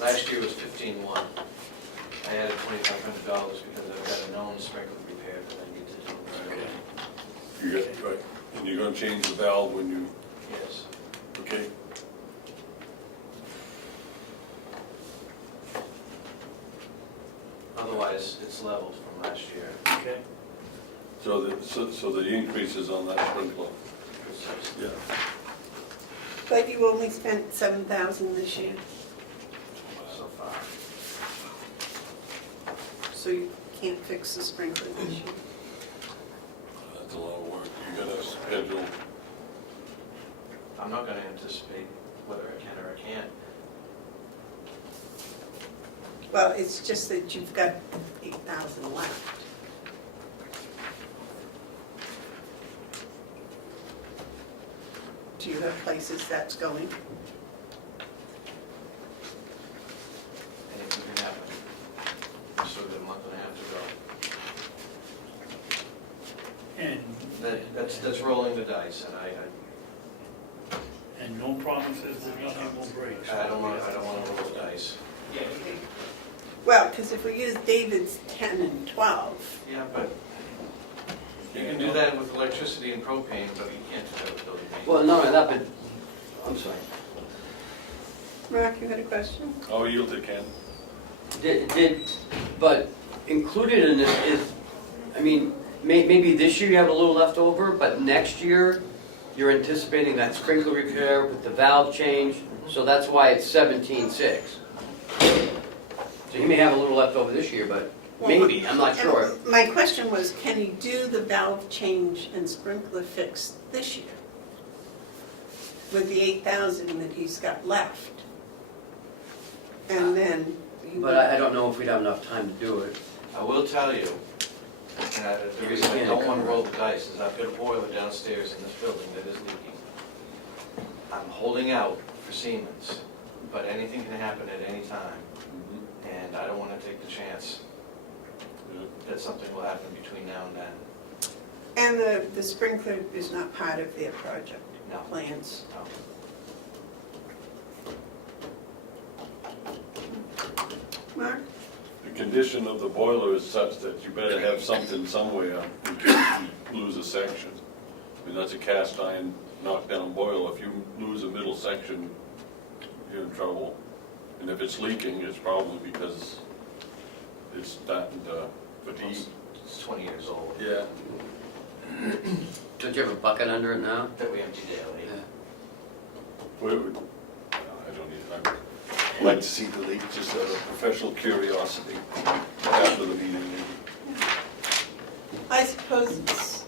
Last year was 15,100. I added $2,500 because I've got a known sprinkler repair that I need to do right away. You got, right. And you're going to change the valve when you, Yes. okay? Otherwise, it's leveled from last year. Okay. So the increase is on that sprinkler. Yeah. But you only spent 7,000 this year, So far. so you can't fix the sprinkler this year. That's a lot of work. You got to schedule. I'm not gonna anticipate whether I can or I can't. Well, it's just that you've got 8,000 left. Do you have places that's going? Anything can happen. So a month and a half to go. And, That's rolling the dice, and and no promises that nothing will break. I don't want to roll the dice. Well, because if we use David's 10 and 12, Yeah, but you can do that with electricity and propane, but you can't do that with building maintenance. Well, no, that, but, I'm sorry. Mark, you had a question? I'll yield to Ken. But included in this is, I mean, maybe this year you have a little left over, but next year you're anticipating that sprinkler repair with the valve change, so that's why it's 17,600. So you may have a little left over this year, but maybe, I'm not sure. My question was, can he do the valve change and sprinkler fix this year? With the 8,000 that he's got left? And then he But I don't know if we'd have enough time to do it. I will tell you, the reason I don't want to roll the dice is I've got a boiler downstairs in this building that is leaking. I'm holding out for Siemens, but anything can happen at any time, and I don't want to take the chance that something will happen between now and then. And the sprinkler is not part of their project No. plans? No. Mark? The condition of the boiler is such that you better have something somewhere in case you lose a section. I mean, that's a cast iron knockdown boiler. If you lose a middle section, you're in trouble. And if it's leaking, it's probably because it's starting to fatigue. It's 20 years old. Yeah. Don't you have a bucket under it now? That we empty daily. Yeah. I don't even, I'd like to see the leak, just out of professional curiosity after the meeting. maybe. I suppose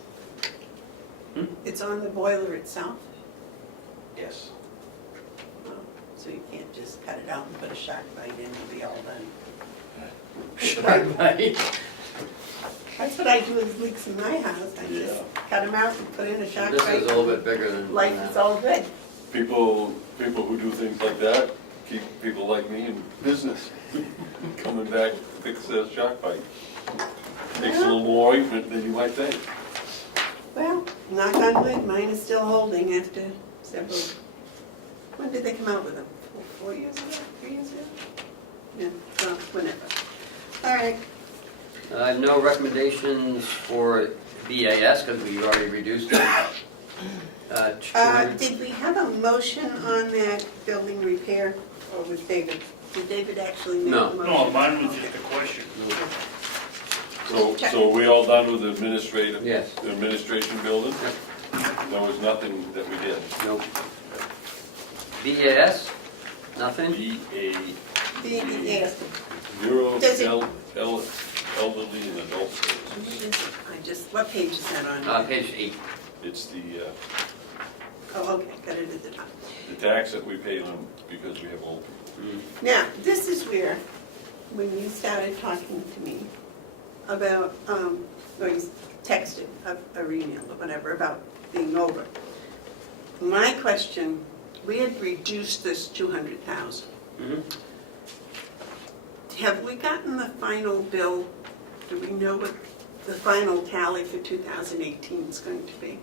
it's on the boiler itself, Yes. so you can't just just cut it out and put a shark bite in, it'll be all done. Right. That's what I do with leaks in my house, I just Yeah. cut them out and put in a shark This bite. is a little bit bigger than Life that. is all good. People who do things like that keep people like me in business. Coming back to fix their shark bite. Takes a little more ointment than you might think. Well, knock on wood, mine is still holding after several, when did they come out with them? 4 years ago, 3 years ago? Yeah, well, whenever. All right, I have no recommendations for BAS because we already reduced it. 200 did we have a motion on that building repair, or was David? Did David actually make a No. motion? No, mine was just a question. So are we all done with the administrative? Yes. The administration building? There was nothing that we did. Nope. BAS, nothing. Yes. Bureau Does it- of Elderly and Adult Services. What page is that on? Page 8. It's the Oh, okay, got it at the top. tax that we pay them because we have old people. Now, this is where, when you started talking to me about, or you texted, or emailed, or whatever, about being over. My question, we had reduced this 200,000. Mhm. Have we gotten the final bill? Do we know what the final tally for 2018 is going to be?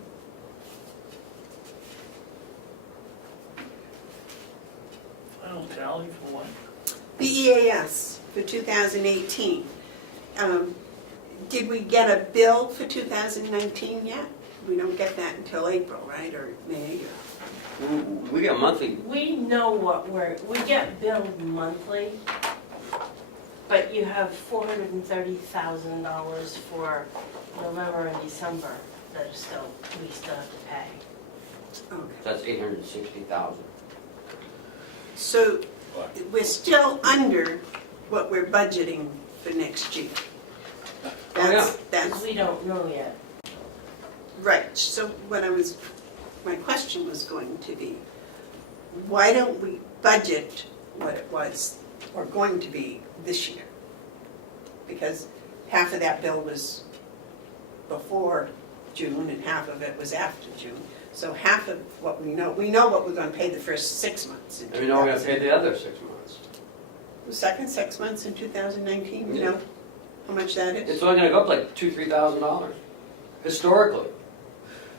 Final tally for what? The EAS for 2018. Did we get a bill for 2019 yet? We don't get that until April, right, or May? We got monthly. We know what we get billed monthly, but you have $430,000 for November and December that we still have to pay. Okay. That's 860,000. So we're still under what we're budgeting for next year. Because That's we don't know yet. right. So my question was going to be, why don't we budget what it was, or going to be this year? Because half of that bill was before June and half of it was after June. So half of what we know what we're going to pay the first 6 months. And we know we're going to pay the other 6 months. The second 6 months in 2019, you Yeah. know how much that is? It's only going to go up like $2,000-3,000 historically.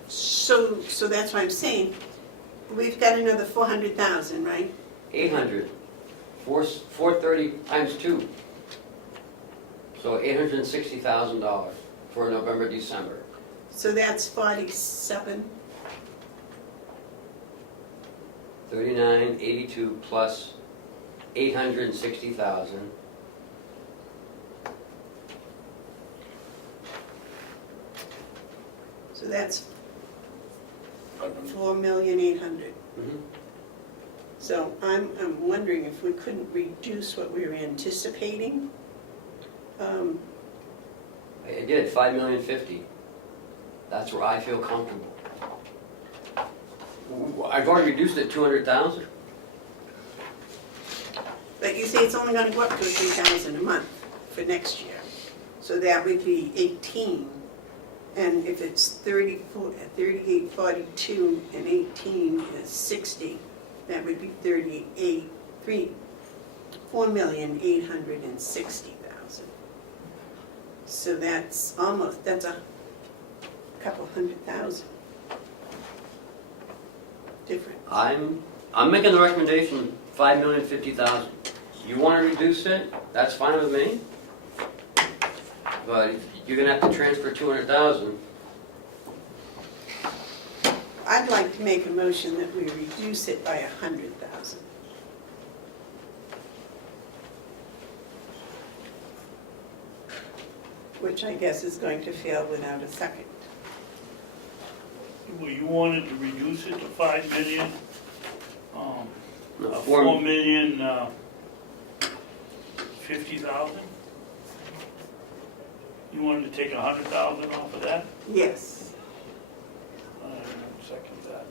So that's why I'm saying, we've got another 400,000, right? 800. 430 times 2. So $860,000 for November, December. So that's 47. 3982 plus 860,000. So that's 500. 4,800,000. Mhm. So I'm wondering if we couldn't reduce what we were anticipating. I did, 5,050,000. That's where I feel comfortable. I've already reduced it 200,000. But you say it's only going to go up to 3,000 a month for next year. So that would be 18. And if it's 3842 and 18 is 60, that would be 4,860,000. So that's a couple $100,000 difference. I'm making the recommendation 5,050,000. You want to reduce it? That's fine with me. But you're gonna have to transfer 200,000. I'd like to make a motion that we reduce it by 100,000. Which I guess is going to fail without a second. Well, you wanted to reduce it to 5 million, No, 4,050,000? You wanted to take 100,000 off of that? Yes. I second that.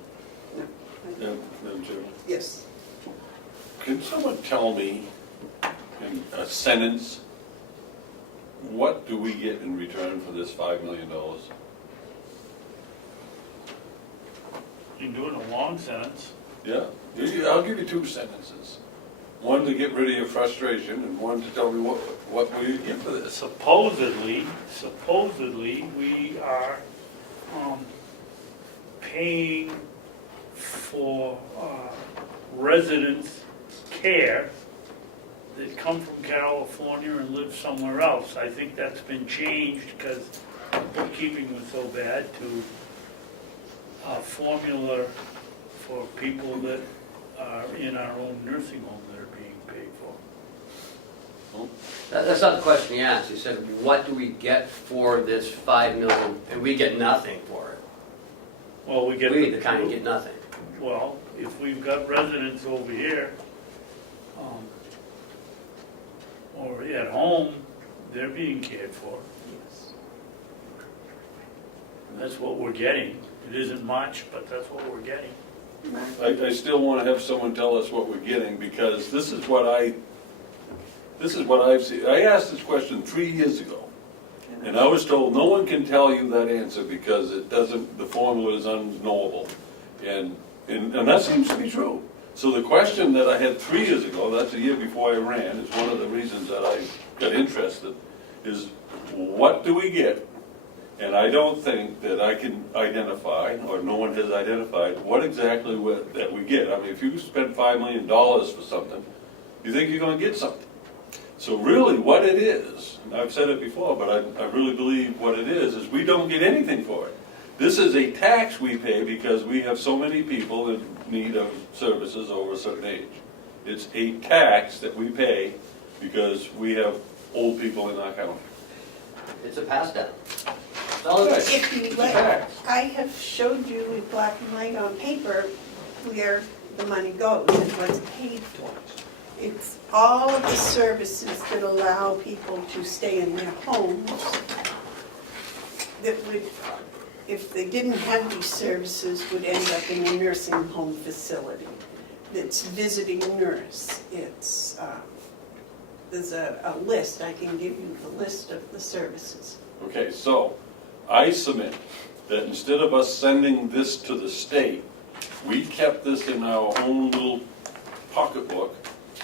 Yeah, Madam Chairman. Yes. Can someone tell me in a sentence, what do we get in return for this $5 million? You can do it in a long sentence. Yeah, I'll give you 2 sentences. One to get rid of your frustration, and one to tell me what we get for this. Supposedly, we are paying for residents' care that come from California and live somewhere else. I think that's been changed because bookkeeping was so bad to a formula for people that are in our own nursing home that are being paid for. That's not the question he asked. He said, what do we get for this $5 million? And we get nothing for it. Well, we get. We, the county, get nothing. Well, if we've got residents over here, or at home, they're being cared for. Yes. That's what we're getting. It isn't much, but that's what we're getting. I still want to have someone tell us what we're getting, because this is what I've seen. I asked this question 3 years ago, and I was told no one can tell you that answer because it doesn't, the formula is unknowable. And that seems to be true. So the question that I had 3 years ago, that's a year before I ran, is one of the reasons that I got interested, is what do we get? And I don't think that I can identify, or no one has identified, what exactly that we get. I mean, if you spend $5 million for something, you think you're going to get something. So really what it is, and I've said it before, but I really believe what it is we don't get anything for it. This is a tax we pay because we have so many people in need of services over a certain age. It's a tax that we pay because we have old people in our county. It's a pass down. That's all it is. If you It's a let, tax. I have showed you in black and white on paper where the money goes and what's paid for. It's all of the services that allow people to stay in their homes that would, if they didn't have these services, would end up in a nursing home facility. It's visiting nurse, it's, there's a list, I can give you the list of the services. Okay, so I submit that instead of us sending this to the state, we kept this in our own little pocketbook,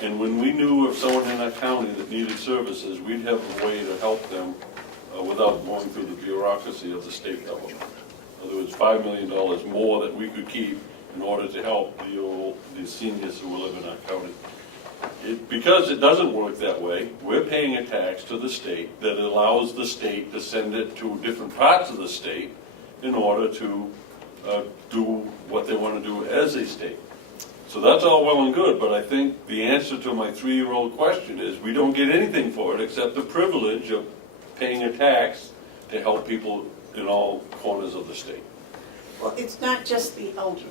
and when we knew of someone in our county that needed services, we'd have a way to help them without going through the bureaucracy of the state government. In other words, $5 million more that we could keep in order to help the seniors who live in our county. Because it doesn't work that way, we're paying a tax to the state that allows the state to send it to different parts of the state in order to do what they want to do as a state. So that's all well and good, but I think the answer to my 3-year-old question is we don't get anything for it except the privilege of paying a tax to help people in all corners of the state. Well, it's not just the elderly.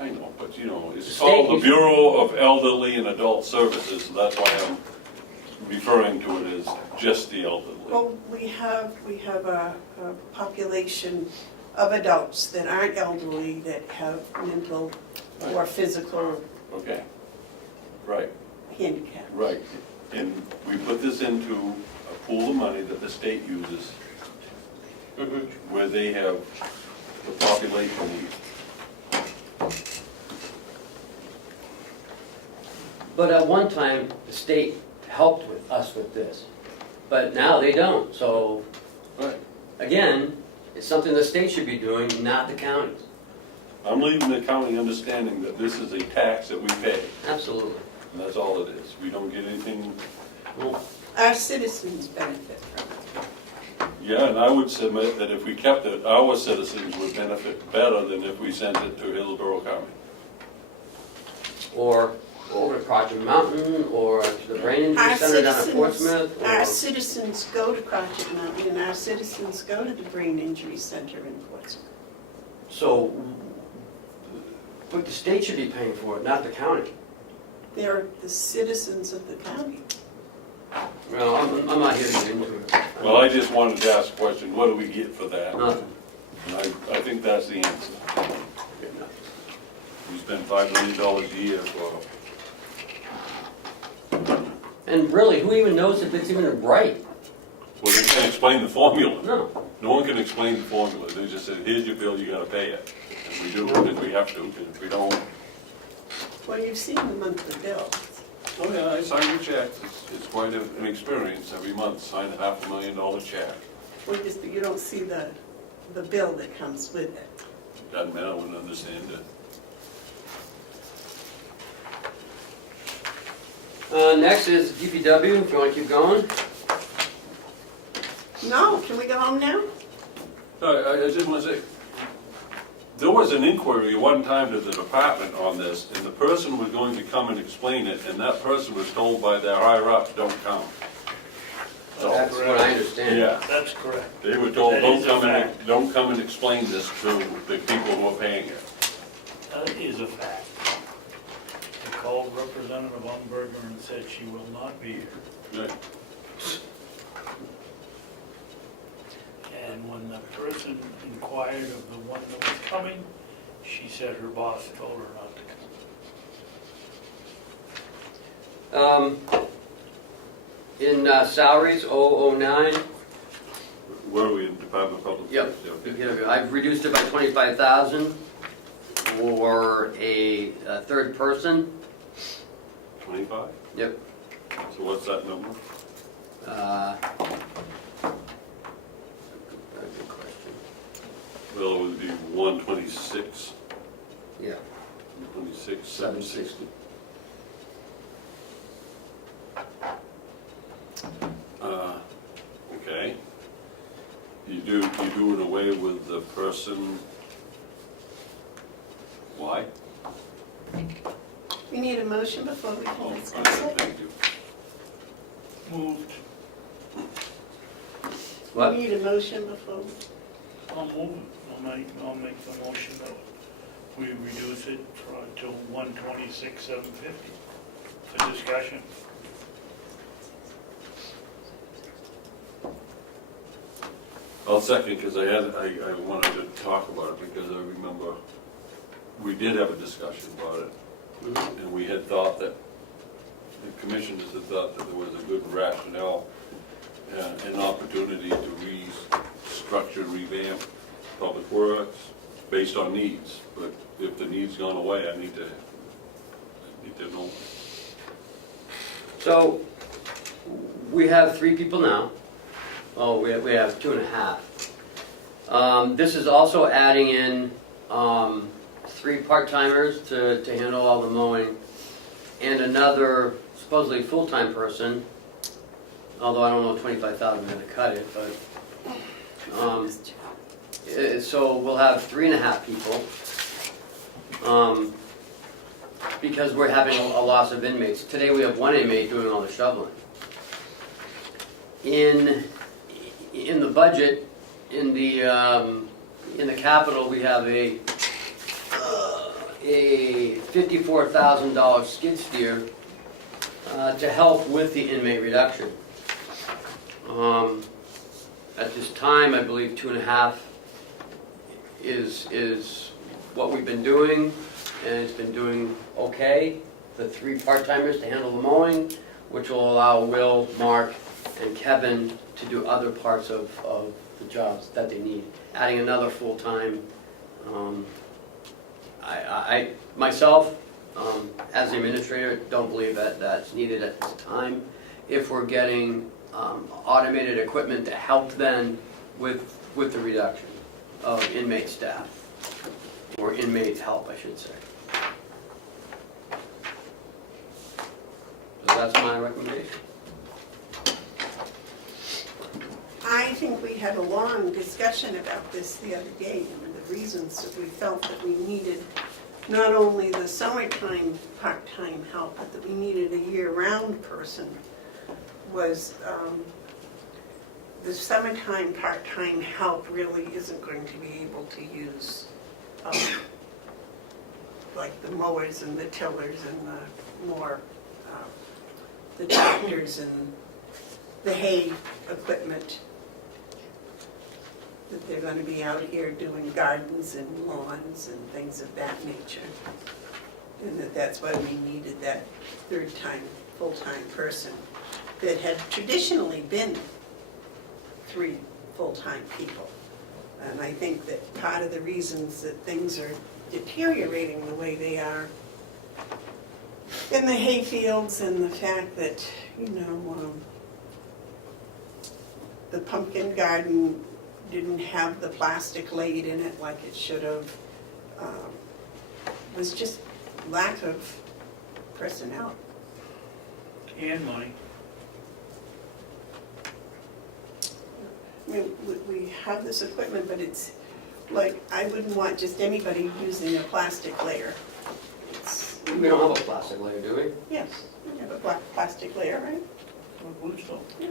I know, but you know, it's The called state the Bureau of Elderly and Adult Services, so that's why I'm referring to it as just the elderly. Well, we have a population of adults that aren't elderly that have mental or physical Okay, right, handicap. right. And we put this into a pool of money that the state uses where they have the population needs. But at one time, the state helped with us with this, but now they don't. So Right. again, it's something the state should be doing, not the counties. I'm leaving the county understanding that this is a tax that we pay, Absolutely. and that's all it is. We don't get anything. Well, Our citizens benefit from it. Yeah, and I would submit that if we kept it, our citizens would benefit better than if we sent it to Hillsborough County. or over to Project Mountain, or to the Brain Injury Our Center down at citizens, Portsmouth. our Or, citizens go to Project Mountain and our citizens go to the Brain Injury Center in Portsmouth. so, but the state should be paying for it, not the county. They're the citizens of the county. Well, I'm not here to get into it. Well, I just wanted to ask a question, what do we get for that? Nothing. And I think that's the answer. We spend $5 million a year for And really, who even knows if it's even right? Well, they can't explain the formula. No. No one can explain the formula. They just said, here's your bill, you gotta pay it. And we do, and we have to, and if we don't, Well, you've seen the monthly bills. oh yeah, I sign the checks. It's quite an experience every month, sign a $500,000 check. Well, you don't see the bill that comes with it. Doesn't matter, I wouldn't understand it. Next is DPW, if you want to keep going. No, can we go home now? No, I just want to say, there was an inquiry one time to the department on this, and the person was going to come and explain it, and that person was told by their higher-ups, don't come. So, That's what I understand. yeah, That's correct. they were told, That is a fact. don't come and explain this to the people who are paying it. That is a fact. I called Representative Umberger and said she will not be here. Right. And when the person inquired of the one that was coming, she said her boss told her not to come. In salaries, 009, Where are we in Department of Public? Yep. Yeah. I've reduced it by 25,000 for a third person. 25? Yep. So what's that number? Good question. Well, it would be 126, Yeah. 760. Okay. You're doing away with the person, why? We need a motion before we Oh, can discuss it. thank you. Moved. What? We need a motion before, I'll move it. I'll make the motion that we reduce it to 126,750 for discussion. I'll second, because I wanted to talk about it, because I remember we did have a discussion about it, and we had thought that, the commissioners had thought that there was a good rationale, an opportunity to restructure, revamp public works based on needs, but if the need's gone away, I need to know. So, we have 3 people now. Oh, we have 2.5. This is also adding in 3 part-timers to handle all the mowing, and another supposedly full-time person, although I don't know if 25,000 is going to cut it, but so we'll have 3.5 people, because we're having a loss of inmates. Today we have 1 inmate doing all the shoveling. In the budget, in the capital, we have a $54,000 skid steer to help with the inmate reduction. At this time, I believe 2.5 is what we've been doing, and it's been doing okay. The 3 part-timers to handle the mowing, which will allow Will, Mark, and Kevin to do other parts of the jobs that they need. Adding another full-time, I myself, as the administrator, don't believe that that's needed at this time. If we're getting automated equipment to help then with the reduction of inmate staff, or inmate help, I should say. So that's my recommendation. I think we had a long discussion about this the other day, and the reasons that we felt that we needed not only the summertime part-time help, but that we needed a year-round person was the summertime part-time help really isn't going to be able to use like the mowers and the tillers and the more the tractors and the hay equipment, that they're going to be out here doing gardens and lawns and things of that nature. And that's why we needed that third-time, full-time person. that had traditionally been 3 full-time people. And I think that part of the reasons that things are deteriorating the way they are in the hayfields, and the fact that, the pumpkin garden didn't have the plastic laid in it like it should have, was just lack of personnel. And money. I mean, we have this equipment, but it's like, I wouldn't want just anybody using a plastic layer. It's, We don't have a plastic layer, do we? yes, we have a black plastic layer, right? I believe so. Yeah.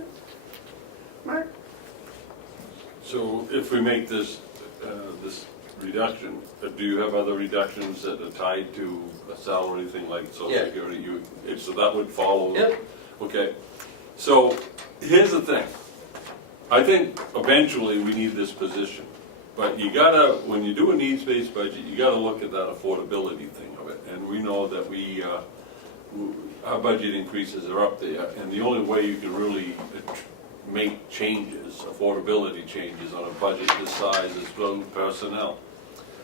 Mark? So if we make this, this reduction, do you have other reductions that are tied to a salary, thing like social Yeah. security? So that would follow? Yep. Okay, so here's the thing. I think eventually we need this position, but you gotta, when you do a needs-based budget, you gotta look at that affordability thing of it. And we know that our budget increases are up there, and the only way you can really make changes, affordability changes on a budget this size is through personnel.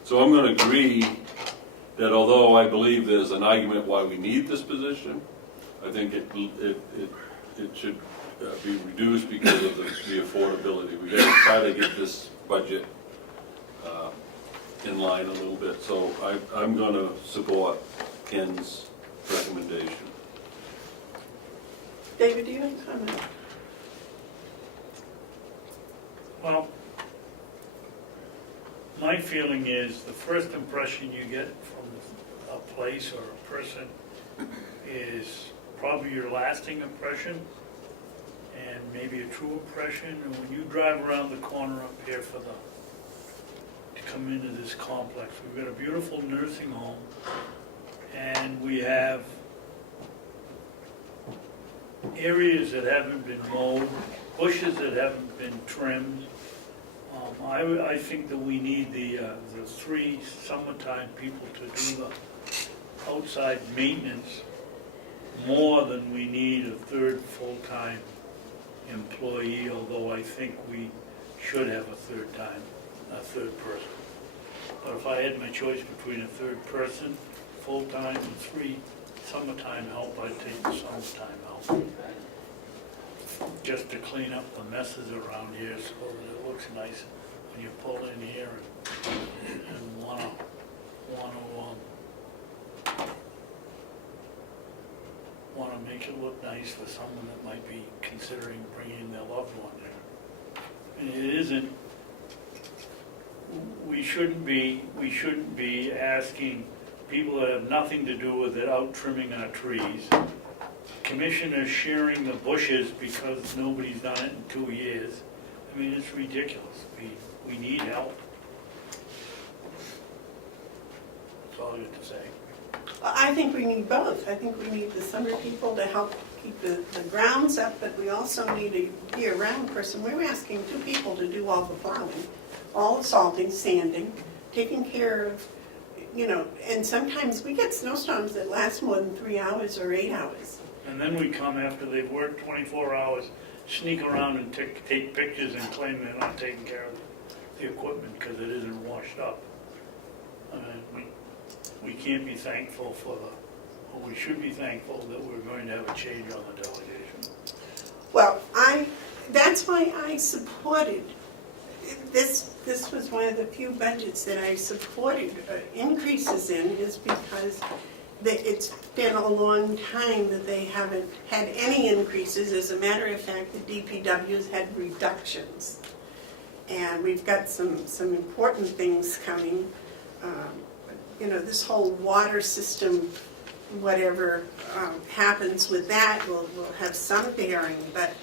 So I'm gonna agree that although I believe there's an argument why we need this position, I think it should be reduced because of the affordability. We gotta try to get this budget in line a little bit. So I'm gonna support Ken's recommendation. David, do you have a comment? Well, my feeling is the first impression you get from a place or a person is probably your lasting impression and maybe a true impression. And when you drive around the corner up here to come into this complex, we've got a beautiful nursing home, and we have areas that haven't been mowed, bushes that haven't been trimmed. I think that we need the 3 summertime people to do the outside maintenance more than we need a 3rd full-time employee, although I think we should have a third person. But if I had my choice between a 3rd person, full-time, and 3 summertime help, I'd take the summertime help. Just to clean up the messes around here so that it looks nice when you pull in here and wanna make it look nice for someone that might be considering bringing their loved one there. And it isn't, we shouldn't be asking people that have nothing to do with it out trimming our trees. Commissioners shearing the bushes because nobody's done it in 2 years. I mean, it's ridiculous. We need help. That's all I got to say. I think we need both. I think we need the summer people to help keep the grounds up, but we also need a year-round person. We're asking 2 people to do all the plowing, all the salting, sanding, taking care of, and sometimes we get snowstorms that last more than 3 hours or 8 hours. And then we come after they've worked 24 hours, sneak around and take pictures and claim they're not taking care of the equipment because it isn't washed up. I mean, we can't be thankful we should be thankful that we're going to have a change on the delegation. Well, that's why I supported, this was one of the few budgets that I supported increases in, is because it's been a long time that they haven't had any increases. As a matter of fact, the DPW's had reductions. And we've got some important things coming. This whole water system, whatever happens with that will have some bearing, but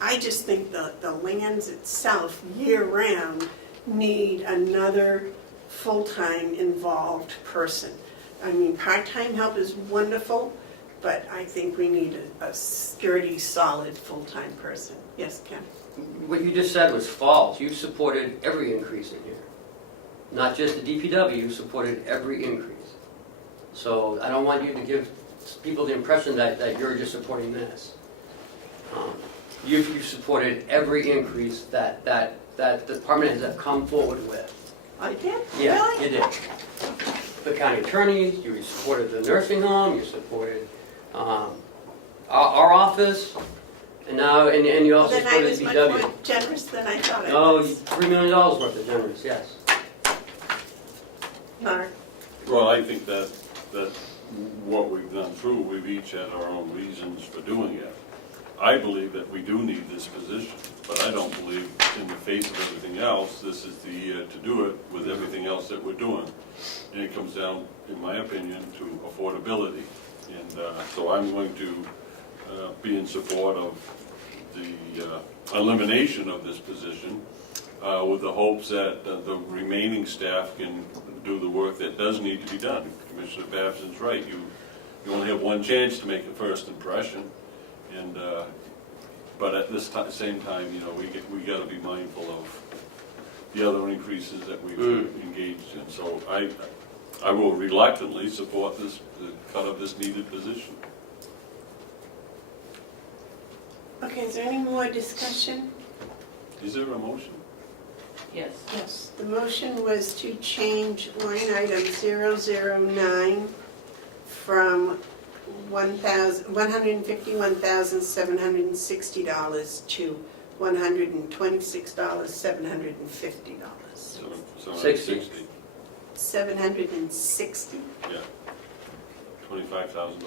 I just think the lands itself, year-round, need another full-time involved person. I mean, part-time help is wonderful, but I think we need a sturdy, solid, full-time person. Yes, Ken? What you just said was false. You supported every increase in here. Not just the DPW, you supported every increase. So I don't want you to give people the impression that you're just supporting this. You've supported every increase that the department has come forward with. I did? Yeah, Really? you did. The county attorney, you supported the nursing home, you supported our office, and now, and you also Then I supported was much DPW. more generous than I thought I Oh, was. $3 million worth of generous, yes. Mark? Well, I think that what we've gone through, we've each had our own reasons for doing it. I believe that we do need this position, but I don't believe in the face of everything else, this is the year to do it with everything else that we're doing. And it comes down, in my opinion, to affordability. And so I'm going to be in support of the elimination of this position with the hopes that the remaining staff can do the work that does need to be done. Commissioner Babson's right, you only have one chance to make a first impression. And, but at this same time, you know, we got to be mindful of the other increases that we've engaged in. So I will reluctantly support the cut of this needed position. Okay, is there any more discussion? Is there a motion? Yes. Yes. The motion was to change line item 009 from $151,760 to $126,750. So 60. 760. Yeah. $25,000 reduction.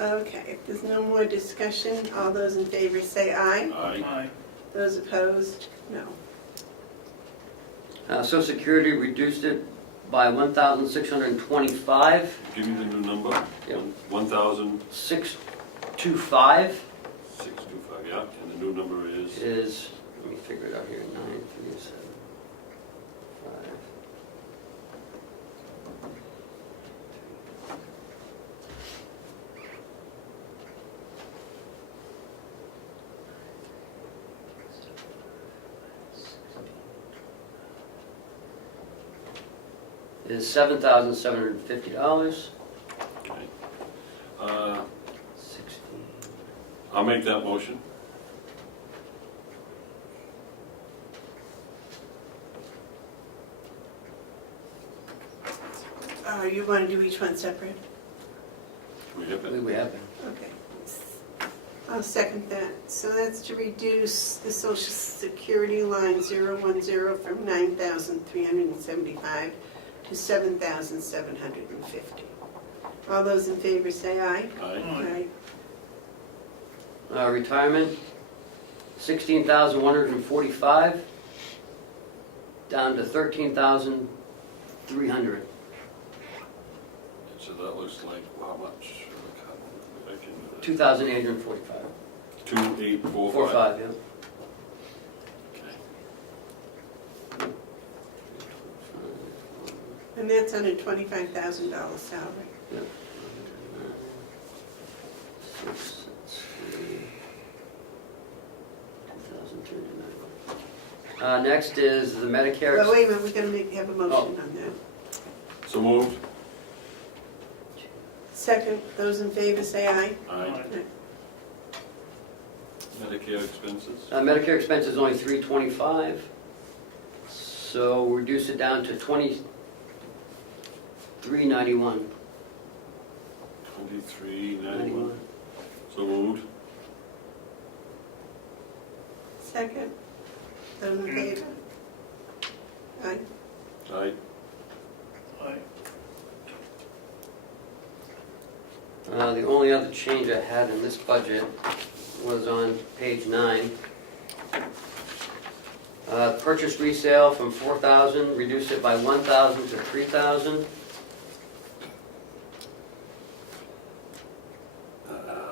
Okay, if there's no more discussion, all those in favor say aye. Aye. Aye. Those opposed, no. Social Security reduced it by 1,625. Give me the new number. Yep. 1,625, 625 yeah, and the new number is? is, let me figure it out here, 937. Is $7,750. Okay. 16. I'll make that motion. You want to do each one separate? We have it. We have been. Okay. I'll second that. So that's to reduce the Social Security line 010 from 9,375 to 7,750. All those in favor say aye. Aye. Aye. Retirement, 16,145, down to 13,300. So that looks like, how much? I can, 2,845. 2,845. 45, yeah. Okay. And that's on a $25,000 salary. Yep. Next is the Medicare. Well, wait a minute, we're going to have a motion Oh. on that. So moved. Second, those in favor say aye. Aye. Medicare expenses. Medicare expense is only $325, so reduce it down to $23.91. $23.91. So moved. Second, those in favor? Aye. Aye. Aye. The only other change I had in this budget was on page 9. Purchase resale from 4,000, reduce it by 1,000 to 3,000.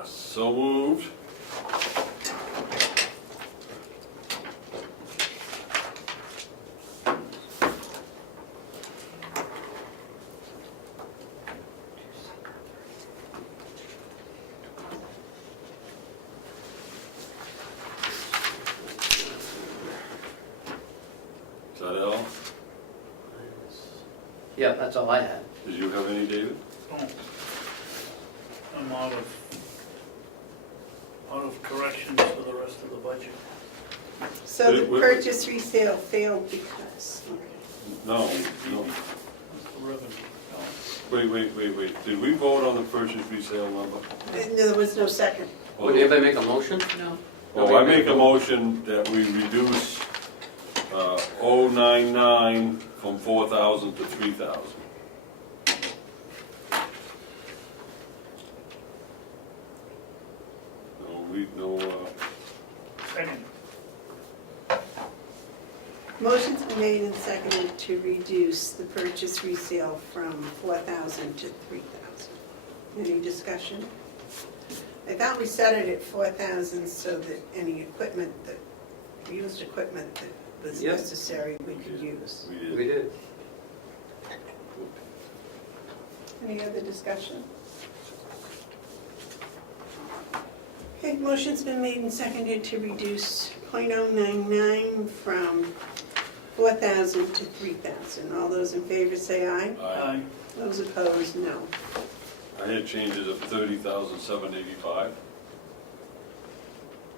So moved. Is that all? Yeah, that's all I had. Did you have any, David? Oh, I'm out of corrections for the rest of the budget. So the Wait. purchase resale failed because, No, no. That's the revenue. No. Wait. Did we vote on the purchase resale number? there was no second. Would anybody make a motion? No. Well, I make a motion that we reduce 099 from 4,000 to 3,000. Second. Motion's been made and seconded to reduce the purchase resale from 4,000 to 3,000. Any discussion? I thought we set it at 4,000 so that any equipment that, used equipment that was Yep. necessary, we could use. We did. We did. Any other discussion? Okay, motion's been made and seconded to reduce .099 from 4,000 to 3,000. All those in favor say aye. Aye. Those opposed, no. I had changes of 30,785.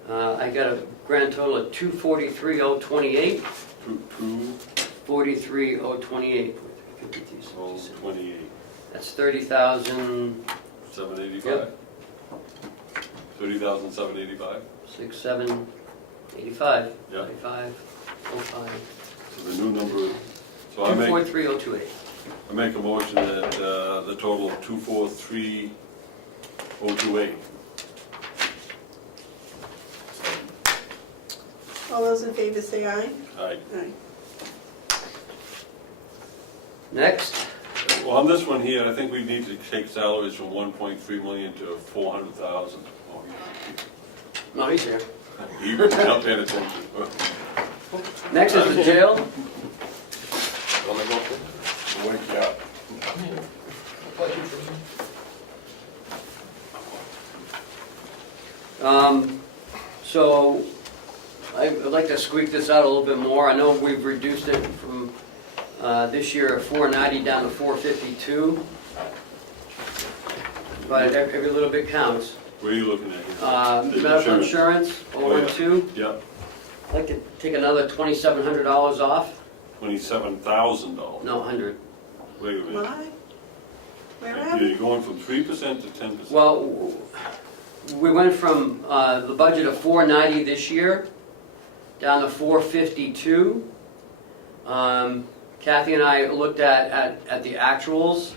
I got a grand total of 243,028, 43,028. 28. That's 30,000, 785. 30,785. 6785. Yeah. 8505. So the new number. So I make 243,028. a motion that the total of 243,028. All those in favor say aye. Aye. Aye. Next, Well, on this one here, I think we need to take salaries from 1.3 million to 400,000. Oh, no, he's here. You're not paying attention. Next is the jail. Wake you up. So I would like to squeak this out a little bit more. I know we've reduced it from this year at 490 down to 452. But every little bit counts. What are you looking at here? Medical insurance, 012. Yeah, I'd like to take another $2,700 off. $27,000. No, 100. Wait a minute. Why? Where are we? You're going from 3% to 10%. Well, we went from the budget of 490 this year down to 452. Kathy and I looked at the actuals.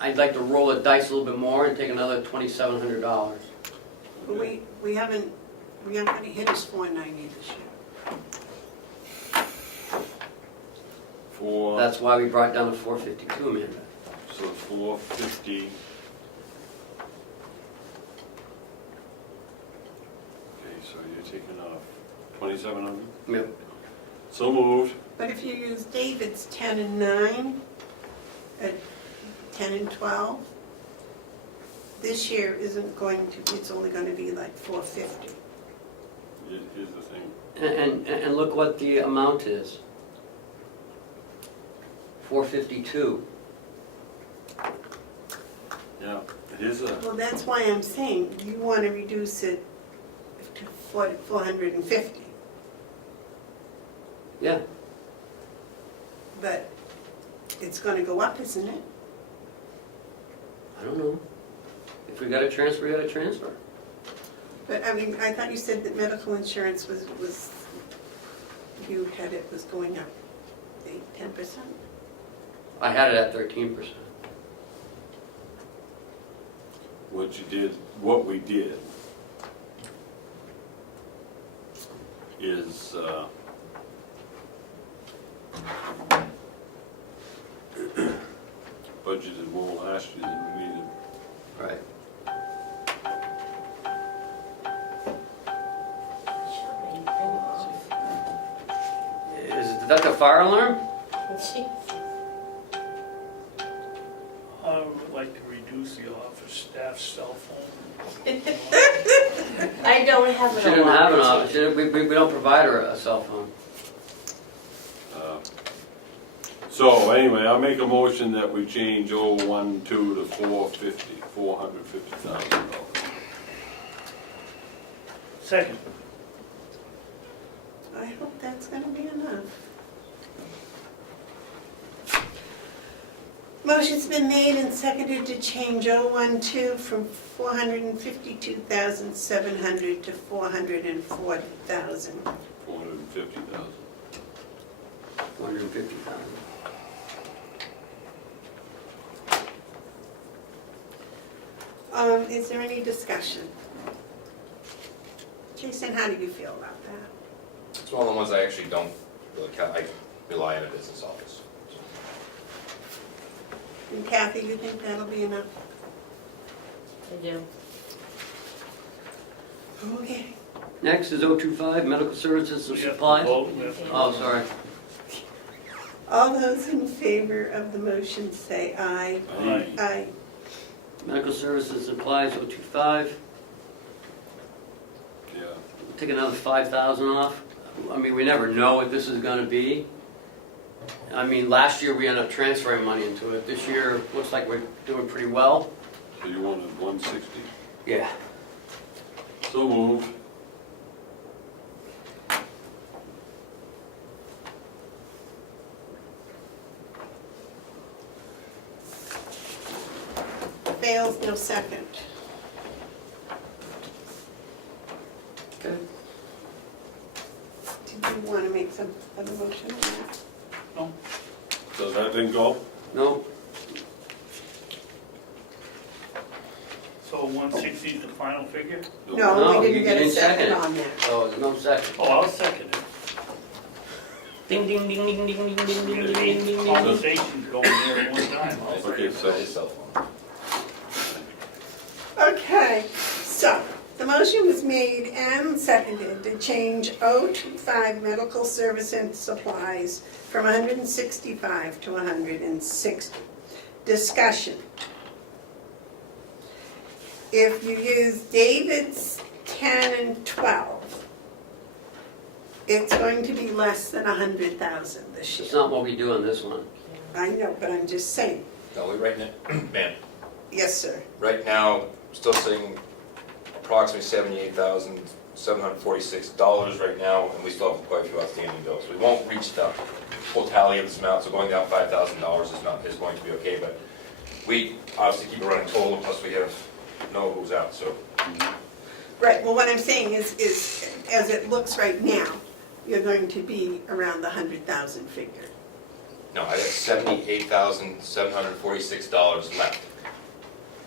I'd like to roll the dice a little bit more and take another $2,700. But we haven't hit his 490 this year. That's why we brought it down to 452, Amanda. So 450. Okay, so you're taking off 2,700? Yep. So moved. But if you use David's 10 and 9, at 10 and 12, this year isn't going to, it's only going to be like 450. Here's the thing. And look what the amount is. 452. Yeah, it is a, Well, that's why I'm saying you want to reduce it to 450. Yeah. But it's going to go up, isn't it? I don't know. If we got to transfer, we got to transfer. But I mean, I thought you said that medical insurance was you had it was going up 10%? I had it at 13%. what we did is budgeted more last year than we needed. Right. Is that the fire alarm? I would like to reduce the office staff's cell phone. I don't have an She didn't have an alarm. office. We don't provide her a cell phone. So anyway, I'll make a motion that we change 012 to $450,000. Second. I hope that's gonna be enough. Motion's been made and seconded to change 012 from $452,700 to $440,000. 450,000. 450,000. Is there any discussion? Jason, how do you feel about that? It's one of the ones I actually don't really count, I rely on a business office. And Kathy, you think that'll be enough? I do. Okay. Next is 025, medical services and We have to supplies. vote, we have to- Oh, sorry. All those in favor of the motion say aye. Aye. Aye. Medical services supplies, 025. Yeah. Take another 5,000 off. I mean, we never know what this is gonna be. I mean, last year we ended up transferring money into it. This year, looks like we're doing pretty well. So you wanted 160? Yeah. So moved. Fails, no second. Okay. Did you want to make some other motion on that? No, Does that thing go? No? so 160 is the final figure? No, No, we you didn't get a didn't second second it. on that. Oh, there's no second. Oh, I'll second it. Ding, ding, ding, ding, ding, ding, ding, ding, ding, There's ding, ding, 8 ding. conversations going there at one time. I'll Okay, so His cell phone. Okay, so the motion was made and seconded to change 025 medical service and supplies from 165 to 160. Discussion. If you use David's 10 and 12, it's going to be less than 100,000 this year. It's not what we do on this one. I know, but I'm just saying. No, we right now, ma'am, Yes, sir. right now, still saying approximately $78,746 right now, and we still have quite a few outstanding bills. We won't reach the full tally of this amount, so going down $5,000 is going to be okay, but we obviously keep a running total, plus we know who's out, so. Right, well, what I'm saying is as it looks right now, you're going to be around the 100,000 figure. No, I have $78,746 left.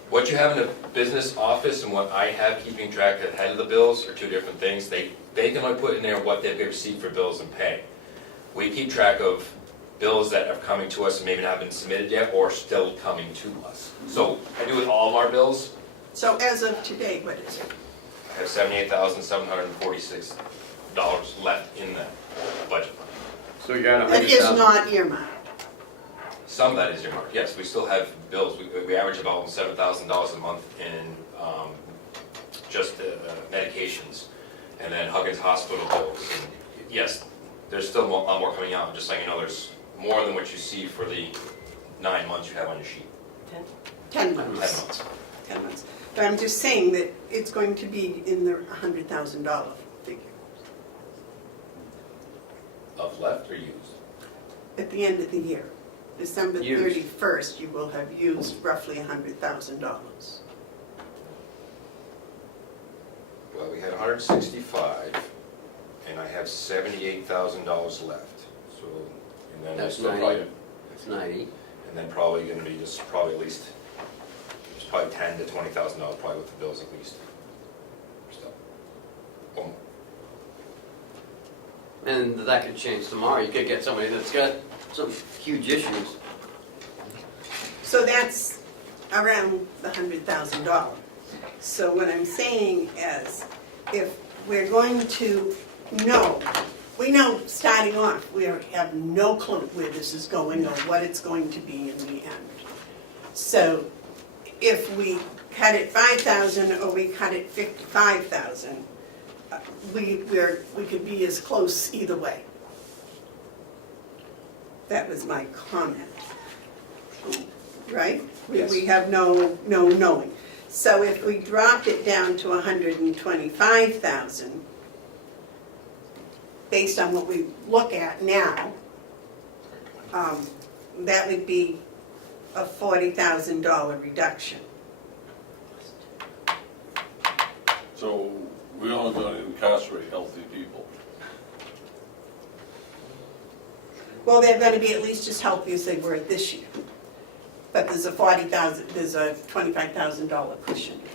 What you have in the business office and what I have keeping track ahead of the bills are two different things. They can only put in there what they've received for bills and pay. We keep track of bills that are coming to us and maybe not been submitted yet or still coming to us. So I do with all of our bills. So as of today, what is it? I have $78,746 left in that budget. So you got That is not earmarked. Some of that is earmarked, yes, we still have bills, we average about $7,000 a month in just medications, and then Huggins Hospital bills. And yes, there's still a lot more coming out, just letting you know there's more than what you see for the 9 months you have on your sheet. 10 10 months. months. 10 months. But I'm just saying that it's going to be in the $100,000 figure Of left or used? at the end of the year. December Used. 31st, you will have used roughly $100,000. Well, we had 165, and I have $78,000 left, so, and then That's there's still 90. probably, It's 90. and then probably gonna be just probably at least, it's probably $10,000 to $20,000 probably with the bills at least. Still. One more. And that could change tomorrow. You could get somebody that's got some huge issues. So that's around the $100,000. So what I'm saying is, if we're going to know, we know starting off, we have no clue where this is going or what it's going to be in the end. So if we cut it 5,000 or we cut it 55,000, we could be as close either way. That was my comment, So, right? Yes. We have no knowing. So if we dropped it down to 125,000, based on what we look at now, that would be a $40,000 reduction. So we're only gonna incarcerate healthy people. Well, they're gonna be at least as healthy as they were this year. But there's a $25,000 cushion there.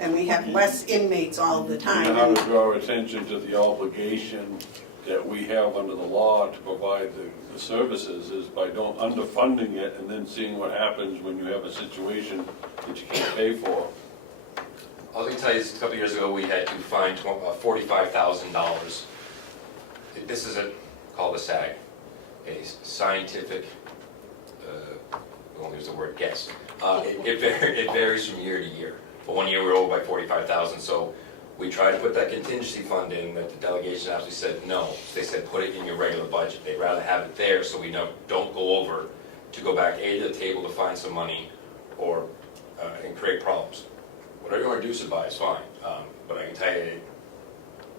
And we have less inmates all the You know how time. to draw attention to the obligation that we have under the law to provide the services is by underfunding it and then seeing what happens when you have a situation that you can't pay for. All I can tell you is a couple years ago, we had to find $45,000. This is called a SAG, a scientific, we won't use the word guess. It varies from year to year. But one year we were over by 45,000, so we tried to put that contingency fund in, but the delegation actually said no. They said put it in your regular budget. They'd rather have it there so we don't go over to go back to the table to find some money or and create problems. Whatever you want to reduce it by is fine, but I can tell you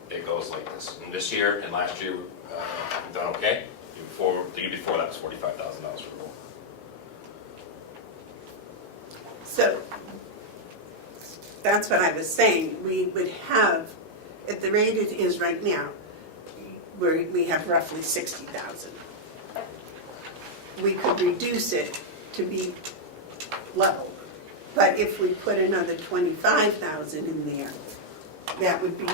it goes like this. And this year and last year, we've done okay. The year before that was $45,000 for the roll. So that's what I was saying. We would have, at the rate it is right now, we have roughly 60,000. We could reduce it to be level. But if we put another 25,000 in there, that would be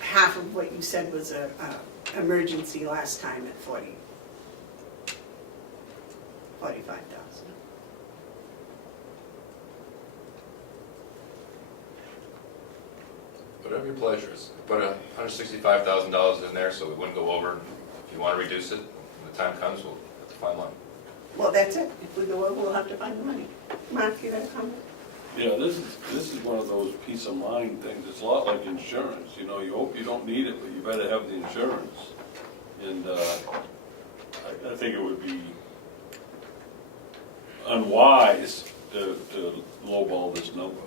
half of what you said was a emergency last time at 45,000. Whatever your pleasure is. Put $165,000 in there so we wouldn't go over. If you want to reduce it, when the time comes, we'll have to find money. Well, that's it. If we go over, we'll have to find the money. Mark, you got a comment? Yeah, this is one of those peace of mind things. It's a lot like insurance, you know, you hope you don't need it, but you better have the insurance. And I think it would be unwise to lowball this number.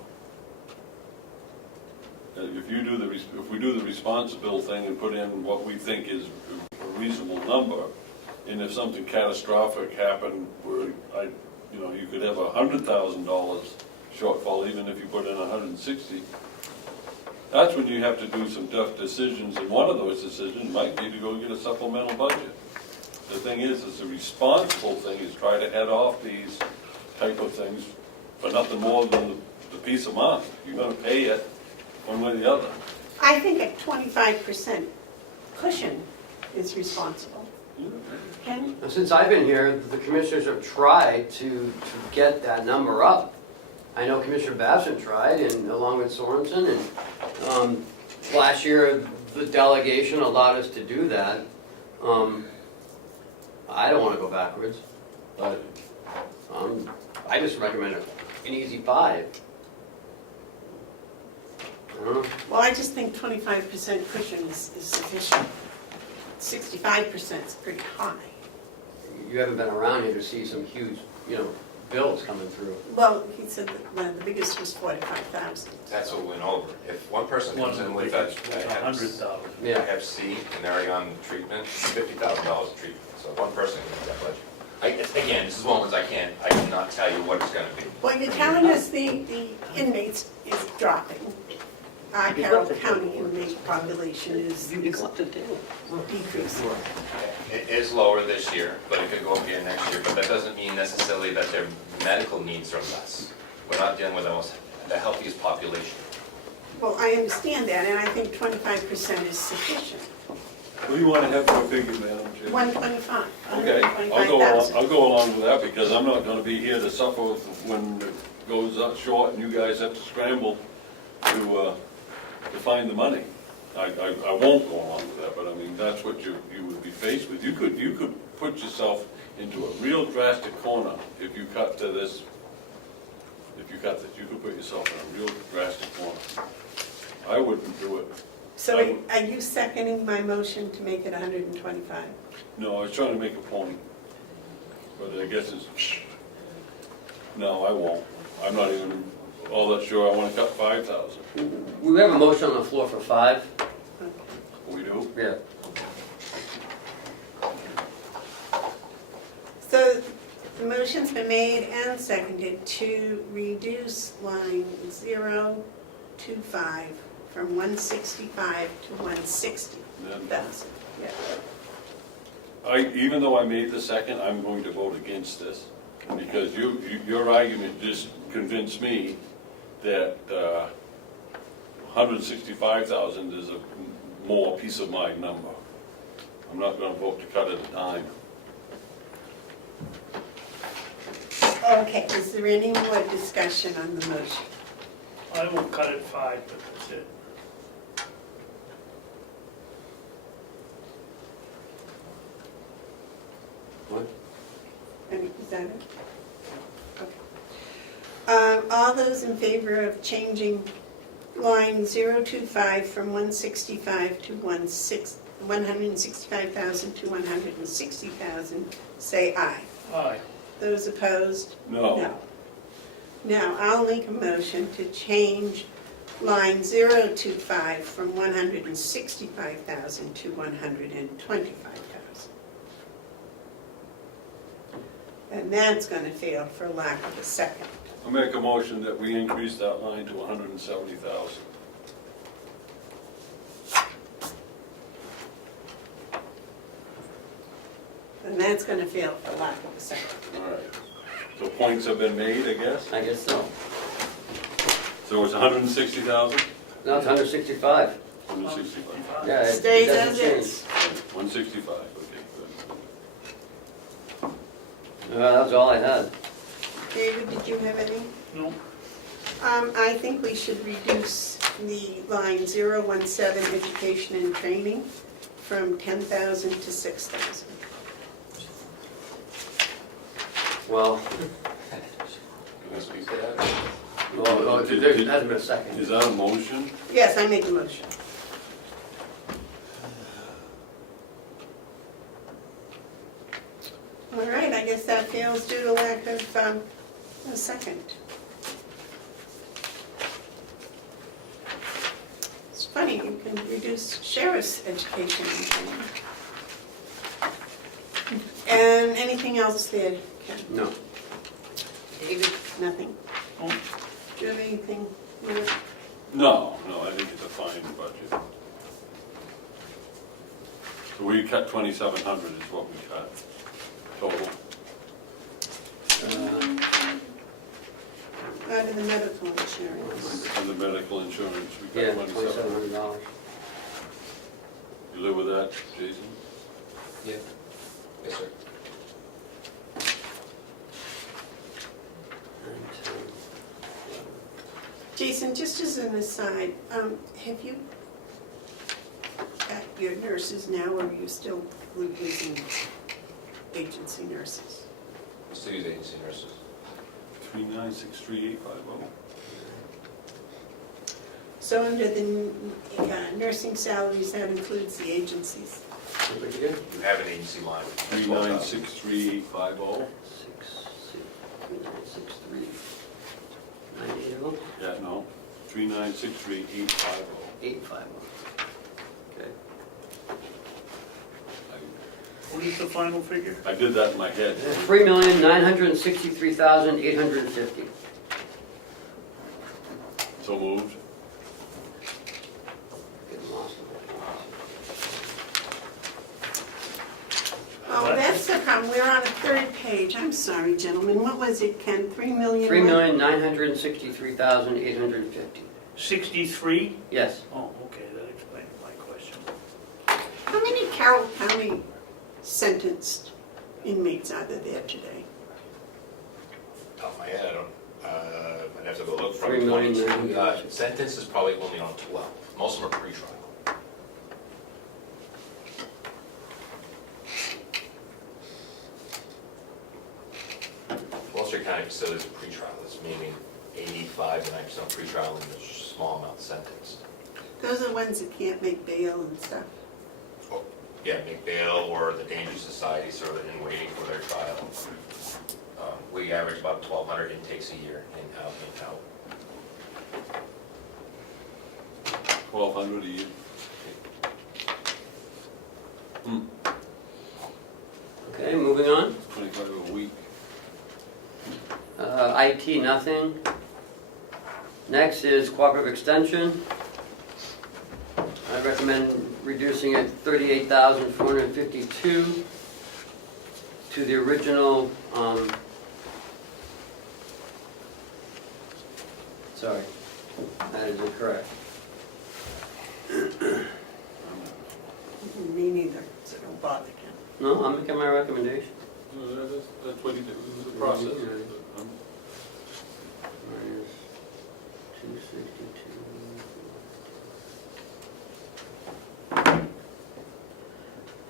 If we do the responsible thing and put in what we think is a reasonable number, and if something catastrophic happened where you could have $100,000 shortfall, even if you put in 160, that's when you have to do some tough decisions, and one of those decisions might be to go get a supplemental budget. The thing is the responsible thing is try to head off these type of things for nothing more than the peace of mind. You're gonna pay it one way or the other. I think a 25% cushion is responsible. Ken? Since I've been here, the commissioners have tried to get that number up. I know Commissioner Babson tried, and along with Sorensen, and last year the delegation allowed us to do that. I don't want to go backwards, but I just recommend an easy 5. I don't know. Well, I just think 25% cushion is sufficient. 65% is pretty high. You haven't been around here to see some huge, bills coming through. Well, he said that the biggest was 45,000. That's what went over. If one person comes in with a Hep C and they're already on treatment, $50,000 of treatment. So one person can get that budget. Again, this is one of the ones I cannot tell you what it's going to be. Well, you're telling us the inmates is dropping. Our Carroll County inmate population is decreasing. It is lower this year, but it could go up again next year. But that doesn't mean necessarily that their medical needs are less. We're not dealing with the healthiest population. Well, I understand that, and I think 25% is sufficient. What do you want to have for a figure, Madam Chair? 125. Okay, I'll go along with that, because I'm not gonna be here to suffer when it goes up short and you guys have to scramble to find the money. I won't go along with that, but I mean, that's what you would be faced with. You could put yourself into a real drastic corner if you cut to this. If you cut this, you could put yourself in a real drastic corner. I wouldn't do it. So are you seconding my motion to make it 125? No, I was trying to make a point, but I guess it's, no, I won't. I'm not even all that sure I want to cut 5,000. We have a motion on the floor for 5. We do? Yeah. So the motion's been made and seconded to reduce line 025 from 165 to 160,000. Yeah. Even though I made the second, I'm going to vote against this, because your argument just convinced me that 165,000 is a more peace of mind number. I'm not gonna vote to cut it a dime. Okay, is there any more discussion on the motion? I will cut it 5, but that's it. What? Is that it? Okay. All those in favor of changing line 025 from 165 to 165,000 to 160,000, say aye. Aye. Those opposed? No. No. Now, I'll make a motion to change line 025 from 165,000 to 125,000. And that's going to fail for lack of a second. I make a motion that we increase that line to 170,000. And that's going to fail for lack of a second. All right. So points have been made, I guess? I guess so. So it's 160,000? No, it's 165. 165. Yeah, it Stays doesn't as change. is. 165, okay, good. That was all I had. David, did you have any? No? I think we should reduce the line 017, education and training, from 10,000 to 6,000. Well, Can I speak to that? there hasn't been a second. Is that a motion? Yes, I make a motion. All right, I guess that fails due to lack of a second. It's funny, you can reduce sheriff's education and training. And anything else there, Ken? No. David, nothing? Oh. Do you have anything more? No, I think it's a fine budget. So we cut 2,700 is what we cut total. Out of the medical insurance. And the medical insurance, we Yeah, cut 2,700. $2,700. You live with that, Jason? Yeah. Yes, sir. Jason, just as an aside, have you got your nurses now, or are you still using agency nurses? Still use agency nurses. 3963850. So under the nursing salaries, that includes the agencies. Pretty good. You have an agency line. 3963850. 3963. Yeah, no, 3963850. 850. Okay. What is the final figure? I did that in my head. $3,963,850. So moved. Getting lost. Oh, that's the problem, we're on a third page, I'm sorry, gentlemen, what was it, Ken, 3 million? $3,963,850. 63? Yes. Oh, okay, that explains my question. How many Carroll County sentenced inmates are there today? Top of my head, I don't, I'd have to go look from 3,900,000. sentence is probably only on 12. Most of them are pre-trial. Webster County facilities are pre-trial, that's meaning 85 to 90% pre-trial and a small amount sentenced. Those are the ones that can't make bail and stuff. Yeah, make bail or the Danger Society sort of in waiting for their trial. We average about 1,200 intakes a year, in, out, in, out. 1,200 a year. Okay, moving on. 25 a week. IT, nothing. Next is cooperative extension. I recommend reducing it 38,452 to the original, sorry, that is incorrect. Me neither, so don't bother, Ken. No, I'm making my recommendation. No, that's what he did, it was the process. Minus 262.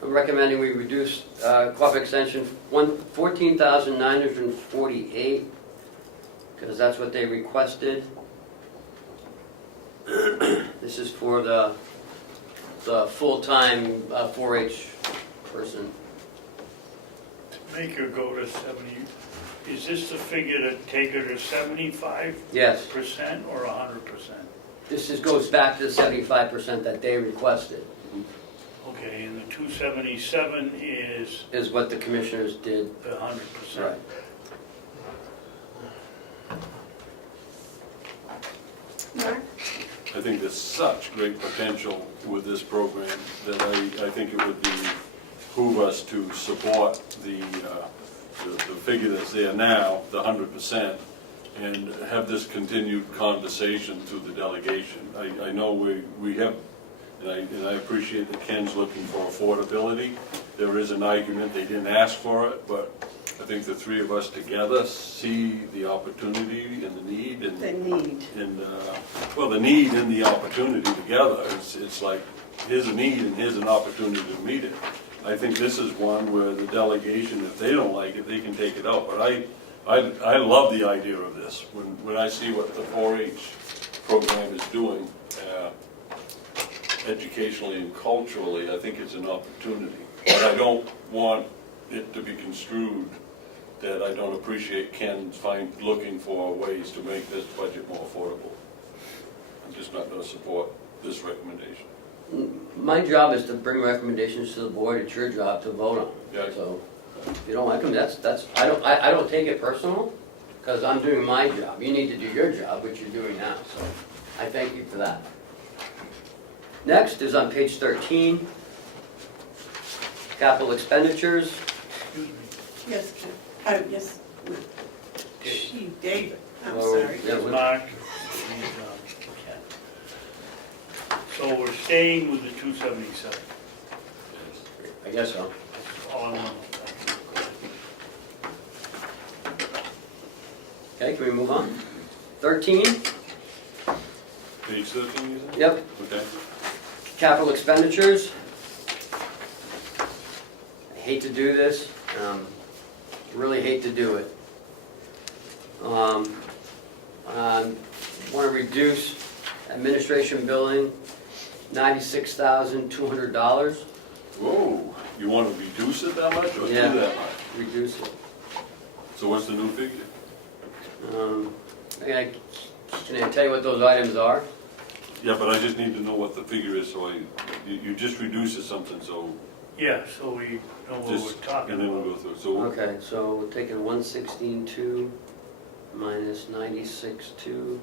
I'm recommending we reduce cooperative extension 14,948, because that's what they requested. This is for the full-time 4-H person. Make her go to 70, is this the figure to take her to 75% Yes, or 100%? this goes back to the 75% that they requested, Okay, and the 277 is what the commissioners did. the 100%? Right. Mark? I think there's such great potential with this program that I think it would behoove us to support the figure that's there now, the 100%, and have this continued conversation through the delegation. I know we have, and I appreciate that Ken's looking for affordability. There is an argument, they didn't ask for it, but I think the three of us together see the opportunity and the need and. The need. And, well, the need and the opportunity together, it's like, here's a need and here's an opportunity to meet it. I think this is one where the delegation, if they don't like it, they can take it out. But I love the idea of this. When I see what the 4-H program is doing, educationally and culturally, I think it's an opportunity. But I don't want it to be construed that I don't appreciate Ken looking for ways to make this budget more affordable. I'm just not going to support this recommendation. My job is to bring recommendations to the board. It's your job to vote on. Yeah. So if you don't like them, I don't take it personal, because I'm doing my job. You need to do your job, which you're doing now. So I thank you for that. Next is on page 13, capital expenditures. Excuse me. Yes, Ken. Yes. Gee, David, I'm Well, sorry. yeah, Mark, and, Ken. So we're staying with the 277. I guess so. That's all I want to know. Okay, can we move on? 13, Page 13, you said? yep, Okay. capital expenditures. I hate to do this, really hate to do it. Want to reduce administration billing, $96,200. Whoa, you want to reduce it that much or do Yeah. that much? Reduce it. So what's the new figure? Can I tell you what those items are? Yeah, but I just need to know what the figure is, so you just reduce it something, so Yeah, so we know what we're just, talking and then we'll about. go through. So Okay, so we're taking 116.2 minus 96.2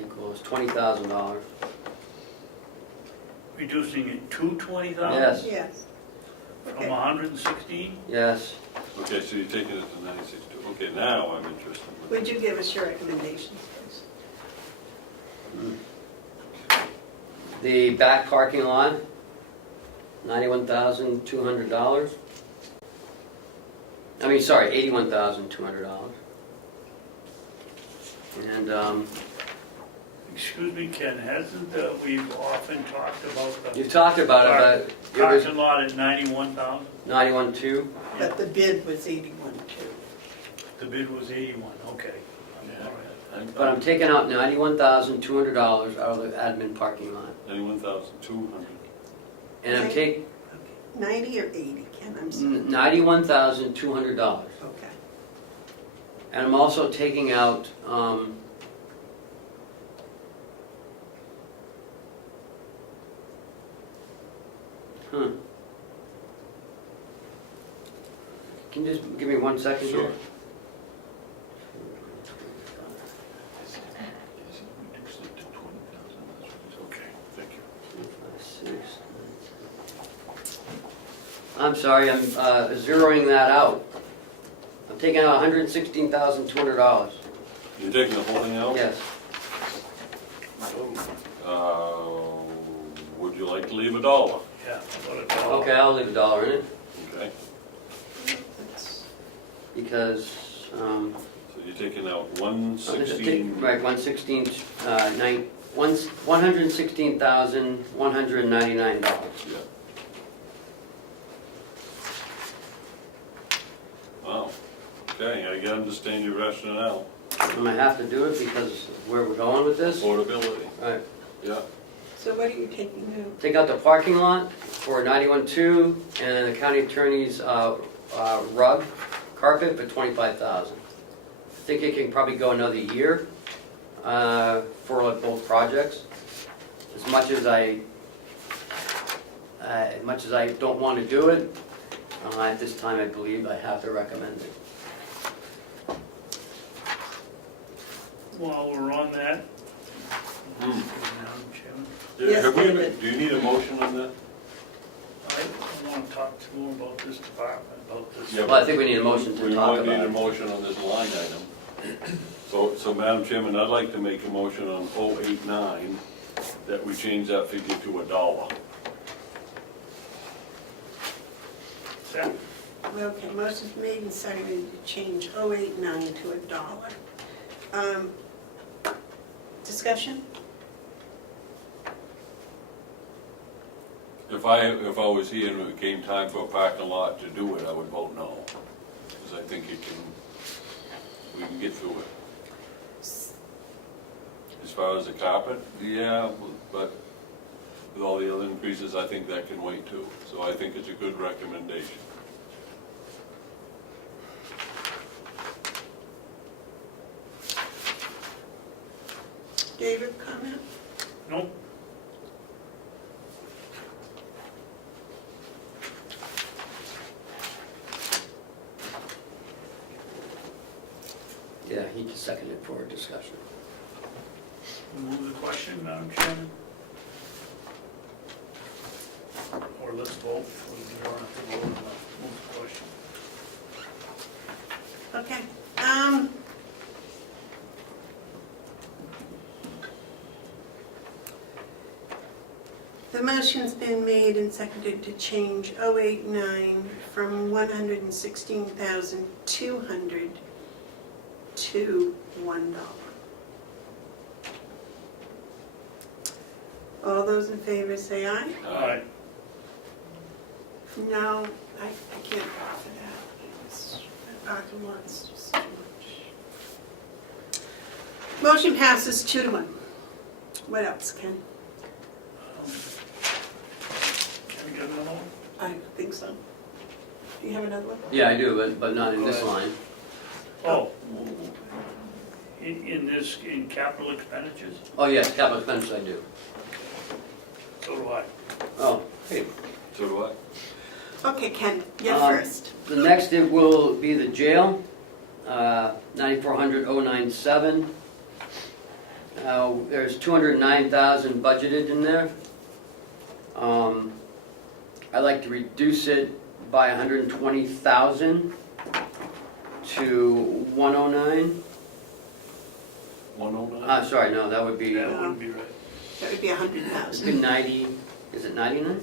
equals $20,000. Reducing it to 20,000? Yes. Yes. From Okay. 116? Yes. okay, so you're taking it to 96. Okay, now I'm interested. Would you give us your recommendations, please? The back parking lot, $91,200. I mean, sorry, $81,200. And, Excuse me, Ken, hasn't we've often talked about you the talked about it, but it was parking lot at 91,000? 91.2. But the bid was 81 too. The bid was 81, okay. Yeah. All right. but I'm taking out $91,200 out of the admin parking lot. 91,200. And I'm taking 90 or 80, Ken, I'm sorry. $91,200. Okay. And I'm also taking out, Can you just give me 1 second here? Sure. Okay, thank you. I'm sorry, I'm zeroing that out. I'm taking out $116,200. You're taking the whole thing out? Yes. Would you like to leave $1? Yeah, about $1. Okay, I'll leave $1 in it, Okay, because, so you're taking out 116. right, 116,199. Yeah. Wow, okay, I can understand your rationale. And I have to do it because of where we're going with this. Affordability, Right. yeah. So what are you taking out? Take out the parking lot for 91.2 and the county attorney's rug carpet for 25,000. I think it can probably go another year for like both projects. As much as I don't want to do it, at this time I believe I have to recommend it. While we're on that, Madam Chairman, Yes, Have we- David. Do you need a motion on that? I want to talk to more about this department, about this. Yeah, Well, I think we need a motion to We talk might need about a it. motion on this line item. So Madam Chairman, I'd like to make a motion on 089 that we change that figure to $1. Second. Okay, motion's made and seconded to change 089 to $1. Discussion? If I was here and it came time for a parking lot to do it, I would vote no. Because I think we can get through it. As far as the carpet, yeah, but with all the other increases, I think that can wait too. So I think it's a good recommendation. David, comment? Nope. Yeah, he just seconded for discussion. Move the question, Madam Chairman? Or let's vote, we don't have to vote on that. Move the question. Okay. The motion's been made and seconded to change 089 from 116,200 to $1. All those in favor say aye. All right. No, I can't vote for that. It's- the parking lot's just too much. Motion passes 2-1. What else, Ken? Can we get another one? I think so. Do you have another one? Yeah, I do, but not in this Go line. Oh, in capital expenditures? Oh, yes, capital expenditures I do. So do I. Oh, hey. So do I. Okay, Ken, you're Um, first. The next it will be the jail, 9400,097. There's 209,000 budgeted in there. I'd like to reduce it by 120,000 to 109. 109? Sorry, no, that would be, That wouldn't be right. That would be 100,000. 90, is it 99?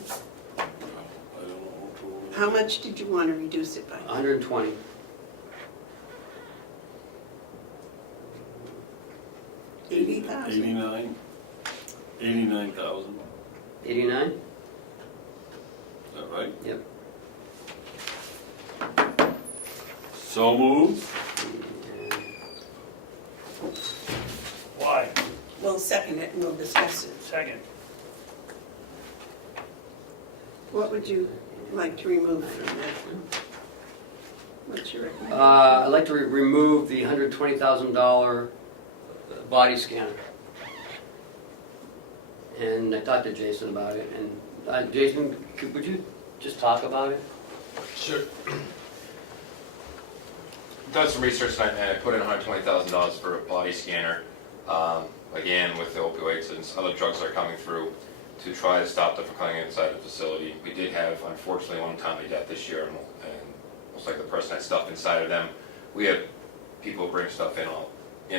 I don't know. How much did you want to reduce it by? 120. $80,000? 89? 89,000, 89? is that right? Yep. So moved. we'll second it and we'll discuss it. Second. What would you like to remove from that? What's your recommendation? I'd like to remove the $120,000 body scanner. And I talked to Jason about it, and Jason, would you just talk about it? Sure. Done some research and I put in $120,000 for a body scanner. Again, with the opioids and other drugs that are coming through, to try to stop them from coming inside the facility. We did have, unfortunately, one timely death this year, and looks like the person had stuff inside of them. We have people bring stuff in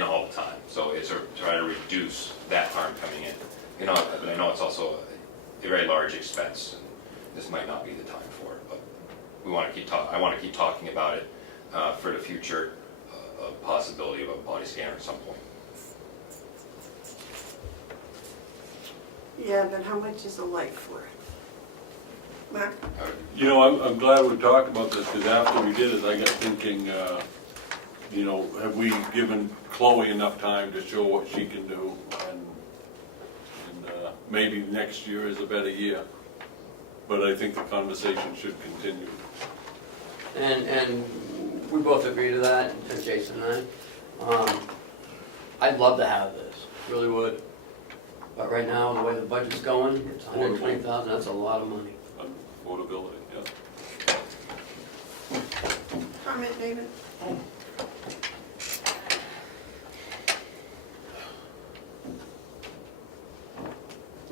all the time, so it's to try to reduce that harm coming in. You know, but I know it's also a very large expense, and this might not be the time for it, but we want to keep I want to keep talking about it for the future, a possibility of a body scanner at some point. Yeah, but how much is a life for it? Mark? You know, I'm glad we talked about this, because after we did it, I got thinking, you know, have we given Chloe enough time to show what she can do? And maybe next year is a better year. But I think the conversation should continue. And we both agree to that, Jason and I. I'd love to have this, really would. But right now, the way the budget's going, it's $120,000, that's a lot of money. Affordability, yeah. Comment, David?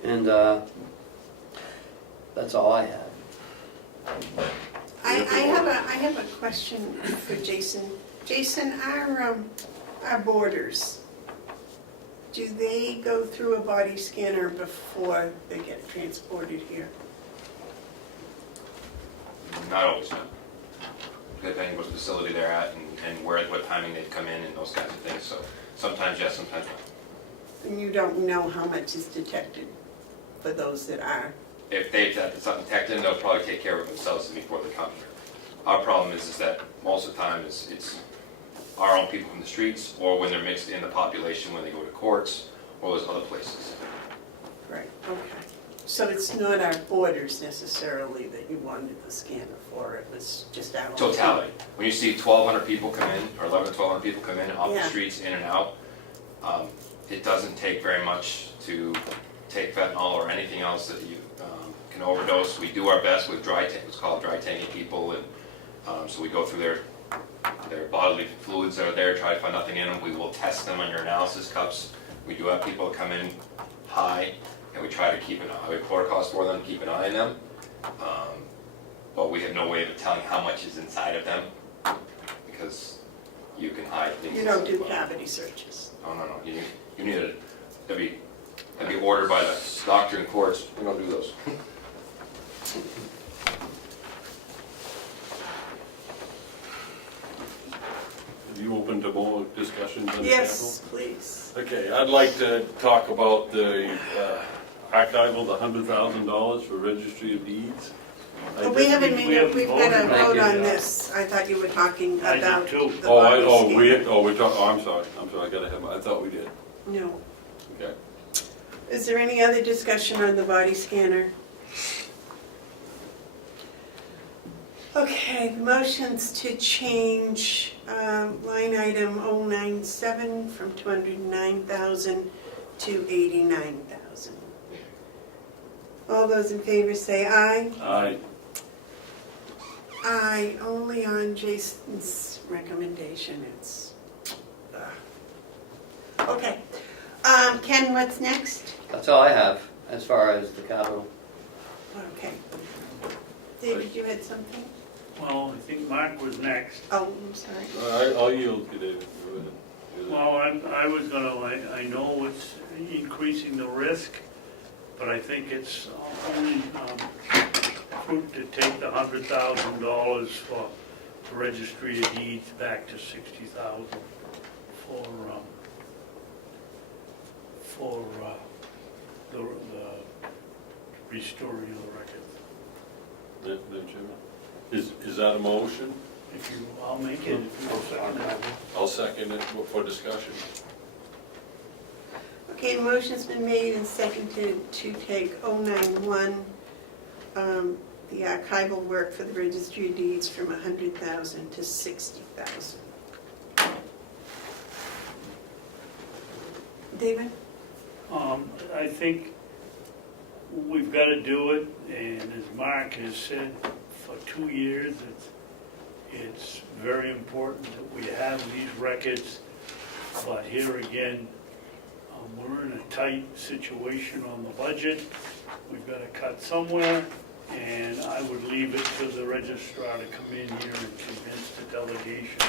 And that's all I have. I have a question for Jason. Jason, our borders, do they go through a body scanner before they get transported here? Not always, no. Depending what facility they're at and what timing they come in and those kinds of things. So sometimes yes, sometimes no. And you don't know how much is detected for those that are? If they've got something detected, they'll probably take care of it themselves before they come here. Our problem is that most of the time it's our own people from the streets, or when they're mixed in the population when they go to courts or those other places. Right, okay. So it's not our borders necessarily that you wanted the scanner for, it was just our own. Totality. When you see 1,200 people come in, or 1,100 to 1,200 people come in off the streets, in and out, it doesn't take very much to take fentanyl or anything else that you can overdose. We do our best with dry tank, it's called dry tanking people, and so we go through their bodily fluids that are there, try to find nothing in them. We will test them on your analysis cups. We do have people come in high, and we try to keep an eye. We have chlorocost for them, keep an eye on them, but we have no way of telling how much is inside of them, because you can hide things. You don't do cavity searches? Oh, no. You need a, that'd be ordered by the doctor in courts. We don't do those. Are you open to more discussions on the Yes, please. Okay, I'd like to talk about the archival, the $100,000 for registry of deeds. But we haven't we haven't we've got to voted. vote on this. I thought you were talking I did about too. the body scanner. I'm sorry, I gotta have, I thought we did. No. Okay. Is there any other discussion on the body scanner? Okay, the motion's to change line item 097 from 209,000 to 89,000. All those in favor say aye. Aye. Aye, only on Jason's recommendation, it's, okay. Ken, what's next? That's all I have, as far as the capital. Okay. David, you had something? Well, I think Mark was next. Oh, I'm sorry. I'll yield to David. Well, I was gonna, I know it's increasing the risk, but I think it's only prudent to take the $100,000 for the registry of deeds back to $60,000 for the restoring of the records. Madam Chairman? Is that a motion? If you, I'll make it, if you second that. I'll second it for discussion. Okay, motion's been made and seconded to take 091, the archival work for the registry of deeds from 100,000 to 60,000. David? I think we've got to do it, and as Mark has said, for 2 years, it's very important that we have these records. But here again, we're in a tight situation on the budget. We've got to cut somewhere, and I would leave it to the registrar to come in here and convince the delegation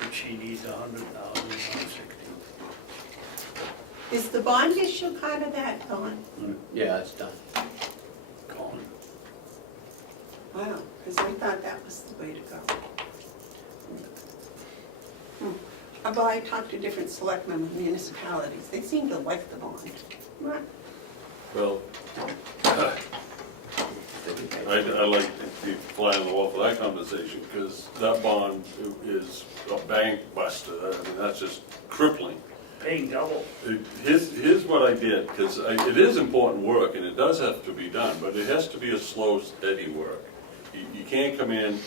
that she needs 100,000, not 60. Is the bond issue part of that, Dawn? Yeah, it's done. Colin? Wow, because I thought that was the way to go. Although I talked to different selectmen of municipalities, they seem to like the bond. What? Well, I like the fly on the wall for that conversation, because that bond is a bank buster. I mean, that's just crippling. Paying double. Here's what I did, because it is important work, and it does have to be done, but it has to be a slow, steady work. You can't come in,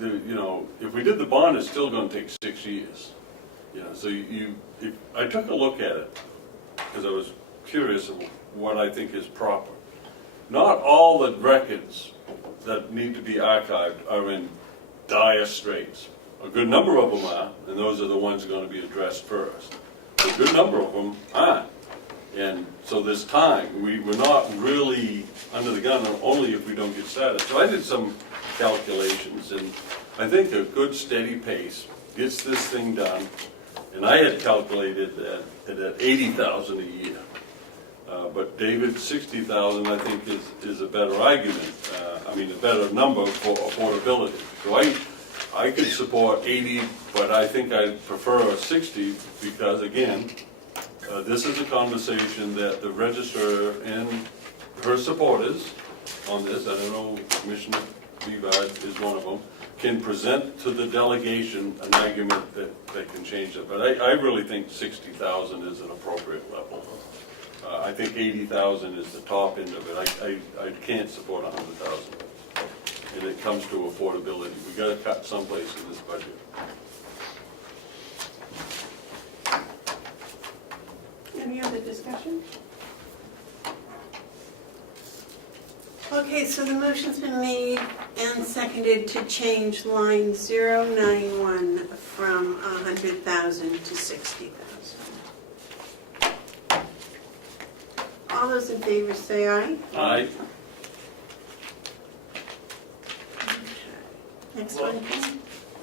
if we did the bond, it's still gonna take 6 years. So I took a look at it, because I was curious of what I think is proper. Not all the records that need to be archived are in dire straits. A good number of them are, and those are the ones that are gonna be addressed first. A good number of them aren't. And so this time, we're not really under the gun, only if we don't get started. So I did some calculations, and I think a good steady pace gets this thing done. And I had calculated that at 80,000 a year. But David, 60,000 I think is a better argument. A better number for affordability. So I could support 80, but I think I'd prefer 60 because, again, this is a conversation that the registrar and her supporters on this, I don't know, Commissioner Bevard is one of them, can present to the delegation an argument that can change it. But I really think 60,000 is an appropriate level. I think 80,000 is the top end of it. I can't support 100,000. And it comes to affordability. We got to cut someplace in this budget. Any other discussion? Okay, so the motion's been made and seconded to change line 091 from 100,000 to 60,000. All those in favor say aye. Aye. Next one, Ken.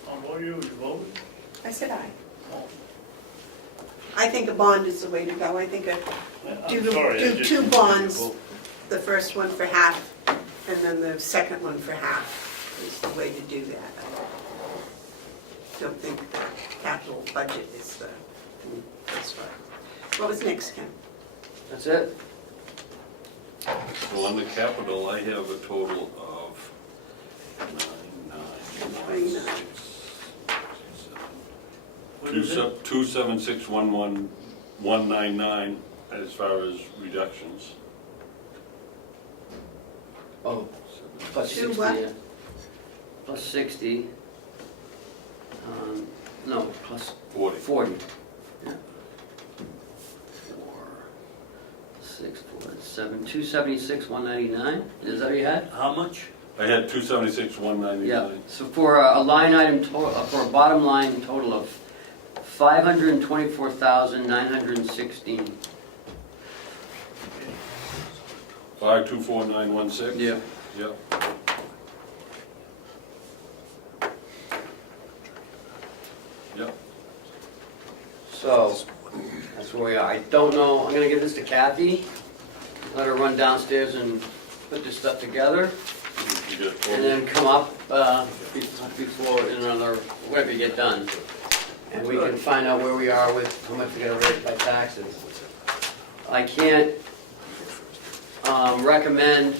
On what you voted? I said aye. Oh. I think a bond is the way to go. I think I'm sorry, I do just two didn't bonds, vote. the first one for half, and then the second one for half is the way to do that. I don't think the capital budget is the best one. What was next, Ken? That's it? So on the capital, I have a total of 276,111,199 as far as reductions. Oh, plus Two 60. what? Yeah. Plus 60. No, plus 40. 40. Yeah. 4, 6, 4, 7, 276, 199. Is that what you had? How much? I had 276,199. Yeah. So for a line item total, for a bottom line total of 524,916. 524916. Yeah. Yep. Yep. So that's where we are. I don't know. I'm gonna give this to Kathy. Let her run downstairs and put this stuff together. You get a And total. then come up before, in another, whatever you get done. And we can find out where we are with how much we gotta raise by taxes. I can't recommend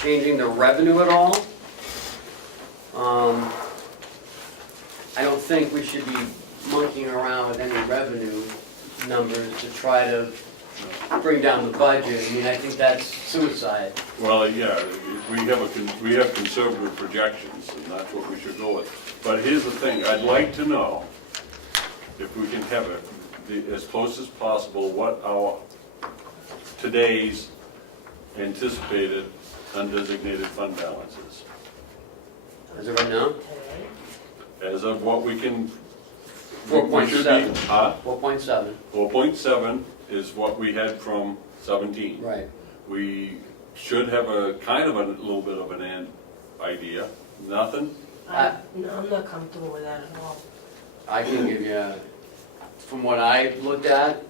changing the revenue at all. I don't think we should be monkeying around with any revenue numbers to try to bring down the budget. I mean, I think that's suicide. Well, yeah, we have conservative projections, and that's what we should go with. But here's the thing, I'd like to know, if we can have it as close as possible, what our today's anticipated undesignated fund balance is. Is it right now? As of what we can. 4.7. 4.7. 4.7 is what we had from 17. Right. We should have a kind of a little bit of an idea. Nothing? No, I'm not comfortable with that at all. I can give you, from what I looked at,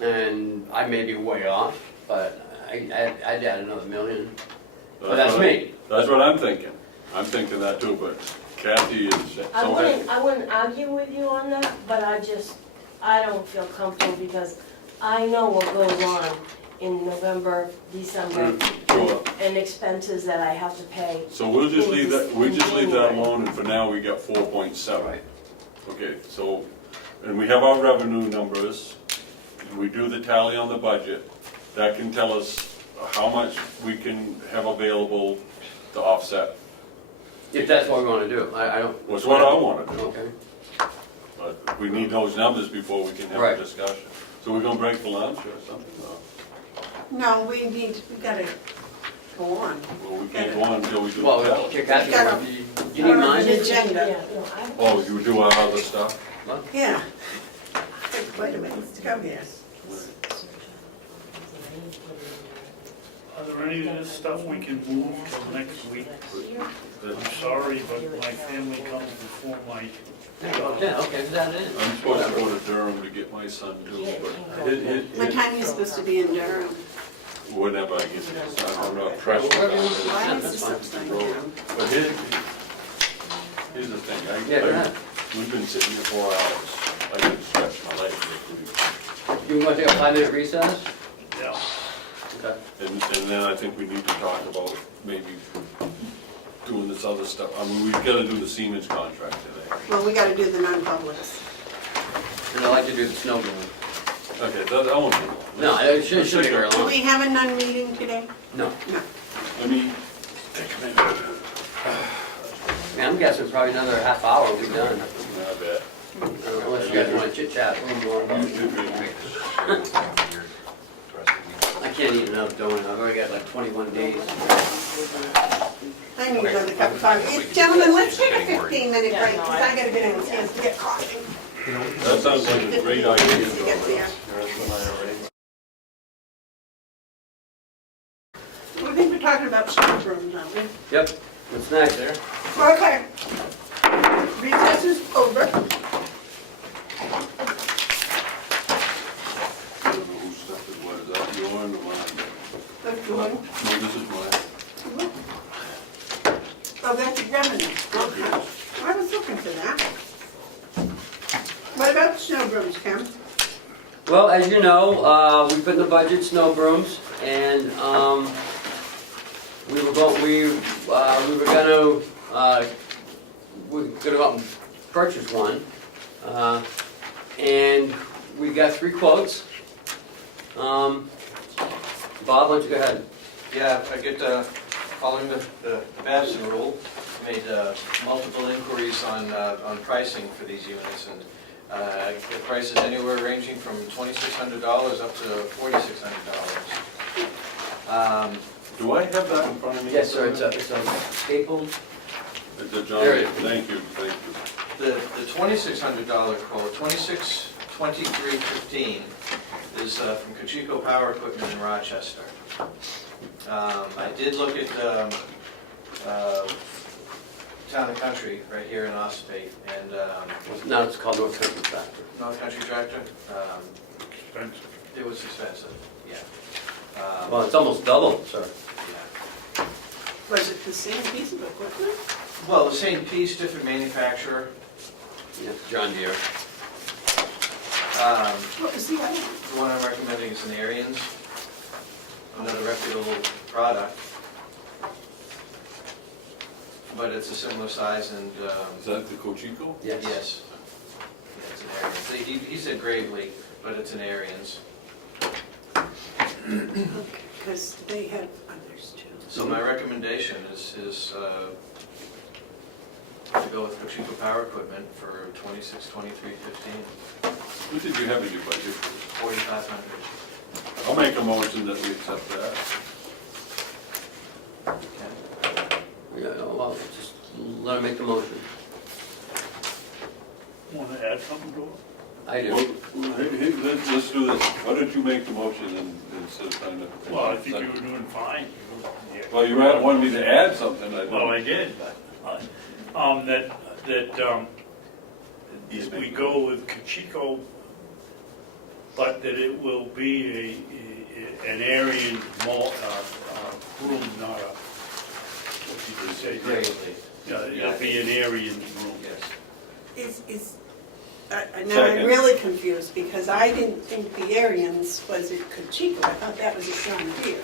and I may be way off, but I'd add another $1 million. But that's me. That's what I'm thinking. I'm thinking that too, but Kathy is so happy. I wouldn't argue with you on that, but I don't feel comfortable because I know what goes on in November, December, Sure. and expenses that I have to pay. So we'll just leave that, we just leave that January. alone, and for now, we got 4.7. Right. Okay, so, and we have our revenue numbers, and we do the tally on the budget. That can tell us how much we can have available to offset. If that's what we want to do, I don't. Was what I want to do, Okay. but we need those numbers before we can have Right. a discussion. So we're gonna break for lunch or something? No, we gotta go on. Well, we can't go on until we do the Well, tally. kick that, Got you need mine? The agenda. Yeah, no, I- Oh, you do our other stuff? Yeah. Wait a minute, come here. Are there any of this stuff we can move till next week? I'm sorry, but my family comes before my Okay, okay, that is. I'm supposed to go to Durham to get my son too, but What time are you supposed to be in Durham? whenever I get there, I'm not pressed about it. Why is this That's upside down? But here's the thing, Yeah, go ahead. we've been sitting here 4 hours, I can stretch my legs. You want to take a 5-minute recess? Yeah. Okay. And then I think we need to talk about maybe doing this other stuff. I mean, we've got to do the Siemens contract today. Well, we gotta do the non-publics. And I like to do the snow going. Okay, that won't be long. No, it should be very Do long. we have a non-meeting today? No. No. Let me, Man, I'm guessing probably another half hour we'll be done. I bet. Unless you guys want to chit chat a little more about it. I can't eat enough donut. I've already got like 21 days. I need another cup of coffee. Gentlemen, let's take a 15-minute break, because I gotta get downstairs to get coffee. That sounds like a great idea. 15 minutes to get there. We think we're talking about snow brooms, aren't we? Yep. What's next there? Okay. Recess is over. I don't know whose stuff it was. Is that yours or mine? That's good. No, this is mine. Oh, that's your revenue. Okay. I was looking for that. What about snow brooms, Kim? Well, as you know, we put in the budget snow brooms, and we were gonna go out and purchase one, and we got 3 quotes. Bob, why don't you go ahead? Yeah, I get, following the Babson rule, made multiple inquiries on pricing for these units, and the prices anywhere ranging from $2,600 up to $4,600. Do I have that in front of me? Yes, sir, it's a stapled. There it is. Thank you. The $2,600 quote, 2623.15, is from Cocheco Power Equipment in Rochester. I did look at Town and Country right here in Ossipee, and Now it's called North Country Tractor. North Country Tractor, Expensive. it was expensive, yeah. Well, it's almost double, sir. Yeah. Was it the same piece of equipment? Well, the same piece, different manufacturer. Yeah, John Deere. What was the other one? The one I'm recommending is an Ariens, another reputable product. But it's a similar size and, Is that the Cocheco? Yes. yes. Yeah, it's Arians. He said Gravely, but it's an Arians. Okay, because they have others too. So my recommendation is to go with Cocheco Power Equipment for 26, 23, 15, What did you have in your budget? 4,500. I'll make a motion that we accept that. Yeah, well, just let her make the motion. Want to add something to it? I do. Well, hey, let's do this. Why don't you make the motion and instead of trying to... Well, I think you were doing fine. Well, you wanted me to add something, I Well, know. I did, but, if we go with Cocheco, but that it will be an Aryan room, not a, what did you say? Gravely, Yeah, it'll be an Aryan room. yes. Now I'm Second. really confused because I didn't think the Aryans was at Cocheco. I thought that was at John Deere.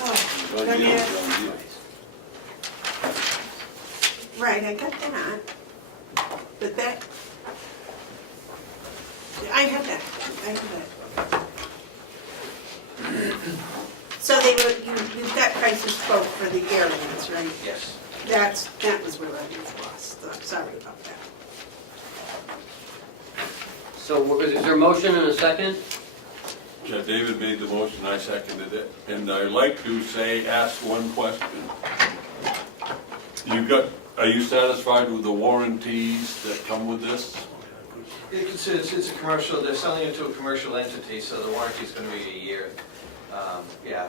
Oh, John let me Deere, ask- John Deere. Right, I got that. But that, I have that. So they were, you've got prices quote for the Aryans, right? Yes. That was where I was lost. I'm sorry about that. So is there a motion and a second? Yeah, David made the motion, I seconded it. And I'd like to ask one question. Are you satisfied with the warranties that come with this? It's a commercial, they're selling it to a commercial entity, so the warranty's gonna be a year. Yeah,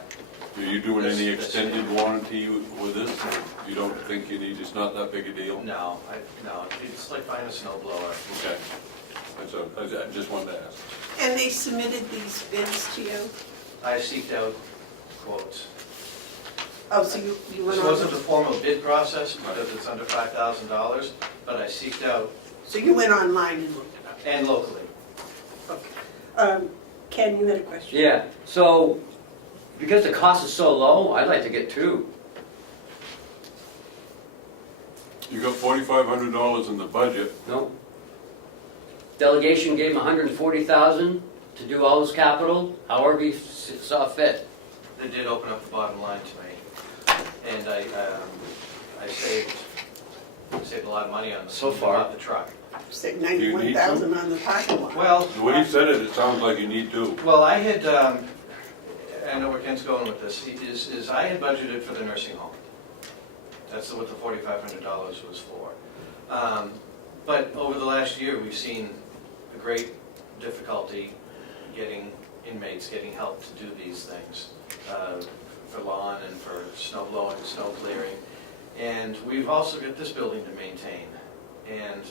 Are you doing any That's- extended warranty with this? Or you don't think you need, it's not that big a deal? no, it's like buying a snow blower. Okay. I just wanted to ask. And they submitted these bids to you? I seeked out quotes. Oh, so you went This on, wasn't a formal bid process because it's under $5,000, but I seeked out, so you went online and looked it up? and locally. Okay. Ken, you had a question? Yeah, so because the cost is so low, I'd like to get two. You got $4,500 in the budget. No. Delegation gave him $140,000 to do all his capital, however he saw fit. They did open up the bottom line to me, and I saved a lot of money on So far. the truck. Said you need 91,000 on the parking lot. Well, The way you said it, it sounds like you need two. well, I had, I know where Ken's going with this, is I had budgeted for the nursing home. That's what the $4,500 was for. But over the last year, we've seen a great difficulty getting inmates, getting help to do these things, for lawn and for snow blowing, snow clearing. And we've also got this building to maintain. And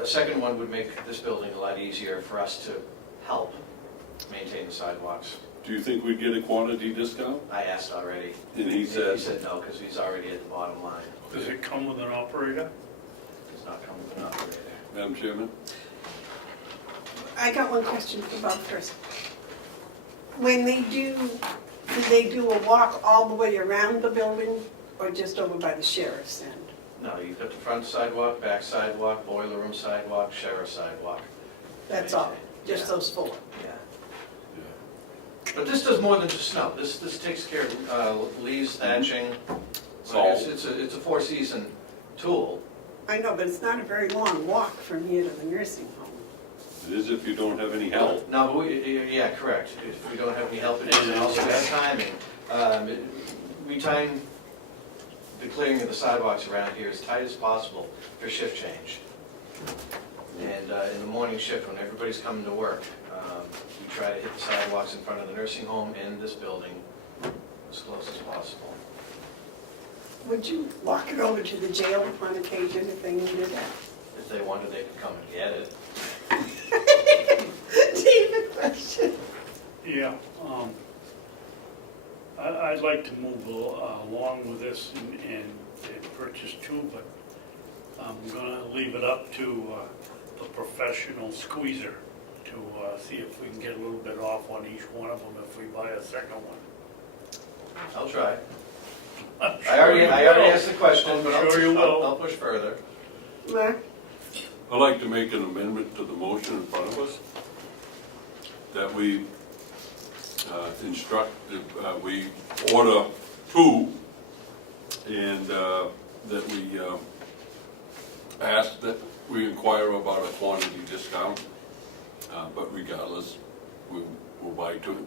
a second one would make this building a lot easier for us to help maintain the sidewalks. Do you think we'd get a quantity discount? I asked already. And he said... He said no, because he's already at the bottom line. Does it come with an operator? It's not coming with an operator. Madam Chairman? I got one question for Bob first. When they do they do a walk all the way around the building or just over by the sheriff's end? No, you've got the front sidewalk, back sidewalk, boiler room sidewalk, sheriff sidewalk. That's all, just Yeah. those four? Yeah. But this does more than just snow. This takes care of leaves, thatching. Salt. It's a four-season tool. I know, but it's not a very long walk from here to the nursing home. It is if you don't have any help. No, but yeah, correct. If we don't have any help, it is, and also bad timing. We time the clearing of the sidewalks around here as tight as possible for shift change. And in the morning shift, when everybody's coming to work, we try to hit the sidewalks in front of the nursing home and this building as close as possible. Would you walk it over to the jail on occasion if they needed that? If they wanted, they could come and get it. David, question. Yeah, I'd like to move along with this and purchase two, but I'm gonna leave it up to the professional squeezer to see if we can get a little bit off on each one of them if we buy a second one. I'll try. I'm I already sure you will. asked the question, I'm but sure you will. I'll push further. Mark? I'd like to make an amendment to the motion in front of us, that we instruct, we order 2, and that we ask that we inquire about a quantity discount, but regardless, we'll buy 2.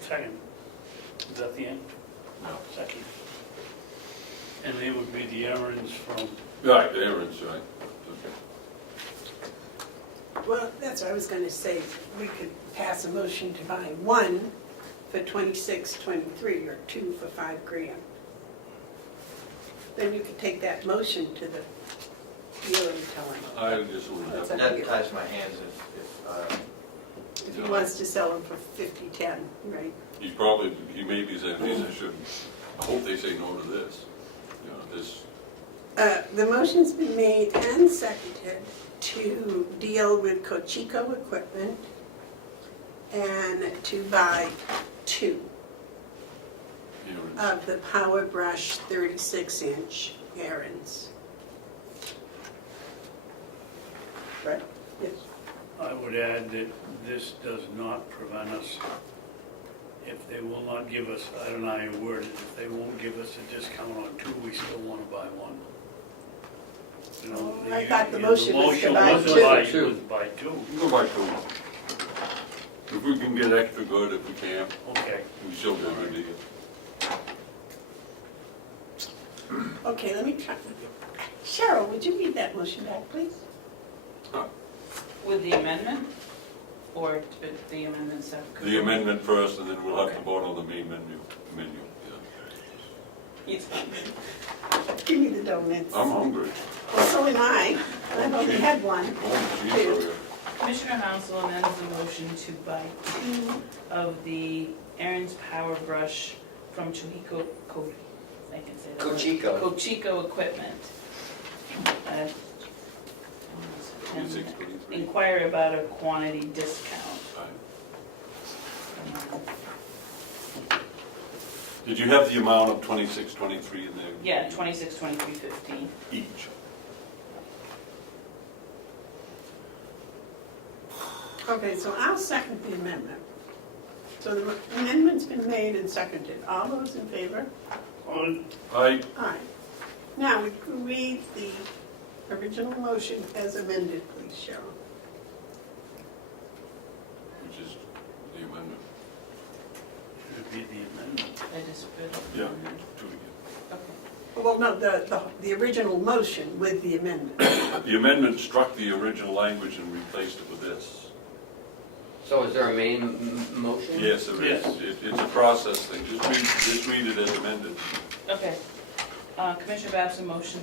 Second. Is that the end? No. Second. And they would be the errands from, Right, Aaron's right. Okay. Well, that's what I was gonna say, we could pass a motion to buy 1 for 26, 23, or 2 for $5,000. Then you could take that motion to the dealer and tell him, I just want to That's have, up That ties my hands if if he wants to sell them for 50, 10, right? he may be saying, these I shouldn't, I hope they say no to this. You know, this, The motion's been made and seconded to deal with Cocheco equipment and to buy 2 you know, of the Power Brush 36-inch errands. Right? Yes. I would add that this does not prevent us, if they will not give us, I don't know how you word it, if they won't give us a discount on 2, we still want to buy 1. You know, Oh, I thought the motion was to buy wasn't 2. was buy 2. we go buy 2. If we can get extra good, if we can't, Okay. we still do the deal. Okay, let me try. Cheryl, would you read that motion back, please? With the amendment, or the amendment separate? The amendment first, and then we'll have to vote on the main menu, yeah. Yes. Give me the donuts. I'm hungry. Well, so am I. I've only had one. Oh, geez, Commissioner Hounsell amends the motion to buy 2 of the Aaron's Power Brush from I can say that. Cocheco. Cocheco Equipment. Uh, 26, 23. Inquire about a quantity discount. Did you have the amount of 26, 23 in there? Yeah, 26, 23, 15. Each. Okay, so I'll second the amendment. So the amendment's been made and seconded. All those in favor? Aye. Aye. Now, we can read the original motion as amended, please, Cheryl. Which is the amendment. Should be the amendment. I just read it. Yeah, do it again. Okay. Well, no, the original motion with the amendment. The amendment struck the original language and replaced it with this. So is there a main motion? Yes, there is. Yes. It's a process thing. Just read it as amended. Okay. Commissioner Babson motion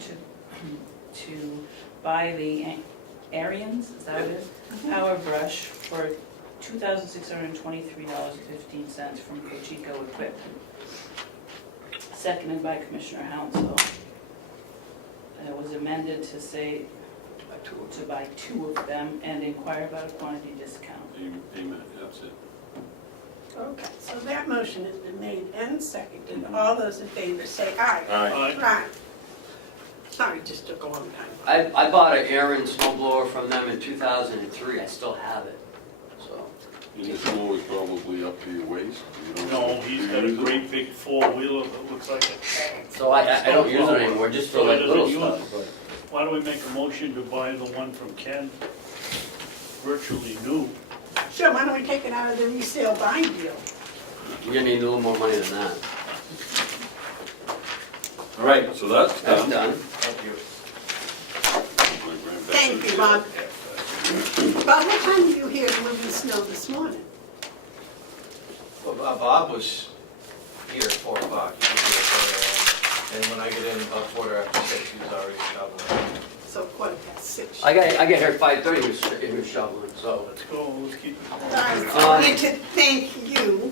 to buy the Arians, is that what it is? Power Brush for $2,623.15 from Cocheco Equipment. Seconded by Commissioner Hounsell. And it was amended to say to buy 2 of them and inquire about a quantity discount. Amen, that's it. Okay, so that motion has been made and seconded. All those in favor say aye. Aye. Aye. Sorry, it just took a long time. I bought an Aaron snow blower from them in 2003, I still have it, so. And the snow is probably up to your waist. You don't- No, he's got a great big 4-wheeler that looks like a... So I don't use it anymore, just for like little stuff, but. Why don't we make a motion to buy the one from Ken, virtually new? Sure, why don't we take it out of the resale buy deal? You're gonna need a little more money than that. All right, so that's That's done. done. Thank you. Thank you, Bob. Bob, what time were you here moving snow this morning? Well, Bob was here at 4 o'clock. He was here for, and when I get in about 6:15, he was already shoveling. So 6:15. I got here at 5:30, he was shoveling, so. Let's go, let's keep it going. I wanted to thank you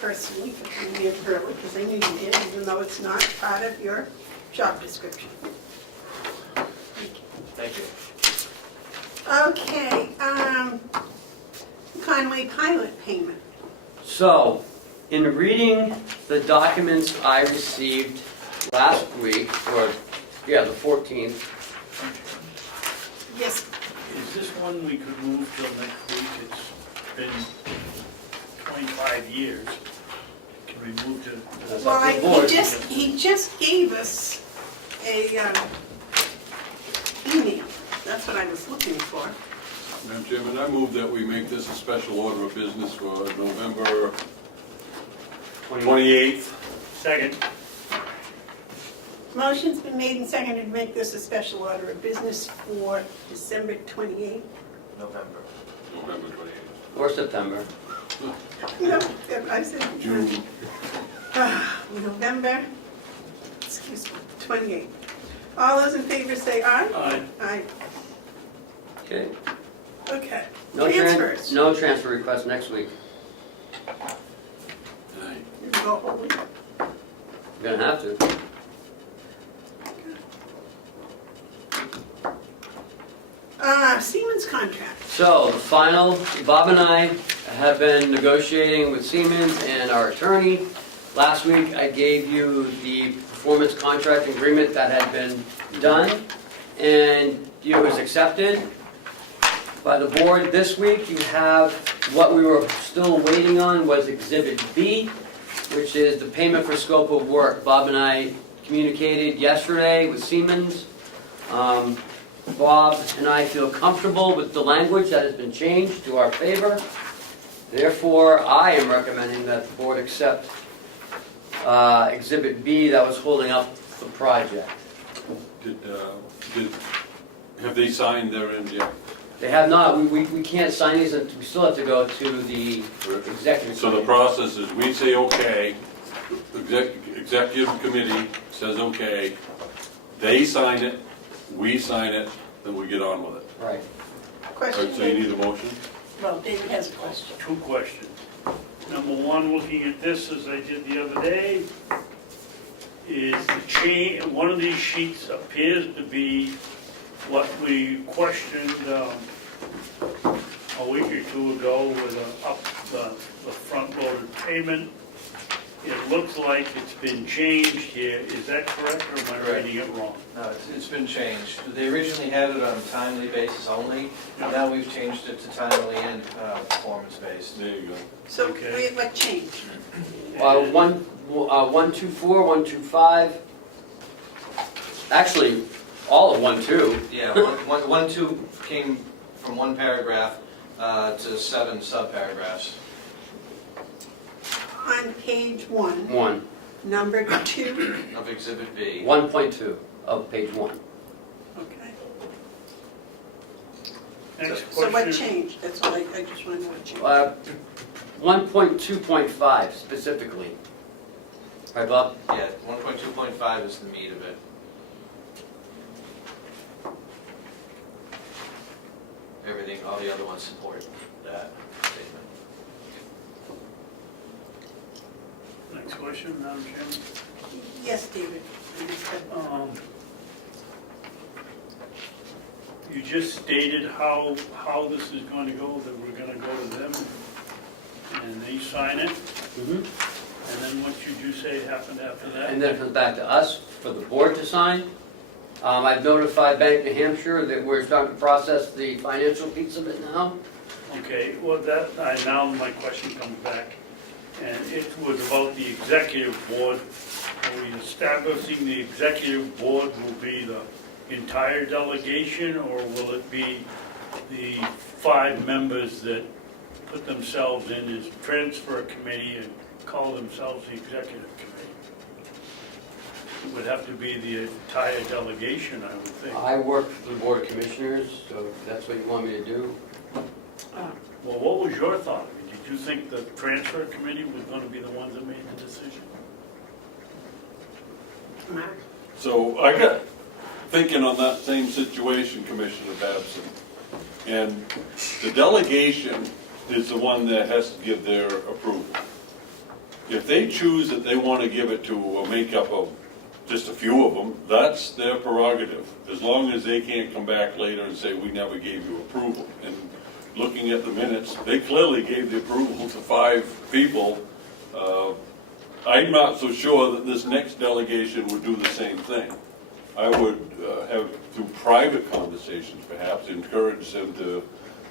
personally for coming in early, because I knew you did, even though it's not part of your job description. Thank you. Okay, Conway pilot payment. So, in reading the documents I received last week, or, yeah, the 14th, Yes, Is this one we could move till next week? It's been 25 years. Can we move to? That's well, up to the board. he just gave us a email. That's what I was looking for. Madam Chairman, I move that we make this a special order of business for November 28th. Second. Motion's been made and seconded to make this a special order of business for December 28th. November. November 28th. Or September. No, I said June. November, excuse me, 28th. All those in favor say aye? Aye. Aye. Okay. Okay. No Transfers. No transfer request next week. Aye. You can go hold it. You're gonna have to. Siemens contract. So, the final, Bob and I have been negotiating with Siemens and our attorney. Last week, I gave you the performance contract agreement that had been done, and it was accepted by the board. This week, you have what we were still waiting on was Exhibit B, which is the payment for scope of work. Bob and I communicated yesterday with Siemens. Bob and I feel comfortable with the language that has been changed to our favor. Therefore, I am recommending that the board accept Exhibit B that was holding up the project. Have they signed their end yet? They have not, we can't sign these, we still have to go to the executive. So the process is, we say okay, executive committee says okay, they sign it, we sign it, then we get on with it. Right. All Question. right, so you need a motion? Well, David has a question. Two questions. Number one, looking at this as I did the other day, is the change, one of these sheets appears to be what we questioned a week or two ago with the front-loaded payment. It looks like it's been changed here. Is that correct, or am I reading it wrong? No, it's been changed. They originally had it on timely basis only. Now we've changed it to timely and performance-based. There you go. So Okay. what changed? 124, 125. Actually, all of 12. Yeah, one, two came from one paragraph to 7 subparagraphs. On page 1, 1. number 2. Of Exhibit B. 1.2 of page 1. Okay. Next So what question. changed? That's what I just want to know what changed. 1.2.5 specifically. Right, Bob? Yeah, 1.2.5 is the meat of it. Everything, all the other ones support that statement. Next question, Madam Chairman. Yes, David. I just had- You just stated how this is going to go, that we're going to go to them and they sign it, Mm-hmm. and then what did you say happened after that? And then it comes back to us for the board to sign. I've notified Bank New Hampshire that we're starting to process the financial piece of it now. Okay, well, now my question comes back, and it was about the executive board. Are we establishing the executive board will be the entire delegation, or will it be the 5 members that put themselves in as transfer committee and call themselves the executive committee? It would have to be the entire delegation, I would think. I work for the Board of Commissioners, so if that's what you want me to do. Well, what was your thought? Did you think the transfer committee was going to be the ones that made the decision? Mark? So I got thinking on that same situation, Commissioner Babson. And the delegation is the one that has to give their approval. If they choose that they want to give it to a makeup of just a few of them, that's their prerogative, as long as they can't come back later and say, we never gave you approval. And looking at the minutes, they clearly gave the approval to 5 people. I'm not so sure that this next delegation would do the same thing. I would have, through private conversations perhaps, encourage them to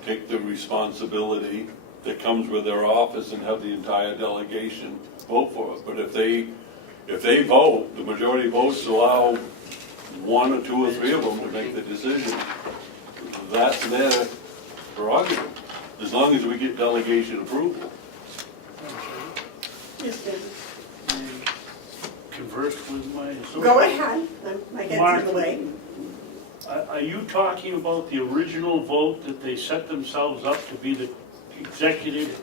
take the responsibility that comes with their office and have the entire delegation vote for it. But if they vote, the majority votes allow one or two or three of them to make the decision, that's their prerogative, as long as we get delegation approval. Yes, David. Converse with my associate. Go ahead, my head's in the way. Are you talking about the original vote that they set themselves up to be the executive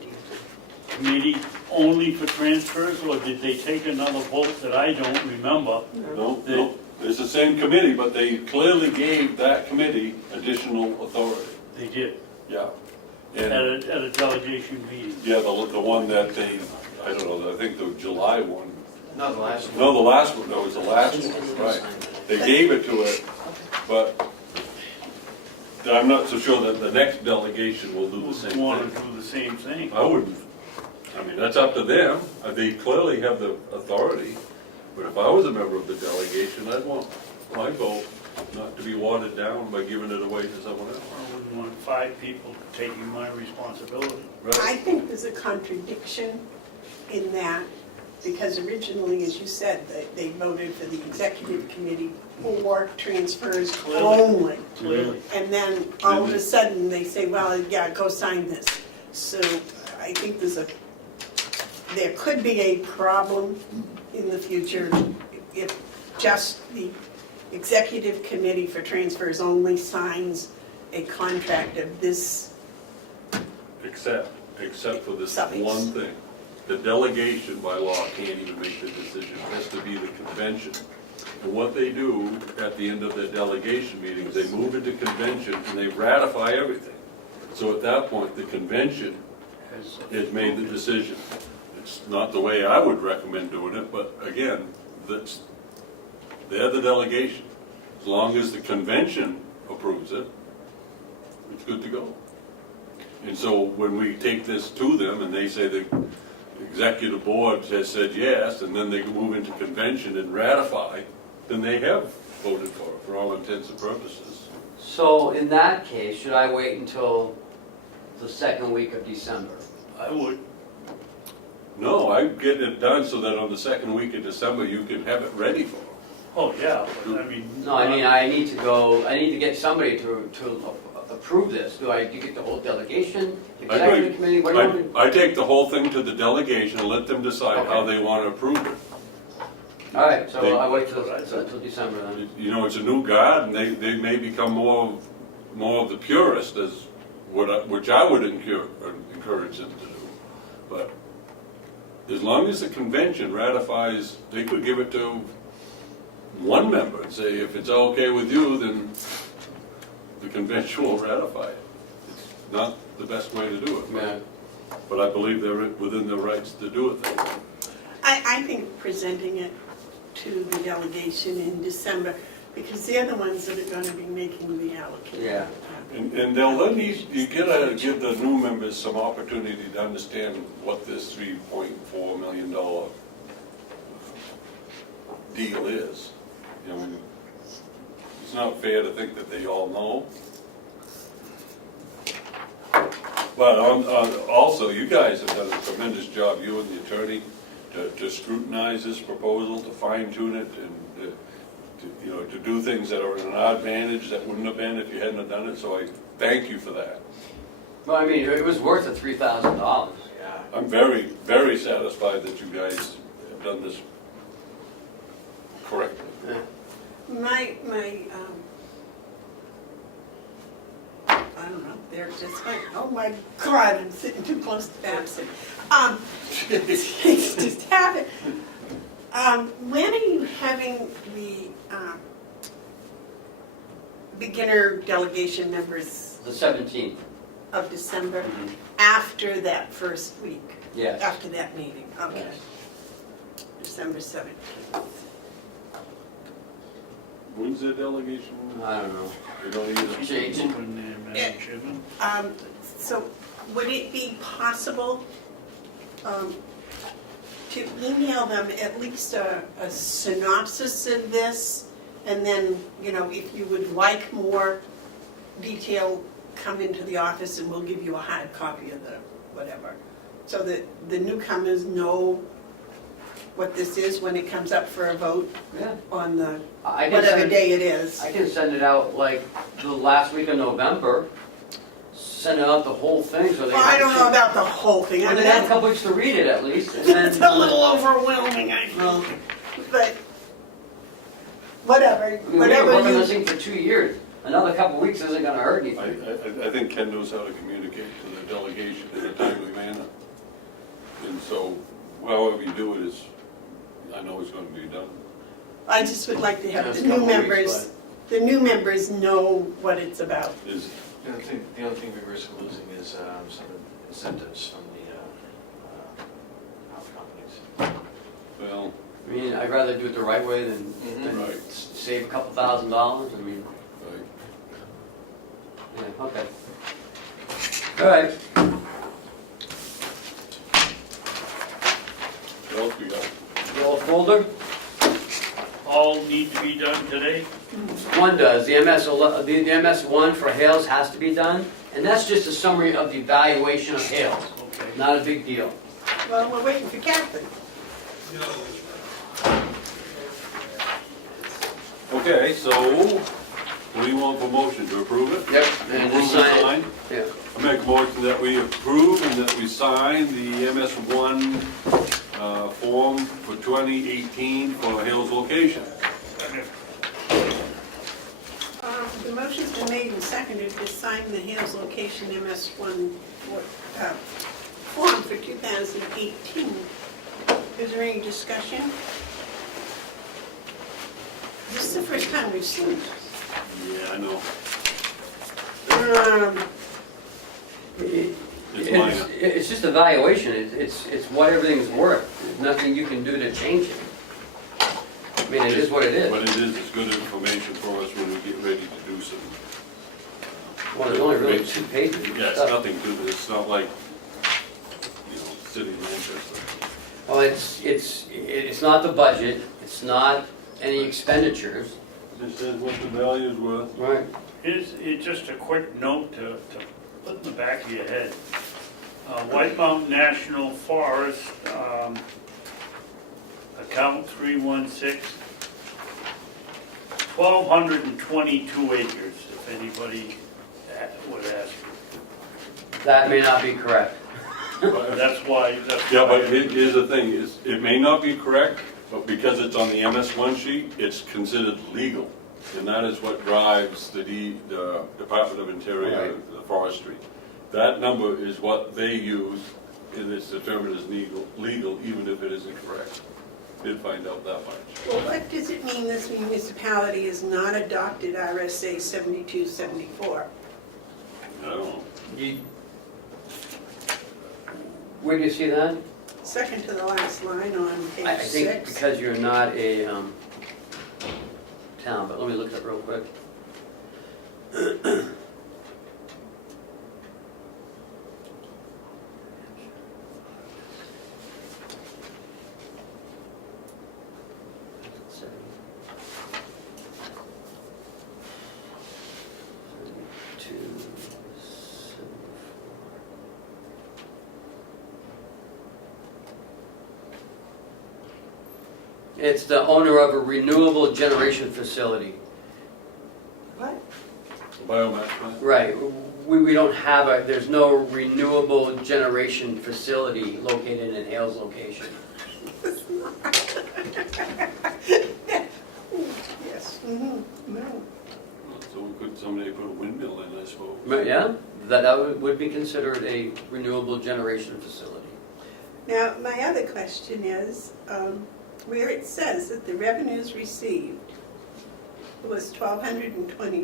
committee only for transfers, or did they take another vote that I don't remember? No, it's the same committee, but they clearly gave that committee additional authority. They did, Yeah. at And, a delegation meeting. yeah, the one that they, I don't know, I think the July one. No, the last one. No, the last one, no, it was the last one, right. They gave it to it, but I'm not so sure that the next delegation will do the same Want thing. to do the same thing. I wouldn't, I mean, that's up to them. They clearly have the authority, but if I was a member of the delegation, I'd want my vote not to be watered down by giving it away to someone else. I wouldn't want 5 people taking my responsibility. I think there's a contradiction in that, because originally, as you said, they voted for the executive committee for transfers only. Clearly. And then all of a sudden, they say, well, yeah, go sign this. So I think there could be a problem in the future if just the executive committee for transfers only signs a contract of this. Except for this Suffix. one thing. The delegation by law can't even make the decision. It has to be the convention. And what they do at the end of their delegation meetings, they move into convention and they ratify everything. So at that point, the convention has made the decision. It's not the way I would recommend doing it, but again, they're the delegation. As long as the convention approves it, it's good to go. And so when we take this to them and they say the executive board has said yes, and then they move into convention and ratify, then they have voted for all intents and purposes. So in that case, should I wait until the second week of December? I would. No, I get it done so that on the second week of December, you can have it ready for them. Oh, yeah, but I mean. No, I mean, I need to get somebody to approve this. Do I get the whole delegation, executive committee? What do you want? I take the whole thing to the delegation and let them decide how they want to approve it. All right, so I wait till December then. You know, it's a new guard, and they may become more of the purist, which I would encourage them to do. But as long as the convention ratifies, they could give it to one member and say, if it's okay with you, then the convention will ratify it. It's not the best way to do it, Yeah. but I believe they're within their rights to do it that way. I think presenting it to the delegation in December, because they're the ones that are going to be making the allocation. Yeah. And they'll let you gotta give the new members some opportunity to understand what this $3.4 million deal is. You know, it's not fair to think that they all know. But also, you guys have done a tremendous job, you and the attorney, to scrutinize this proposal, to fine tune it, and to do things that are an advantage that wouldn't have been if you hadn't have done it. So I thank you for that. Well, I mean, it was worth the $3,000. Yeah. I'm very, very satisfied that you guys have done this correctly. Yeah. My I don't know, they're just like, oh my God, I'm sitting too close to Babson. It's just happened. When are you having the beginner delegation members The 17th. of December? Mhm. After that first week? Yes. After that meeting, okay. Yes. December 17th. When's their delegation? I don't know. You don't either? Change it. Open there, Madam Chairman. So would it be possible to email them at least a synopsis of this And then, you know, if you would like more detail, come into the office and we'll give you a hard copy of the whatever. So that the newcomers know what this is when it comes up for a vote Yeah. on the, I can whatever send, day it is. I can send it out like the last week of November, send it out the whole thing so they. Well, I don't know about the whole thing. I Well, mean, they have a that's couple weeks to read it at least. And then, it's a little overwhelming, I Well, think. But, whatever, I mean, we've been whatever working on you, this thing for 2 years. Another couple weeks isn't gonna hurt anything. I think Ken knows how to communicate to the delegation in a timely manner. And so, however you do it is, I know it's gonna be done. I just would like to have Just the a new couple weeks, members know what it's about. Is, The only thing we risk losing is some incentives from the power companies. well, I mean, I'd rather do it the right way than Right. save a couple $1,000s. I mean, right. yeah, okay. All right. What else we got? The old folder? All need to be done today? One does. The MS1 for Hales has to be done, and that's just a summary of the evaluation of Hales. Okay. Not a big deal. Well, we're waiting for Kathy. Okay, so, what do you want for motion, to approve it? Yep. And Approve just and sign it. sign? Yeah. I make a motion that we approve and that we sign the MS1 form for 2018 for Hales location. The motion's been made and seconded to sign the Hales location MS1 form for 2018. Is there any discussion? This is the first time we've seen this. Yeah, I know. It's minor. It's just evaluation. It's what everything's worth. There's nothing you can do to change it. I mean, it is what it is. But it is, it's good information for us when we get ready to do some. Well, there's only really 2 pages. of Yeah, it's stuff. nothing to this, it's not like, City of Manchester. Well, it's not the budget. It's not any expenditures. It says what the value is worth. Right. It's just a quick note to put in the back of your head. White Mountain National Forest, account 316, 1,222 acres, if anybody would ask. That may not be correct. That's why. Yeah, but here's the thing, is it may not be correct, but because it's on the MS1 sheet, it's considered legal. And that is what drives the Department of Interior, the forestry. That number is what they use, and it's determined as legal, even if it isn't correct. Did find out that much. Well, what does it mean this municipality has not adopted RSA 7274? I don't know. Where do you see that? Second to the last line on I page think 6. because you're not a town, but let me look it up real quick. It's the owner of a renewable generation facility. What? Biomass plant? Right, we don't have there's no renewable generation facility located in Hales location. Yes, no. So could somebody put a windmill in, I suppose? But yeah, that would be considered a renewable generation facility. Now, my other question is, where it says that the revenues received was $1,220.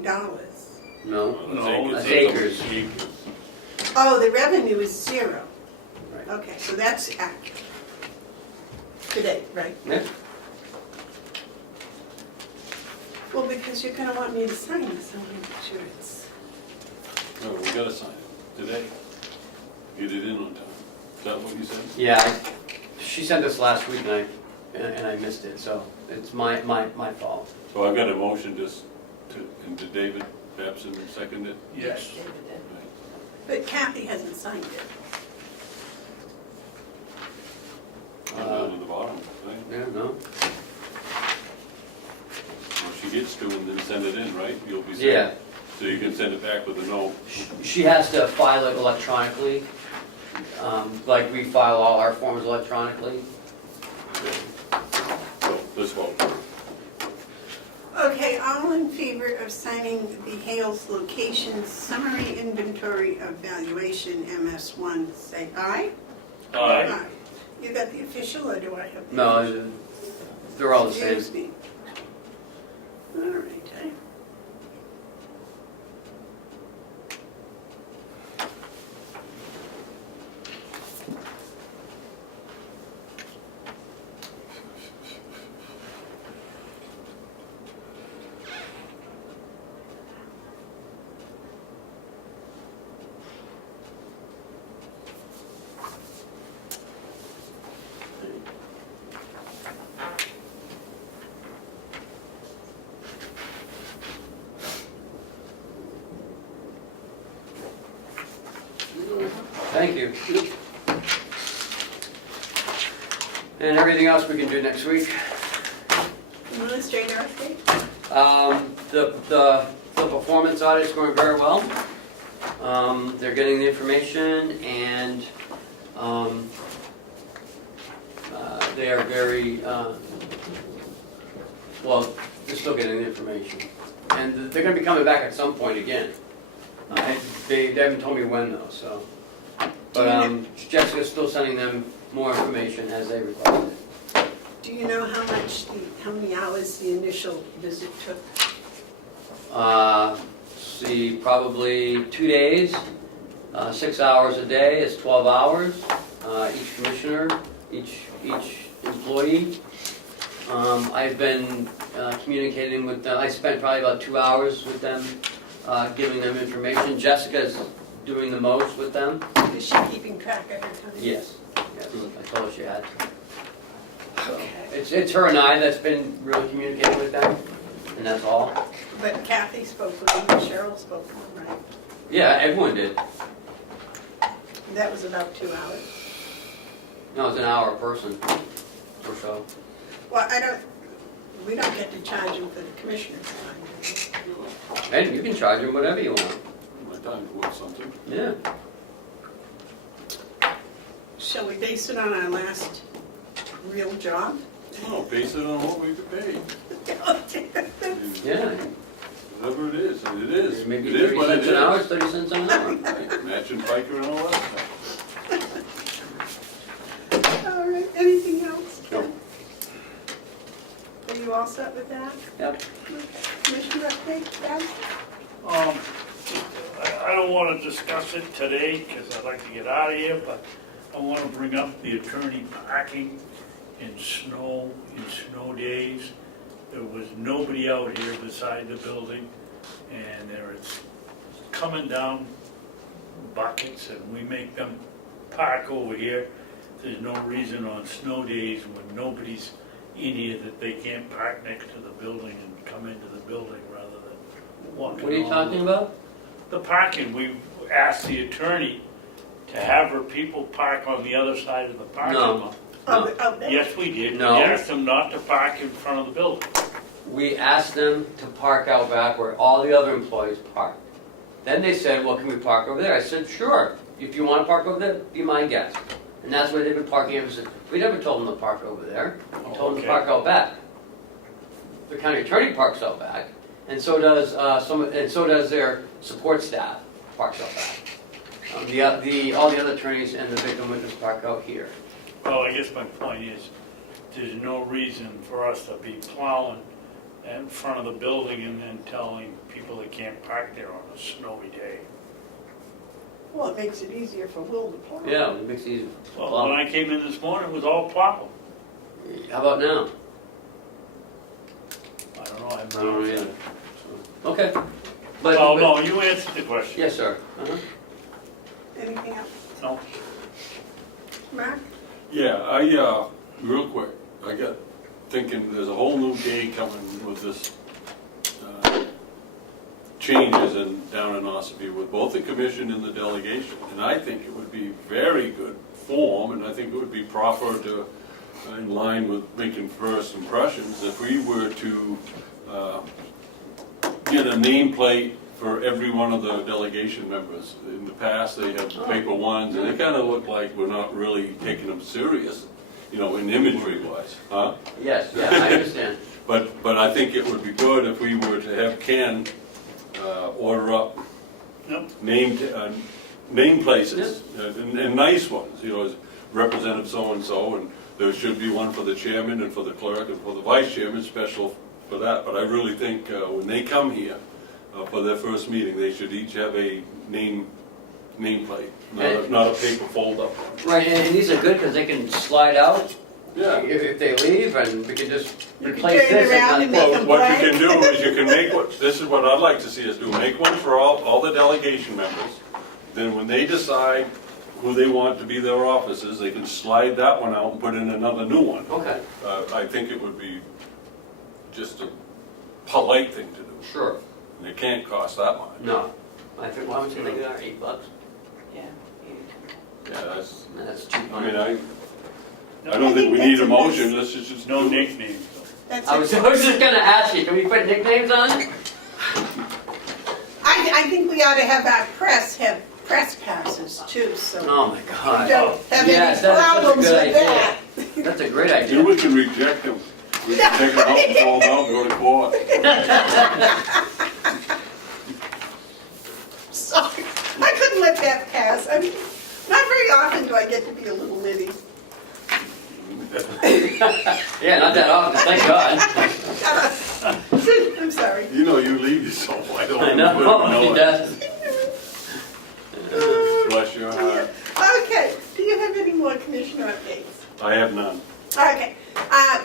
No? No, That's acres. Oh, the revenue is 0. Right. Okay, so that's accurate. Today, right? Yeah. Well, because you're gonna want me to sign this, I want to make sure it's... No, we gotta sign it today. Get it in on time. Is that what you said? Yeah, she sent this last week and and I missed it, so it's my fault. So I've got a motion just and did David Babson second it? Yes. David did. But Kathy hasn't signed it. Down at the bottom, right? Yeah, no? Well, she gets to and then send it in, right? You'll be Yeah. sent. So you can send it back with a note. She has to file it electronically, like we file all our forms electronically. So let's vote. Okay, all in favor of signing the Hales Location Summary Inventory Evaluation, MS1, say aye. Aye. You got the official, or do I have the No, official? they're all the same. Excuse me. All right, eh? Thank you. And everything else we can do next week. Administrator update? The performance audit is going very well. They're getting the information and they are very, well, they're still getting the information. And they're gonna be coming back at some point again. They haven't told me when though, so. But Jessica's still sending them more information as they request it. Do you know how many hours the initial visit took? See, probably 2 days, 6 hours a day is 12 hours. Each commissioner, each employee. I've been communicating with them. I spent probably about 2 hours with them, giving them information. Jessica's doing the most with them. Is she keeping track of her time? Yes, yes, I told her she had to. So, Okay. it's her and I that's been really communicating with them, and that's all. But Kathy spoke with them, Cheryl spoke with them, right? Yeah, everyone did. That was about 2 hours. No, it's an hour a person or so. Well, we don't get to charge them for the commissioner's time, do we? And you can charge them whatever you want. My time's worth something. Yeah. Shall we base it on our last real job? No, base it on what we get paid. Yeah. Whatever it is, and it is. Maybe It is 30 what it cents an is. hour, 30 cents an hour. Right, matching Piker and all that stuff. All right, anything else, No. Ken? Are you all set with that? Yep. Okay. Commissioner update, Deb? I don't want to discuss it today because I'd like to get out of here, but I want to bring up the attorney parking in snow days. There was nobody out here beside the building, and there is coming down buckets, and we make them park over here. There's no reason on snow days when nobody's in here that they can't park next to the building and come into the building rather than walking. What are you all talking over. about? The parking, we asked the attorney to have her people park on the other side of the parking No. lot. Out there? Yes, we did. No. We asked them not to park in front of the building. We asked them to park out back where all the other employees park. Then they said, well, can we park over there? I said, sure. If you want to park over there, be my guest. And that's where they've been parking ever since. We never told them to park over there. We told them okay. to park out back. The county attorney parks out back, and so does their support staff parks out back. All the other attorneys and the victim witness park out here. Well, I guess my point is, there's no reason for us to be plowing in front of the building and then telling people they can't park there on a snowy day. Well, it makes it easier for Will to plow. Yeah, it makes it easy. Well, when I came in this morning, it was all plowed. How about now? I don't know, I haven't I don't know noticed either. that. Okay. Well, no, you answered the question. Yes, sir. Anything else? No. Mark? Yeah, real quick, I got thinking there's a whole new day coming with this changes down in Ossipee with both the commission and the delegation. And I think it would be very good form, and I think it would be proper to, in line with making first impressions, if we were to get a nameplate for every one of the delegation members. In the past, they had paper ones, and they kind of look like we're not really taking them serious, you know, in imagery wise, huh? Yes, yeah, I understand. But I think it would be good if we were to have Ken order up Yep. name places, and nice ones, you know, as Representative so-and-so, and there should be one for the chairman and for the clerk and for the vice chairman, special for that. But I really think when they come here for their first meeting, they should each have a nameplate, not a paper fold-up one. Right, and these are good because they can slide out Yeah. if they leave, and we can just You can replace turn it this. around and make Well, them what blank. you can do is you can make, this is what I'd like to see us do, make one for all the delegation members. Then when they decide who they want to be their officers, they can slide that one out and put in another new one. Okay, I think it would be just a polite thing to do, sure. and it can't cost that much. No, I think, why would you think they are $8? Yeah. Yeah, That's cheap I mean, money. I don't think we need a that's a motion, let's just No do it. nicknames, though. That's I was just gonna ask you, can we put nicknames on it? I think we ought to have our press have press passes too, so Oh my we God. don't have Yes, any that is such a problems good with idea. that. That's a great Then idea. we can reject them. We can take them out and throw them out and go to court. Sorry, I couldn't let that pass. I mean, not very often do I get to be a little nitty. Yeah, not that often, thank God. I'm sorry. You know, you leave yourself wide open. I know, he does. Bless your heart. Okay, do you have any more commissioner updates? I have none. Okay,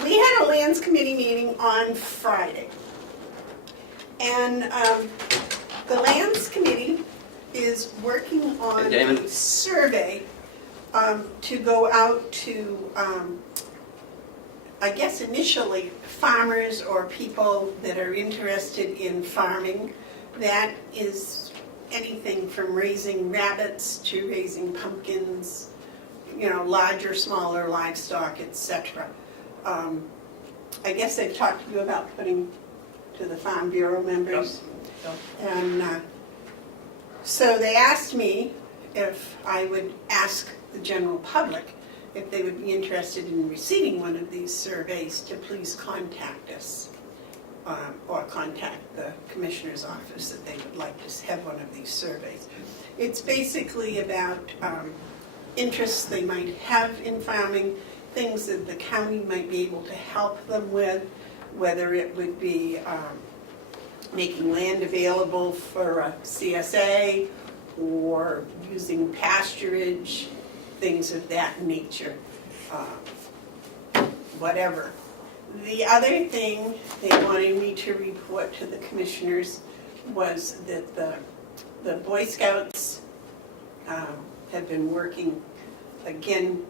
we had a Lands Committee meeting on Friday. And the Lands Committee is working on Hey, Damon. a survey to go out to, I guess initially, farmers or people that are interested in farming. That is anything from raising rabbits to raising pumpkins, you know, larger, smaller livestock, etc. I guess they've talked to you about putting to the Farm Bureau members. Yep. And so they asked me if I would ask the general public if they would be interested in receiving one of these surveys to please contact us or contact the commissioner's office that they would like to have one of these surveys. It's basically about interests they might have in farming, things that the county might be able to help them with, whether it would be making land available for a CSA or using pasturage, things of that nature, whatever. The other thing they wanted me to report to the commissioners was that the Boy Scouts have been working again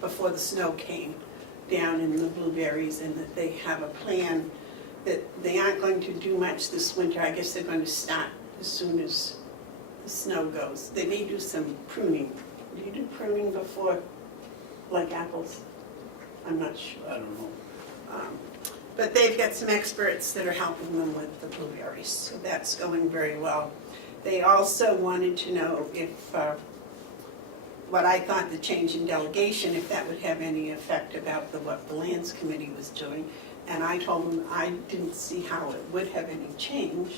before the snow came down in the blueberries, and that they have a plan that they aren't going to do much this winter. I guess they're going to start as soon as the snow goes. They may do some pruning. Do you do pruning before, like apples? I'm not sure. I don't know. But they've got some experts that are helping them with the blueberries, so that's going very well. They also wanted to know if, what I thought the change in delegation, if that would have any effect about what the Lands Committee was doing. And I told them I didn't see how it would have any change.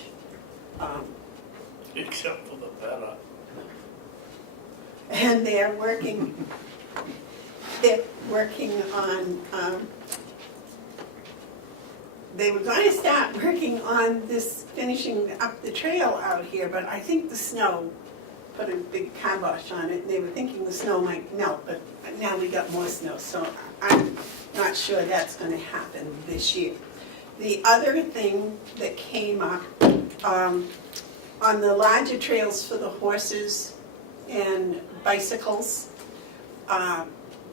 Except for the better. And they're working on, they were going to start working on this, finishing up the trail out here, but I think the snow put a big kibosh on it. They were thinking the snow might melt, but now we got more snow, so I'm not sure that's going to happen this year. The other thing that came up, on the larger trails for the horses and bicycles,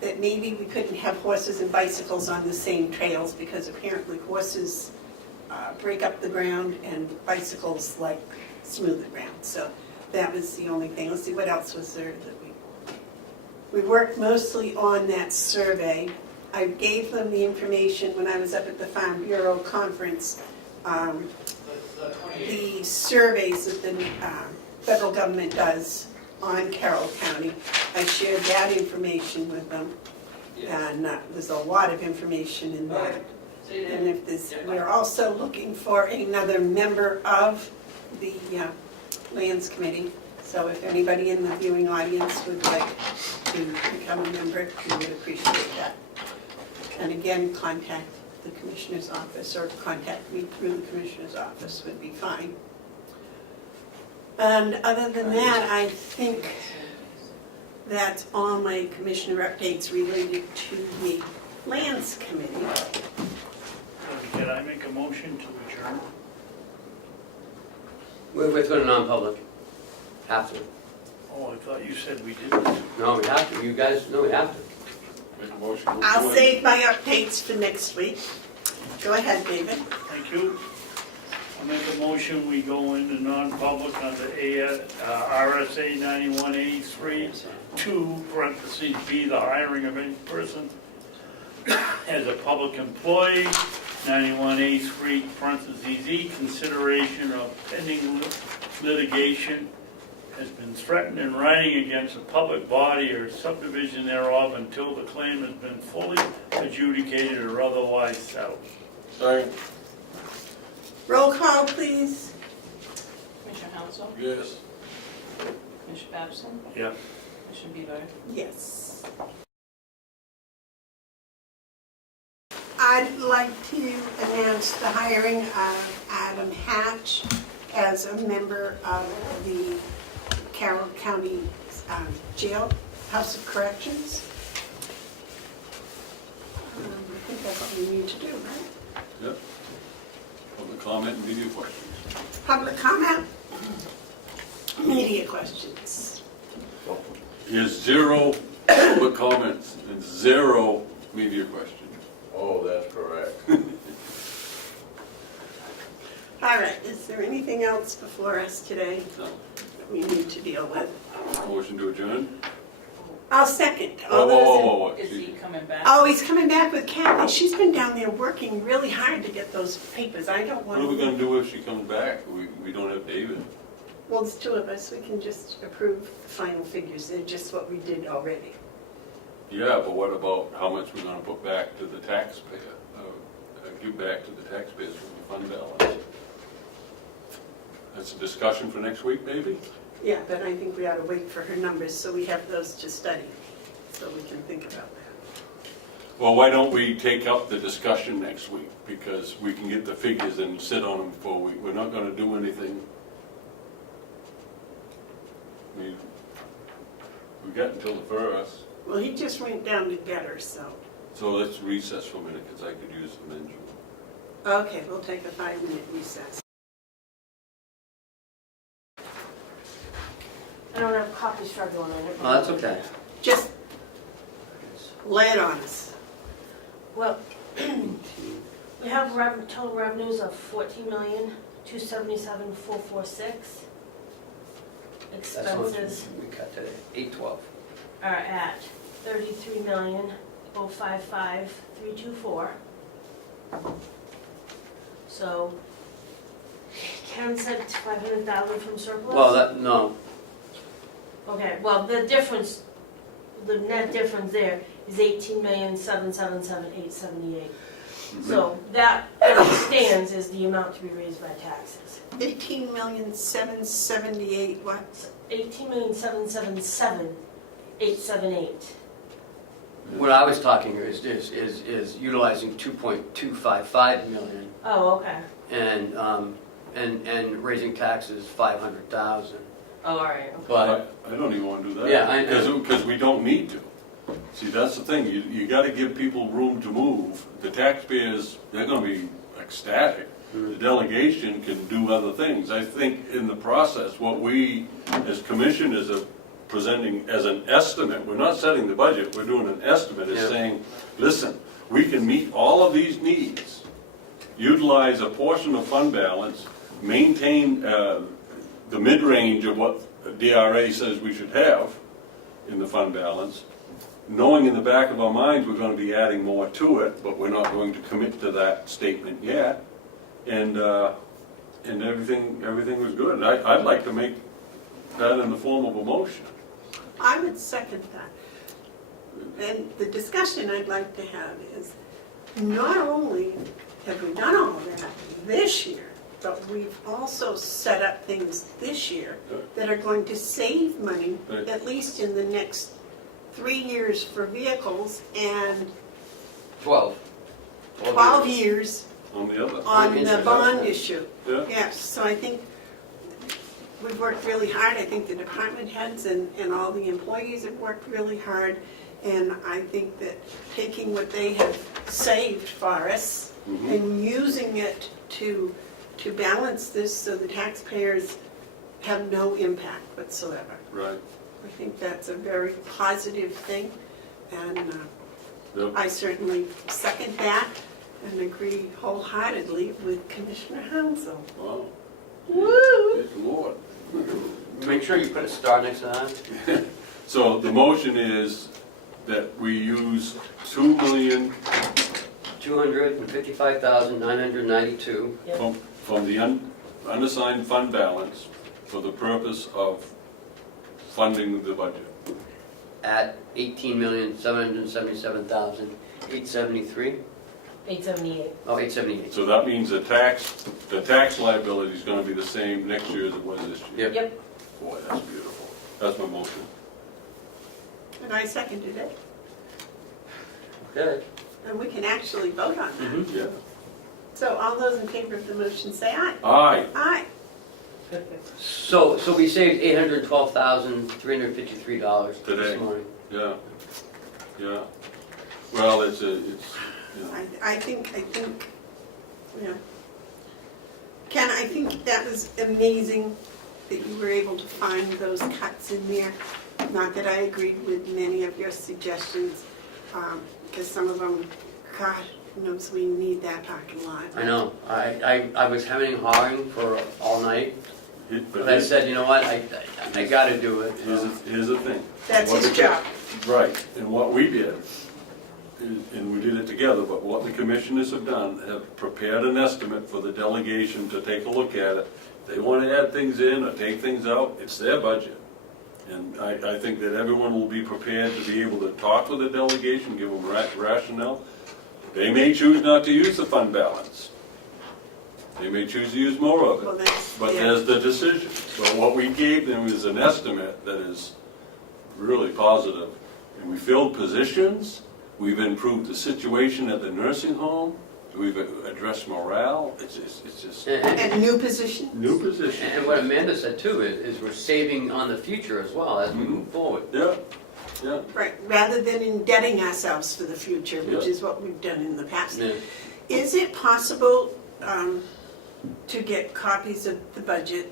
that maybe we couldn't have horses and bicycles on the same trails because apparently horses break up the ground and bicycles like smoother ground. So that was the only thing. Let's see, what else was there that we worked mostly on that survey. I gave them the information when I was up at the Farm Bureau conference, the surveys that the federal government does on Carroll County. I shared that information with them, and there's a lot of information in that. And if this, we're also looking for another member of the Lands Committee. So if anybody in the viewing audience would like to become a member, we would appreciate that. And again, contact the Commissioner's office or contact me through the Commissioner's office would be fine. And other than that, I think that's all my Commissioner updates related to the Lands Committee. Can I make a motion to adjourn? We're going to non-public. Have to. Oh, I thought you said we didn't. No, we have to. You guys, no, we have to. Make a motion. to I'll adjourn. save my updates for next week. Go ahead, David. Thank you. I'll make a motion, we go into non-public under RSA 9183, 2, parentheses, B, the hiring of any person as a public employee, 9183, parentheses, E, consideration of pending litigation has been threatened in writing against a public body or subdivision thereof until the claim has been fully adjudicated or otherwise settled. Second. Roll call, please. Commissioner Hounsell? Yes. Commissioner Babson? Yeah. Commissioner Bevard? Yes. I'd like to announce the hiring of Adam Hatch as a member of the Carroll County Jail, House of Corrections. I think that's what we need to do, right? Yep. Public comment and media questions. Public comment? Media questions. Is 0 public comments and 0 media questions. Oh, that's correct. All right, is there anything else before us today No. that we need to deal with? Motion to adjourn? I'll second. Whoa, All whoa, those in- whoa, whoa. Is he coming back? Oh, he's coming back with Kathy. She's been down there working really hard to get those papers. I don't want What are we to. gonna do if she comes back? We don't have David. Well, there's two of us. We can just approve the final figures. They're just what we did already. Yeah, but what about how much we're gonna put back to the taxpayer? Give back to the taxpayers from the fund balance. That's a discussion for next week, maybe? Yeah, but I think we ought to wait for her numbers so we have those to study, so we can think about that. Well, why don't we take up the discussion next week? Because we can get the figures and sit on them before we're not gonna do anything. I mean, we got until the 1st, Well, he just went down to get her, so. so let's recess for a minute, because I could use some engine. Okay, we'll take a 5-minute recess. I don't have copies for everyone on it. Oh, that's okay. Just lay it on us. Well, we have total revenues of 14,277,446. That's how much Expenses we cut today, 812. are at 33,055,324. So Ken said 500,000 from surplus? Well, no, Okay, well, the difference, the net difference there is 18,777,878. So that, as it stands, is the amount to be raised by taxes. 18,778,000 what? 18,777,878. what I was talking here is utilizing 2.255 million Oh, okay. and raising taxes 500,000. Oh, all right. Okay. But I don't even want to do that. Yeah, I know. Because we don't need to. See, that's the thing, you got to give people room to move. The taxpayers, they're going to be ecstatic. The delegation can do other things. I think in the process, what we as commissioners have presenting as an estimate, we're not setting the budget, we're doing an estimate, it's Yeah. saying, listen, we can meet all of these needs, utilize a portion of fund balance, maintain the mid-range of what DRA says we should have in the fund balance, knowing in the back of our minds we're going to be adding more to it, but we're not going to commit to that statement yet, and everything was good. I'd like to make that in the form of a motion. I would second that. And the discussion I'd like to have is, not only have we done all of that this year, but we've also set up things this year that are going to save money, Right. at least in the next 3 years for vehicles and 12. 12 years On the other. on the Interest, bond okay. issue. Yeah, Yes, so I think we've worked really hard. I think the department heads and all the employees have worked really hard. And I think that taking what they have saved for us Mhm. and using it to balance this so the taxpayers have no impact whatsoever. right. I think that's a very positive thing. And Yep. I certainly second that and agree wholeheartedly with Commissioner Hounsell. Wow. Woo! Good Lord. Make sure you put a star next to that. So the motion is that we use $255,992. from the unassigned fund balance for the purpose of funding the budget. At $18,777,873. 878. Oh, 878. So that means the tax liability is gonna be the same next year as it was this year. Yep. Yep. Boy, that's beautiful. That's my motion. And I seconded it. Okay. And we can actually vote on that. Mhm. Yeah. So all those in favor of the motion say aye. Aye. Aye. So we saved $812,353 Today. this morning. Yeah. Yeah. Well, it's, you know, I think, yeah. Ken, I think that was amazing that you were able to find those cuts in there. Not that I agreed with many of your suggestions, because some of them, God knows we need that parking lot. I know. I was hemming and hawing for all night, but I but said, you know what, I gotta do it. here's the thing. That's What his the- job. Right, and what we did, and we did it together, but what the commissioners have done, have prepared an estimate for the delegation to take a look at it. They want to add things in or take things out, it's their budget. And I think that everyone will be prepared to be able to talk with the delegation, give them rationale. They may choose not to use the fund balance. They may choose to use more of Well, it, that's, but yeah. there's the decision. But what we gave them is an estimate that is really positive. And we filled positions, we've improved the situation at the nursing home, we've addressed morale, it's just And new position? new positions. And what Amanda said too is we're saving on the future as well as we move forward. Yeah, yeah. Right, rather than indebting ourselves for the future, which Yeah. is what we've done in the past. Yeah. Is it possible to get copies of the budget,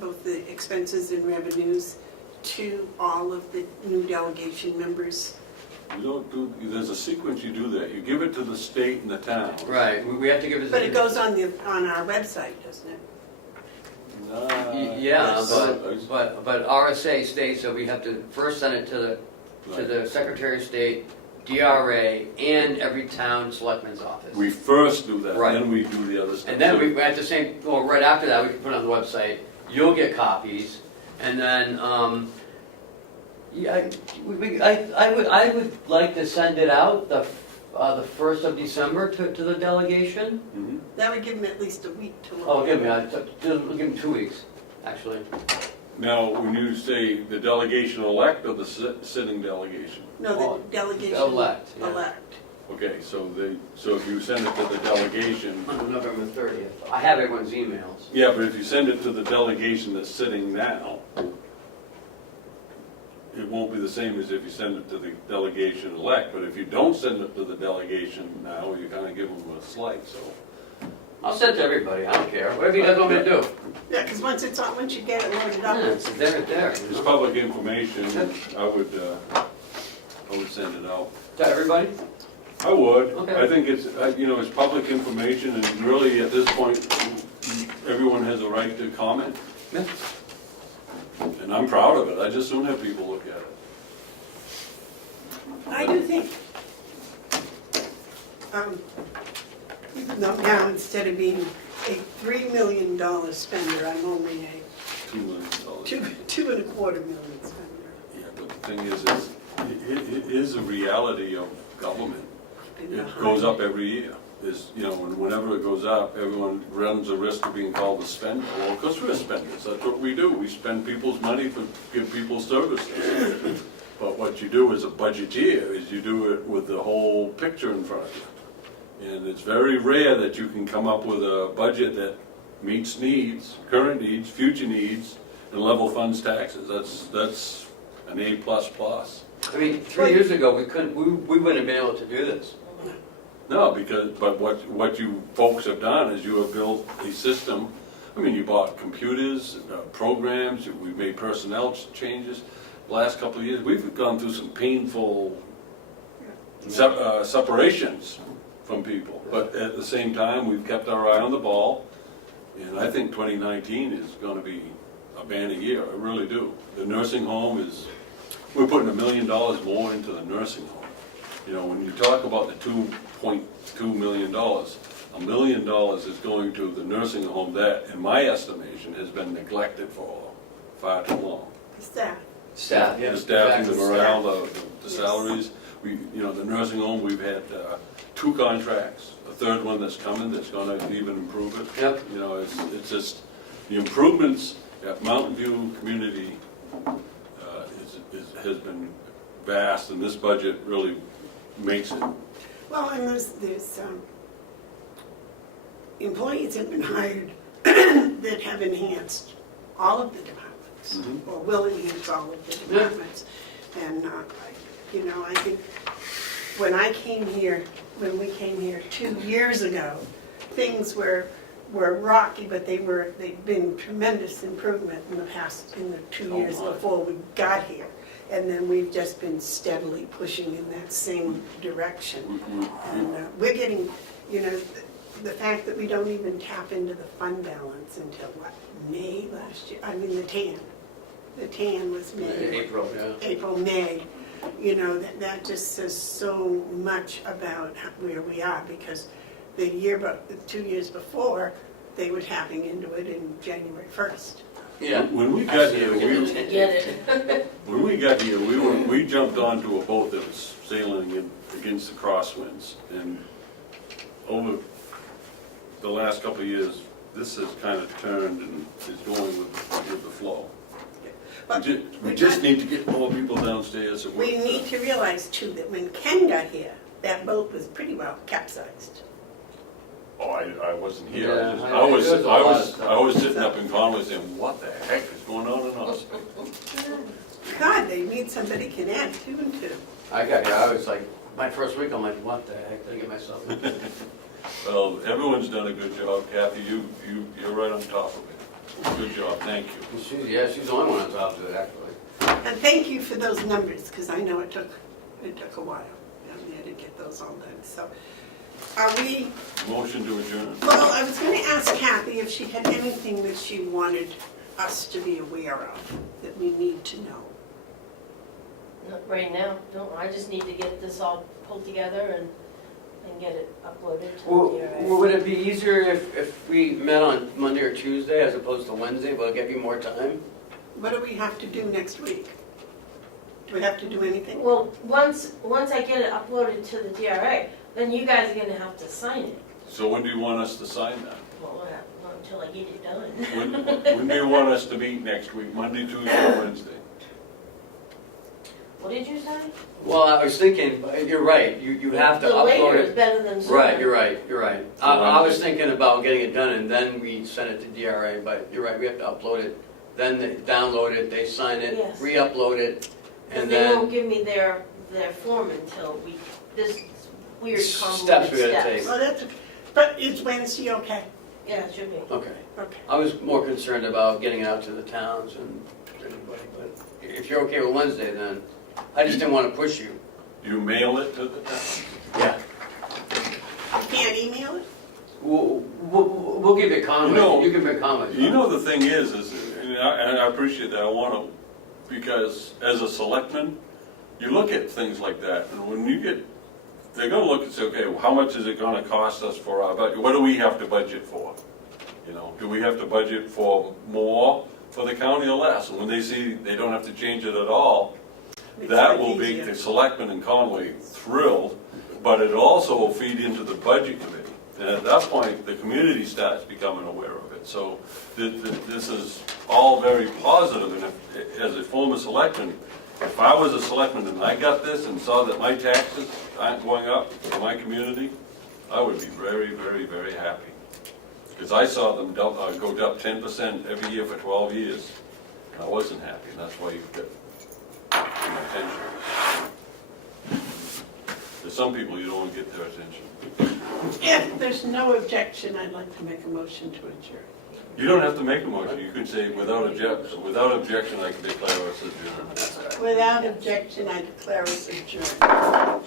both the expenses and revenues, to all of the new delegation members? You don't do, there's a sequence you do that, you give it to the state and the town. Right, we have to give it. But it goes on our website, doesn't it? Yeah, Yes. but RSA states that we have to first send it to the Secretary of State, DRA, and every town selectman's office. We first do that, Right. then we do the other stuff. And then we, at the same, well, right after that, we can put it on the website, you'll get copies, and then, yeah, I would like to send it out the 1st of December to the delegation. Mhm. That would give them at least a week to look. Oh, give me 2 weeks, actually. Now, when you say the delegation elect or the sitting delegation? No, Oh, the delegation. elect, yeah. Elect. Okay, so if you send it to the delegation, On November 30th. I have everyone's emails. yeah, but if you send it to the delegation that's sitting now, it won't be the same as if you send it to the delegation elect, but if you don't send it to the delegation now, you kind of give them a slight, so I'll send it to everybody, I don't care, whatever you guys want me to do. Yeah, because once it's on, once you get it loaded Yeah, up, it's there, you It's know. public information, I would send it out. To everybody? I would. Okay. I think it's, you know, it's public information, and really, at this point, everyone has a right to comment. Yeah. And I'm proud of it, I just soon have people look at it. I do think, even though now instead of being a $3 million spender, I'm only $2 million. a $2.25 million spender. Yeah, but the thing is, it is a reality of government. It goes up every year. Is, you know, whenever it goes up, everyone runs the risk of being called a spender. Well, of course we're spenders, that's what we do. We spend people's money to give people services. But what you do as a budgeteer is you do it with the whole picture in front of you. And it's very rare that you can come up with a budget that meets needs, current needs, future needs, and level funds taxes. That's an A++. I mean, 3 years ago, we wouldn't have been able to do this. No, but what you folks have done is you have built a system. I mean, you bought computers, programs, we made personnel changes. Last couple of years, we've gone through some painful separations from people. But at the same time, we've kept our eye on the ball. And I think 2019 is going to be a banner year, I really do. The nursing home we're putting $1 million more into the nursing home. You know, when you talk about the $2.2 million, $1 million is going to the nursing home that, in my estimation, has been neglected for far too long. Staff. Staff, yeah. The staffing, the exactly. morale, the Yes. salaries. The nursing home, we've had 2 contracts, a third one that's coming that's going to even improve it. Yep. You know, it's just, the improvements at Mountain View Community has been vast, and this budget really makes it. Well, and there's employees have been hired that have enhanced all of the departments, Mhm. or will enhance all of the departments. And, I think when we came here 2 years ago, things were rocky, but they've been tremendous improvement in the 2 years Oh, my. before we got here. And then we've just been steadily pushing in that same direction. And we're getting, the fact that we don't even tap into the fund balance until May last year? I mean, the tan was May. April, yeah. April, May. That just says so much about where we are, because the 2 years before, they were tapping into it in January 1st. Yeah. When we got here, Get it. when we got here, we jumped onto a boat that was sailing against the crosswinds, and over the last couple of years, this has kind of turned and is going with the flow. But We just need to get more people downstairs. And we need to realize too that when Ken got here, that boat was pretty well capsized. Oh, I wasn't here. Yeah, I was there was a lot of stuff. I was sitting up in Conway saying, what the heck is going on in Ossipee? God, they need somebody can add 2 and 2. I got here, I was like, my first week, I'm like, what the heck did I get myself into? Well, everyone's done a good job. Kathy, you're right on top of it. Good job, thank you. She's the only one on top of it, actually. And thank you for those numbers, because I know it took a while down there to get those all done. So are we, Motion to adjourn. well, I was going to ask Kathy if she had anything that she wanted us to be aware of, that we need to know. Not right now, no, I just need to get this all pulled together and get it uploaded to the DRA. Would it be easier if we met on Monday or Tuesday as opposed to Wednesday, but it'll give you more time? What do we have to do next week? Do we have to do anything? Well, once I get it uploaded to the DRA, then you guys are gonna have to sign it. So when do you want us to sign that? Well, not until I get it done. When do you want us to meet next week? Monday, Tuesday, or Wednesday? What did you say? Well, I was thinking, but you're right, you have to The upload later is it. better than sooner. Right, you're right. I was thinking about getting it done and then we send it to DRA, but you're right, we have to upload it. Then they download it, they sign it, Yes. re-upload it, And and they won't then give me their form until this weird Steps convoluted we gotta steps. take. Well, But is Wednesday okay? Yeah, it should be. Okay. Okay. I was more concerned about getting it out to the towns and everybody, but if you're okay with Wednesday, then, I just didn't want to push you. You mail it to the town? Yeah. You can't email it? We'll give you comments, You know- you can make comments. You know, the thing is, and I appreciate that, I want to, because as a selectman, you look at things like that, and when you get, they're gonna look and say, okay, well, how much is it gonna cost us for our budget? What do we have to budget for? You know, do we have to budget for more for the county or less? And when they see they don't have to change it at all, Makes that life will make easier. the selectmen in Conway thrilled, but it also will feed into the budget committee. And at that point, the community starts becoming aware of it. So this is all very positive, and if, as a former selectman, if I was a selectman and I got this and saw that my taxes aren't going up for my community, I would be very, very, very happy. Because I saw them go up 10% every year for 12 years, and I wasn't happy, and that's why you get my attention. There's some people you don't want to get their attention. If there's no objection, I'd like to make a motion to adjourn. You don't have to make a motion, you can say without objection, I can declare us adjourned. Without objection, I declare us adjourned.